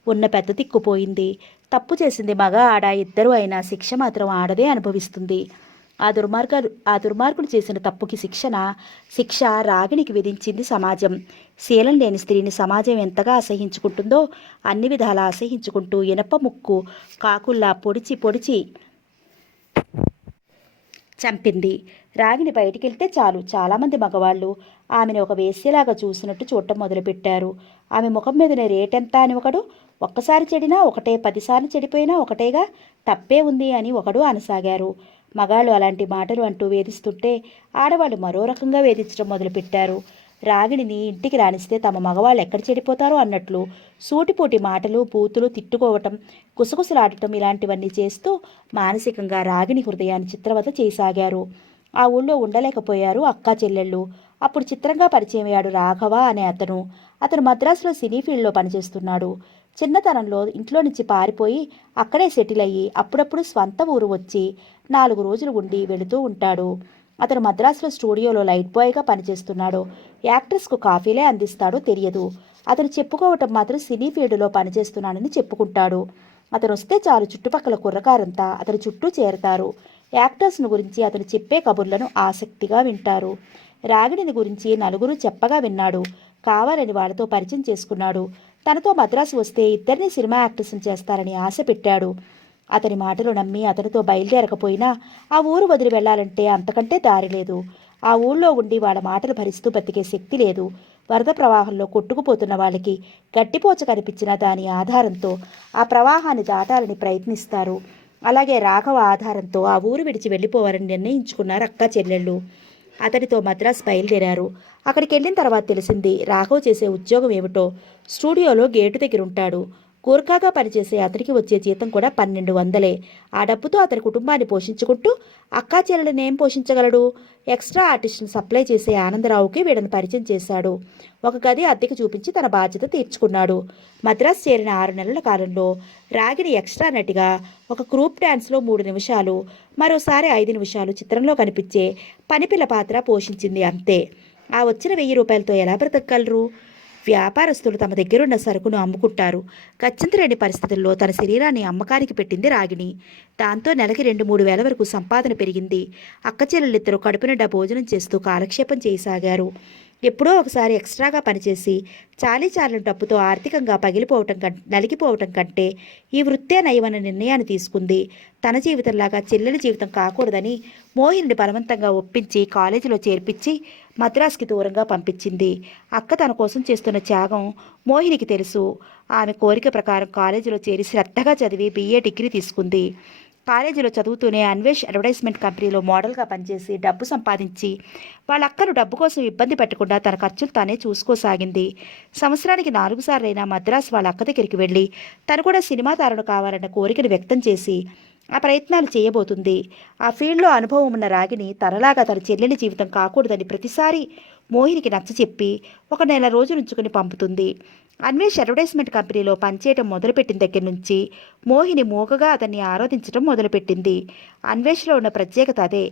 ఉన్న పెద్ద తిక్కుపోయింది. తప్పు చేసింది మగ ఆడ ఇద్దరు అయినా శిక్ష మాత్రం ఆడదే అనుభవిస్తుంది. ఆ దుర్మార్గుడు చేసిన తప్పుకి శిక్ష రాగిణికి విధించింది సమాజం. శీలం లేని స్త్రీని సమాజం ఎంతగా అసహించుకుంటుందో అన్ని విధాలా అసహించుకుంటూ ఇనప ముక్కు కాకుల్లా పొడిచి చంపింది. రాగిణి బయటికెళ్తే చాలు చాలామంది మగవాళ్ళు ఆమెను ఒక వేశ్యలాగా చూసినట్టు చూడటం మొదలుపెట్టారు. ఆమె ముఖం మీదనే రేటెంత అని ఒకడు, ఒక్కసారి చెడినా ఒకటే, 10 సార్లు చెడిపోయినా ఒకటేగా, తప్పే ఉంది అని ఒకడు అనసాగారు. మగాళ్ళు అలాంటి మాటలు అంటూ వేధిస్తుంటే ఆడవాళ్ళు మరో రకంగా వేధించడం మొదలుపెట్టారు. రాగిణిని ఇంటికి రాణిస్తే తమ మగవాళ్ళు ఎక్కడ చెడిపోతారో అన్నట్లు సూటిపోటి మాటలు, బూతులు, తిట్టుకోవటం, గుసగుసలాడటం ఇలాంటివన్నీ చేస్తూ మానసికంగా రాగిణి హృదయాన్ని చిత్రవత చేయసాగారు. ఆ ఊళ్ళో ఉండలేకపోయారు అక్కా చెల్లెళ్ళు. అప్పుడు చిత్రంగా పరిచయమయ్యాడు రాఘవ అనే అతను మద్రాసులో సినీ ఫీల్డ్లో పనిచేస్తున్నాడు. చిన్నతనంలో ఇంట్లో నుంచి పారిపోయి అక్కడే సెటిల్ అయ్యి అప్పుడప్పుడు స్వంత ఊరు వచ్చి 4 రోజులు ఉండి వెళుతూ ఉంటాడు. అతను మద్రాసులో స్టూడియోలో లైట్ బాయ్గా పనిచేస్తున్నాడు. యాక్ట్రెస్కు కాఫీలే అందిస్తాడో తెలియదు. అతను చెప్పుకోవటం మాత్రం సినీ ఫీల్డ్లో పనిచేస్తున్నానని చెప్పుకుంటాడు. అతను వస్తే చాలు చుట్టుపక్కల కుర్రకారంతా అతని చుట్టూ చేరతారు. యాక్టర్స్ను గురించి అతను చెప్పే కబుర్లను ఆసక్తిగా వింటారు. రాగిణిని గురించి నలుగురు చెప్పగా విన్నాడు. కావాలని వాళ్ళతో పరిచయం చేసుకున్నాడు. తనతో మద్రాసు వస్తే ఇద్దరిని సినిమా యాక్టర్స్ని చేస్తారని ఆశ పెట్టాడు. అతని మాటలు నమ్మి అతనితో బయలుదేరకపోయినా ఆ ఊరు వదిలి వెళ్లాలంటే అంతకంటే దారి లేదు. ఆ ఊళ్ళో ఉండి వాళ్ళ మాటలు భరిస్తూ బతికే శక్తి లేదు. వరద ప్రవాహంలో కొట్టుకుపోతున్న వాళ్ళకి గట్టిపోచ కనిపించిన దాని ఆధారంతో ఆ ప్రవాహాన్ని దాటాలని ప్రయత్నిస్తారు. అలాగే రాఘవ ఆధారంతో ఆ ఊరు విడిచి వెళ్ళిపోవాలని నిర్ణయించుకున్నారు అక్క చెల్లెళ్ళు. అతడితో మద్రాసు బయలుదేరారు. అక్కడికి వెళ్ళిన తర్వాత తెలిసింది రాఘవ్ చేసే ఉద్యోగం ఏమిటో. స్టూడియోలో గేటు దగ్గర ఉంటాడు. గూర్ఖాగా పనిచేసే అతనికి వచ్చే జీతం కూడా 1200. ఆ డబ్బుతో అతని కుటుంబాన్ని పోషించుకుంటూ అక్కా చెల్లెలను ఏం పోషించగలడు? ఎక్స్ట్రా ఆర్టిస్టును సప్లై చేసే ఆనందరావుకి వీడని పరిచయం చేశాడు. ఒక గది అద్దెకి చూపించి తన బాధ్యత తీర్చుకున్నాడు. మద్రాసు చేరిన 6 నెలల కాలంలో రాగిణి ఎక్స్ట్రా నటిగా ఒక గ్రూప్ డ్యాన్స్లో 3 నిమిషాలు, మరోసారి 5 నిమిషాలు చిత్రంలో కనిపించే పనిపిల్ల పాత్ర పోషించింది అంతే. ఆ వచ్చిన 1000 రూపాయలతో ఎలా బ్రతకగలరు? వ్యాపారస్తులు తమ దగ్గరున్న సరుకును అమ్ముకుంటారు. గత్యంతరలేని పరిస్థితుల్లో తన శరీరాన్ని అమ్మకానికి పెట్టింది రాగిణి. దాంతో నెలకి 2-3 వేల వరకు సంపాదన పెరిగింది. అక్కచెల్లెళ్ళిద్దరూ కడుపు నిండా భోజనం చేస్తూ కాలక్షేపం చేయసాగారు. ఎప్పుడో ఒకసారి ఎక్స్ట్రాగా పనిచేసి చాలీచాలని డబ్బుతో ఆర్థికంగా నలిగిపోవటం కంటే ఈ వృత్తే నయమన్న నిర్ణయాన్ని తీసుకుంది. తన జీవితంలాగా చెల్లెలి జీవితం కాకూడదని మోహినిని బలవంతంగా ఒప్పించి కాలేజీలో చేర్పించి మద్రాసుకి దూరంగా పంపించింది. అక్క తన కోసం చేస్తున్న త్యాగం మోహినికి తెలుసు. ఆమె కోరిక ప్రకారం కాలేజీలో చేరి శ్రద్ధగా చదివి BA డిగ్రీ తీసుకుంది. కాలేజీలో చదువుతూనే అన్వేష్ అడ్వర్టైజ్మెంట్ కంపెనీలో మోడల్గా పనిచేసి డబ్బు సంపాదించి వాళ్ళ అక్కను డబ్బు కోసం ఇబ్బంది పెట్టకుండా తన ఖర్చులు తానే చూసుకోసాగింది. సంవత్సరానికి 4 సార్లైనా మద్రాసు వాళ్ళ అక్క దగ్గరికి వెళ్ళి తను కూడా సినిమా తారను కావాలన్న కోరికను వ్యక్తం చేసి ఆ ప్రయత్నాలు చేయబోతుంది. ఆ ఫీల్డ్లో అనుభవం ఉన్న రాగిని తనలాగా తన చెల్లెలి జీవితం కాకూడదని ప్రతిసారి మోహినికి నచ్చచెప్పి 1 నెల రోజులు ఉంచుకుని పంపుతుంది. అన్వేష్ అడ్వర్టైజ్మెంట్ కంపెనీలో పనిచేయటం మొదలుపెట్టిన దగ్గర నుంచి మోహిని మూగగా అతన్ని ఆరాధించడం మొదలుపెట్టింది. అన్వేష్లో ఉన్న ప్రత్యేకత అదే.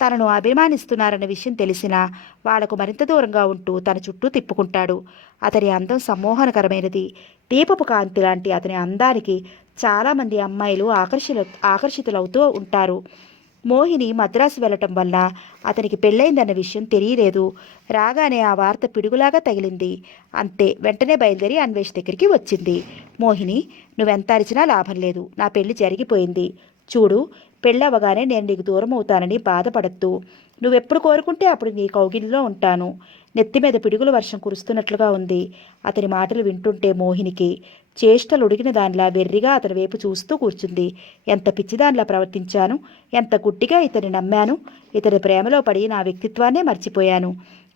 తనను అభిమానిస్తున్నారన్న విషయం తెలిసినా వాళ్లకు మరింత దూరంగా ఉంటూ తన చుట్టూ తిప్పుకుంటాడు. అతని అందం సమ్మోహనకరమైనది. దీపపు కాంతి లాంటి అతని అందానికి చాలామంది అమ్మాయిలు ఆకర్షితులవుతూ ఉంటారు. మోహిని మద్రాసు వెళ్లటం వల్ల అతనికి పెళ్ళైందన్న విషయం తెలియలేదు. రాగానే ఆ వార్త పిడుగులాగా తగిలింది. అంతే, వెంటనే బయలుదేరి అన్వేష్ దగ్గరికి వచ్చింది. మోహిని, నువ్వెంత అరిచినా లాభం లేదు. నా పెళ్లి జరిగిపోయింది. చూడు, పెళ్ళవగానే నేను నీకు దూరం అవుతానని బాధపడద్దు. నువ్వెప్పుడు కోరుకుంటే అప్పుడు నీ కౌగిలిలో ఉంటాను. నెత్తి మీద పిడుగుల వర్షం కురుస్తున్నట్లుగా ఉంది. అతని మాటలు వింటుంటే మోహినికి చేష్టలు ఉడిగిన దానిలా వెర్రిగా అతని వైపు చూస్తూ కూర్చుంది. ఎంత పిచ్చిదానిలా ప్రవర్తించాను, ఎంత గుడ్డిగా ఇతని నమ్మాను. ఇతని ప్రేమలో పడి నా వ్యక్తిత్వాన్నే మర్చిపోయాను.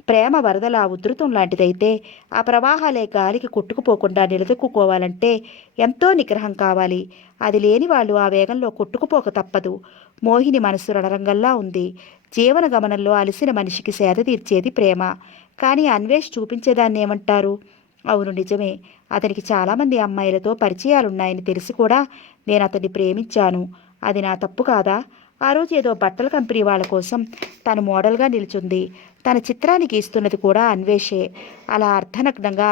ప్రేమ వరదలా ఉధృతం లాంటిదైతే ఆ ప్రవాహాలే గాలికి కొట్టుకుపోకుండా నిలదొక్కుకోవాలంటే ఎంతో నిగ్రహం కావాలి. అది లేని వాళ్ళు ఆ వేగంలో కొట్టుకుపోక తప్పదు. మోహిని మనసు రణరంగంలా ఉంది. జీవన గమనంలో అలసిన మనిషికి సేద తీర్చేది ప్రేమ. కానీ అన్వేష్ చూపించేదాన్ని ఏమంటారు? అవును, నిజమే. అతనికి చాలామంది అమ్మాయిలతో పరిచయాలున్నాయని తెలిసి కూడా నేను అతన్ని ప్రేమించాను. అది నా తప్పు కాదా? ఆ రోజు ఏదో బట్టల కంపెనీ వాళ్ళ కోసం తను మోడల్గా నిల్చుంది. తన చిత్రాన్ని గీస్తున్నది కూడా అన్వేషే. అలా అర్ధనగ్నంగా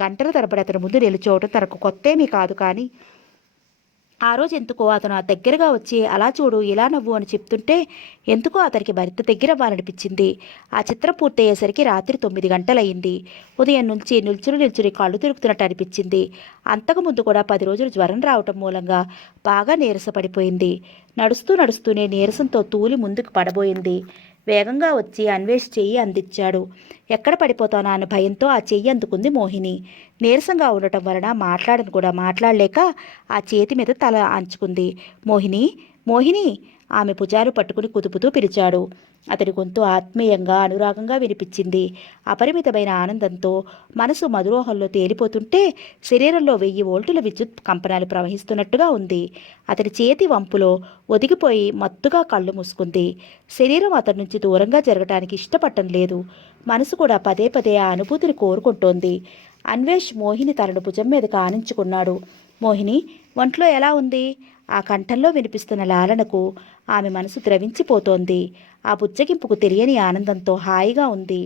గంటల తరబడి అతని ముందు నిల్చోవడం తనకు కొత్తేమీ కాదు. కానీ ఆ రోజు ఎందుకో అతను ఆ దగ్గరగా వచ్చి అలా చూడు, ఇలా నవ్వు అని చెప్తుంటే ఎందుకో అతనికి మరింత దగ్గరవ్వాలనిపించింది. ఆ చిత్రం పూర్తయ్యేసరికి రాత్రి 9 గంటలయ్యింది. ఉదయం నుంచి నిల్చుని కళ్ళు తిరుగుతున్నట్టు అనిపించింది. అంతకుముందు కూడా 10 రోజులు జ్వరం రావటం మూలంగా బాగా నీరసపడిపోయింది. నడుస్తూనే నీరసంతో తూలి ముందుకు పడబోయింది. వేగంగా వచ్చి అన్వేష్ చెయ్యి అందించాడు. ఎక్కడ పడిపోతానా అన్న భయంతో ఆ చెయ్యి అందుకుంది మోహిని. నీరసంగా ఉండటం వలన మాట్లాడలేక ఆ చేతి మీద తల ఆంచుకుంది. మోహిని, మోహిని! ఆమె భుజాలు పట్టుకుని కుదుపుతూ పిలిచాడు. అతని గొంతు ఆత్మీయంగా, అనురాగంగా వినిపించింది. అపరిమితమైన ఆనందంతో మనసు మధురోహంలో తేలిపోతుంటే శరీరంలో 1000 వోల్టుల విద్యుత్ కంపనాలు ప్రవహిస్తున్నట్టుగా ఉంది. అతని చేతి వంపులో ఒదిగిపోయి మత్తుగా కళ్ళు మూసుకుంది. శరీరం అతని నుంచి దూరంగా జరగటానికి ఇష్టపడటం లేదు. మనసు కూడా పదే పదే ఆ అనుభూతిని కోరుకుంటోంది. అన్వేష్ మోహిని తనను భుజం మీద కానించుకున్నాడు. మోహిని, ఒంట్లో ఎలా ఉంది? ఆ కంఠంలో వినిపిస్తున్న లాలనకు ఆమె మనసు ద్రవించిపోతోంది. ఆ బుజ్జగింపుకు తెలియని ఆనందంతో హాయిగా ఉంది.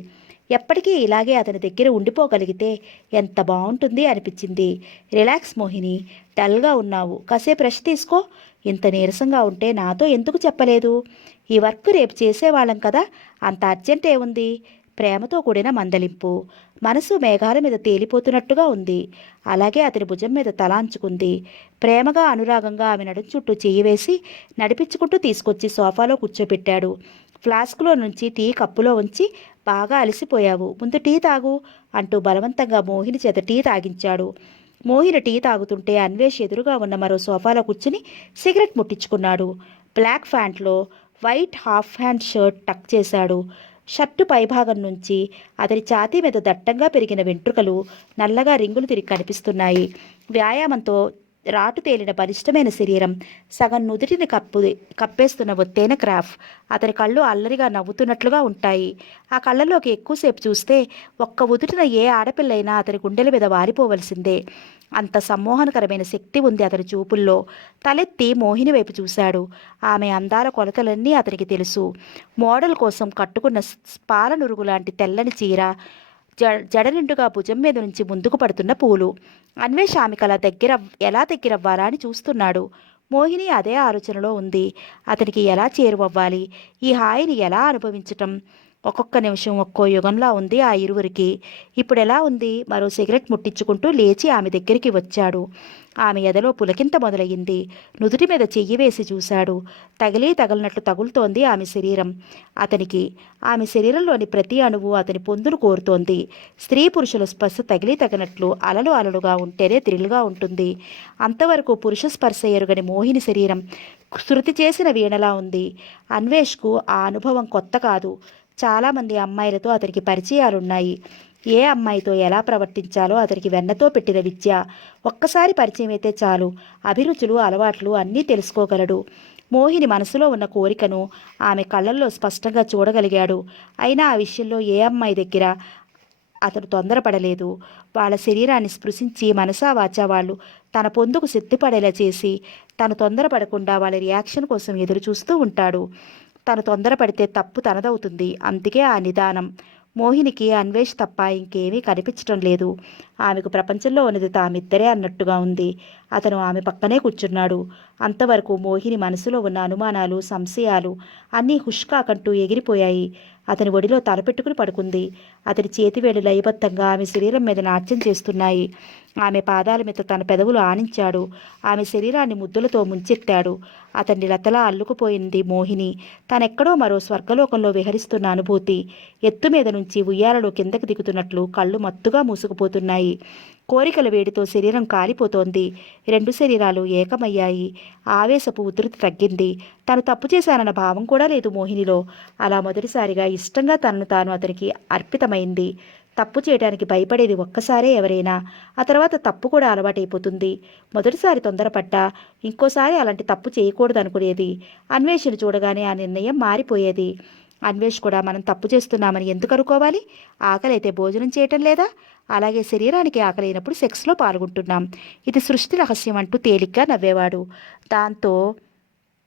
ఎప్పటికీ ఇలాగే అతని దగ్గర ఉండిపోగలిగితే ఎంత బాగుంటుంది అనిపించింది. రిలాక్స్ మోహిని, డల్గా ఉన్నావు, కాసేపు రెస్ట్ తీసుకో. ఇంత నీరసంగా ఉంటే నాతో ఎందుకు చెప్పలేదు? ఈ వర్క్ రేపు చేసేవాళ్ళం కదా, అంత అర్జెంట్ ఏముంది? ప్రేమతో కూడిన మందలింపు. మనసు మేఘాల మీద తేలిపోతున్నట్టుగా ఉంది. అలాగే అతని భుజం మీద తలాంచుకుంది. ప్రేమగా అనురాగంగా ఆమె నడుం చుట్టూ చెయ్యి వేసి నడిపించుకుంటూ తీసుకొచ్చి సోఫాలో కూర్చోబెట్టాడు. ఫ్లాస్క్లో నుంచి టీ కప్పులో ఉంచి, బాగా అలసిపోయావు, ముందు టీ తాగు అంటూ బలవంతంగా మోహిని చేత టీ తాగించాడు. మోహిని టీ తాగుతుంటే అన్వేష్ ఎదురుగా ఉన్న మరో సోఫాలో కూర్చుని సిగరెట్ ముట్టించుకున్నాడు. బ్లాక్ ప్యాంట్లో white half hand shirt tuck చేశాడు. షర్టు పైభాగం నుంచి అతని ఛాతీ మీద దట్టంగా పెరిగిన వెంట్రుకలు నల్లగా రింగులు తిరిగి కనిపిస్తున్నాయి. వ్యాయామంతో రాటు తేలిన బలిష్టమైన శరీరం, సగం నుదుటిని కప్పేస్తున్న ఒత్తైన క్రాఫ్. అతని కళ్ళు అల్లరిగా నవ్వుతున్నట్లుగా ఉంటాయి. ఆ కళ్ళలోకి ఎక్కువసేపు చూస్తే ఒక్క ఉదుటిన ఏ ఆడపిల్లైనా అతని గుండెల మీద వారిపోవలసిందే. అంత సమ్మోహనకరమైన శక్తి ఉంది అతని చూపుల్లో. తలెత్తి మోహిని వైపు చూశాడు. ఆమె అందాల కొలతలన్నీ అతనికి తెలుసు. మోడల్ కోసం కట్టుకున్న పాల నురుగు లాంటి తెల్లని చీర, జడనిండుగా భుజం మీద నుంచి ముందుకు పడుతున్న పూలు. అన్వేష్ ఆమెకు ఎలా దగ్గరవ్వాలా అని చూస్తున్నాడు. మోహిని అదే ఆలోచనలో ఉంది. అతనికి ఎలా చేరువవ్వాలి, ఈ హాయిని ఎలా అనుభవించటం? ఒక్కొక్క నిమిషం ఒక్కో యుగంలా ఉంది ఆ ఇరువురికి. ఇప్పుడు ఎలా ఉంది? మరో సిగరెట్ ముట్టించుకుంటూ లేచి ఆమె దగ్గరికి వచ్చాడు. ఆమె ఎదలో పులకింత మొదలయ్యింది. నుదుటి మీద చెయ్యి వేసి చూశాడు. తగిలినట్లు తగులుతోంది ఆమె శరీరం అతనికి. ఆమె శరీరంలోని ప్రతి అణువు అతని పొందును కోరుతోంది. స్త్రీ పురుషుల స్పర్శ తగినట్లు అలలుగా ఉంటేనే థ్రిల్గా ఉంటుంది. అంతవరకు పురుష స్పర్శ ఎరుగని మోహిని శరీరం శృతి చేసిన వీణలా ఉంది. అన్వేష్కు ఆ అనుభవం కొత్త కాదు. చాలామంది అమ్మాయిలతో అతనికి పరిచయాలున్నాయి. ఏ అమ్మాయితో ఎలా ప్రవర్తించాలో అతనికి వెన్నతో పెట్టిన విద్య. ఒక్కసారి పరిచయం అయితే చాలు, అభిరుచులు అలవాట్లు అన్నీ తెలుసుకోగలడు. మోహిని మనసులో ఉన్న కోరికను ఆమె కళ్ళల్లో స్పష్టంగా చూడగలిగాడు. అయినా ఆ విషయంలో ఏ అమ్మాయి దగ్గర అతను తొందరపడలేదు. వాళ్ళ శరీరాన్ని స్పృశించి మనసా వాచా వాళ్ళు తన పొందుకు సిద్ధిపడేలా చేసి తను తొందరపడకుండా వాళ్ళ రియాక్షన్ కోసం ఎదురు చూస్తూ ఉంటాడు. తను తొందరపడితే తప్పు తనదవుతుంది. అందుకే ఆ నిదానం. మోహినికి అన్వేష్ తప్ప ఇంకేమీ కనిపించటం లేదు. ఆమెకు ప్రపంచంలో ఉన్నది తామిద్దరే అన్నట్టుగా ఉంది. అతను ఆమె పక్కనే కూర్చున్నాడు. అంతవరకు మోహిని మనసులో ఉన్న అనుమానాలు, సంశయాలు అన్నీ హుష్కాకంటూ ఎగిరిపోయాయి. అతని ఒడిలో తలపెట్టుకుని పడుకుంది. అతని చేతివేళ్లు లయబద్ధంగా ఆమె శరీరం మీద నాట్యం చేస్తున్నాయి. ఆమె పాదాల మీద తన పెదవులు ఆనించాడు. ఆమె శరీరాన్ని ముద్దులతో ముంచెత్తాడు. అతన్ని లతలా అల్లుకుపోయింది మోహిని. తనెక్కడో మరో స్వర్గలోకంలో విహరిస్తున్న అనుభూతి. ఎత్తు మీద నుంచి ఉయ్యాలలో కిందకి దిగుతున్నట్లు కళ్ళు మత్తుగా మూసుకుపోతున్నాయి. కోరికల వేడితో శరీరం కాలిపోతోంది. రెండు శరీరాలు ఏకమయ్యాయి. ఆవేశపు ఉధృతి తగ్గింది. తను తప్పు చేశానన్న భావం కూడా లేదు మోహినిలో. అలా మొదటిసారిగా ఇష్టంగా తనను తాను అతనికి అర్పితమైంది. తప్పు చేయడానికి భయపడేది ఒక్కసారే ఎవరైనా. ఆ తర్వాత తప్పు కూడా అలవాటైపోతుంది. మొదటిసారి తొందరపడ్డా ఇంకోసారి అలాంటి తప్పు చేయకూడదనుకునేది. అన్వేషణ చూడగానే ఆ నిర్ణయం మారిపోయేది. అన్వేష్ కూడా మనం తప్పు చేస్తున్నామని ఎందుకు అనుకోవాలి? ఆకలి అయితే భోజనం చేయటం లేదా? అలాగే శరీరానికి ఆకలైనప్పుడు సెక్స్లో పాల్గొంటున్నాం. ఇది సృష్టి రహస్యం అంటూ తేలిగ్గా నవ్వేవాడు. దాంతో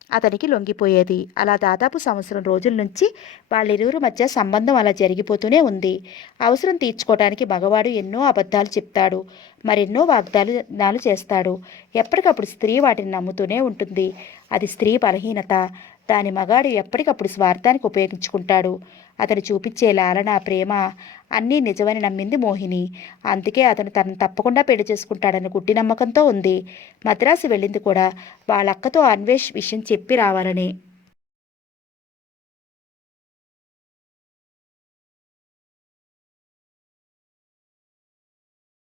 అతనికి లొంగిపోయేది. అలా దాదాపు సంవత్సరం రోజుల నుంచి వాళ్ళిరువురు మధ్య సంబంధం అలా జరిగిపోతూనే ఉంది. అవసరం తీర్చుకోవడానికి మగవాడు ఎన్నో అబద్ధాలు చెప్తాడు, మరెన్నో వాగ్దానాలు చేస్తాడు. ఎప్పటికప్పుడు స్త్రీ వాటిని నమ్ముతూనే ఉంటుంది. అది స్త్రీ బలహీనత. దాని మగాడు ఎప్పటికప్పుడు స్వార్థానికి ఉపయోగించుకుంటాడు. అతను చూపించే లాలన, ప్రేమ అన్నీ నిజమని నమ్మింది మోహిని. అందుకే అతను తనను తప్పకుండా పెళ్లి చేసుకుంటాడన్న గుడ్డి నమ్మకంతో ఉంది. మద్రాసు వెళ్ళింది కూడా వాళ్ళక్కతో అన్వేష్ విషయం చెప్పి రావాలని.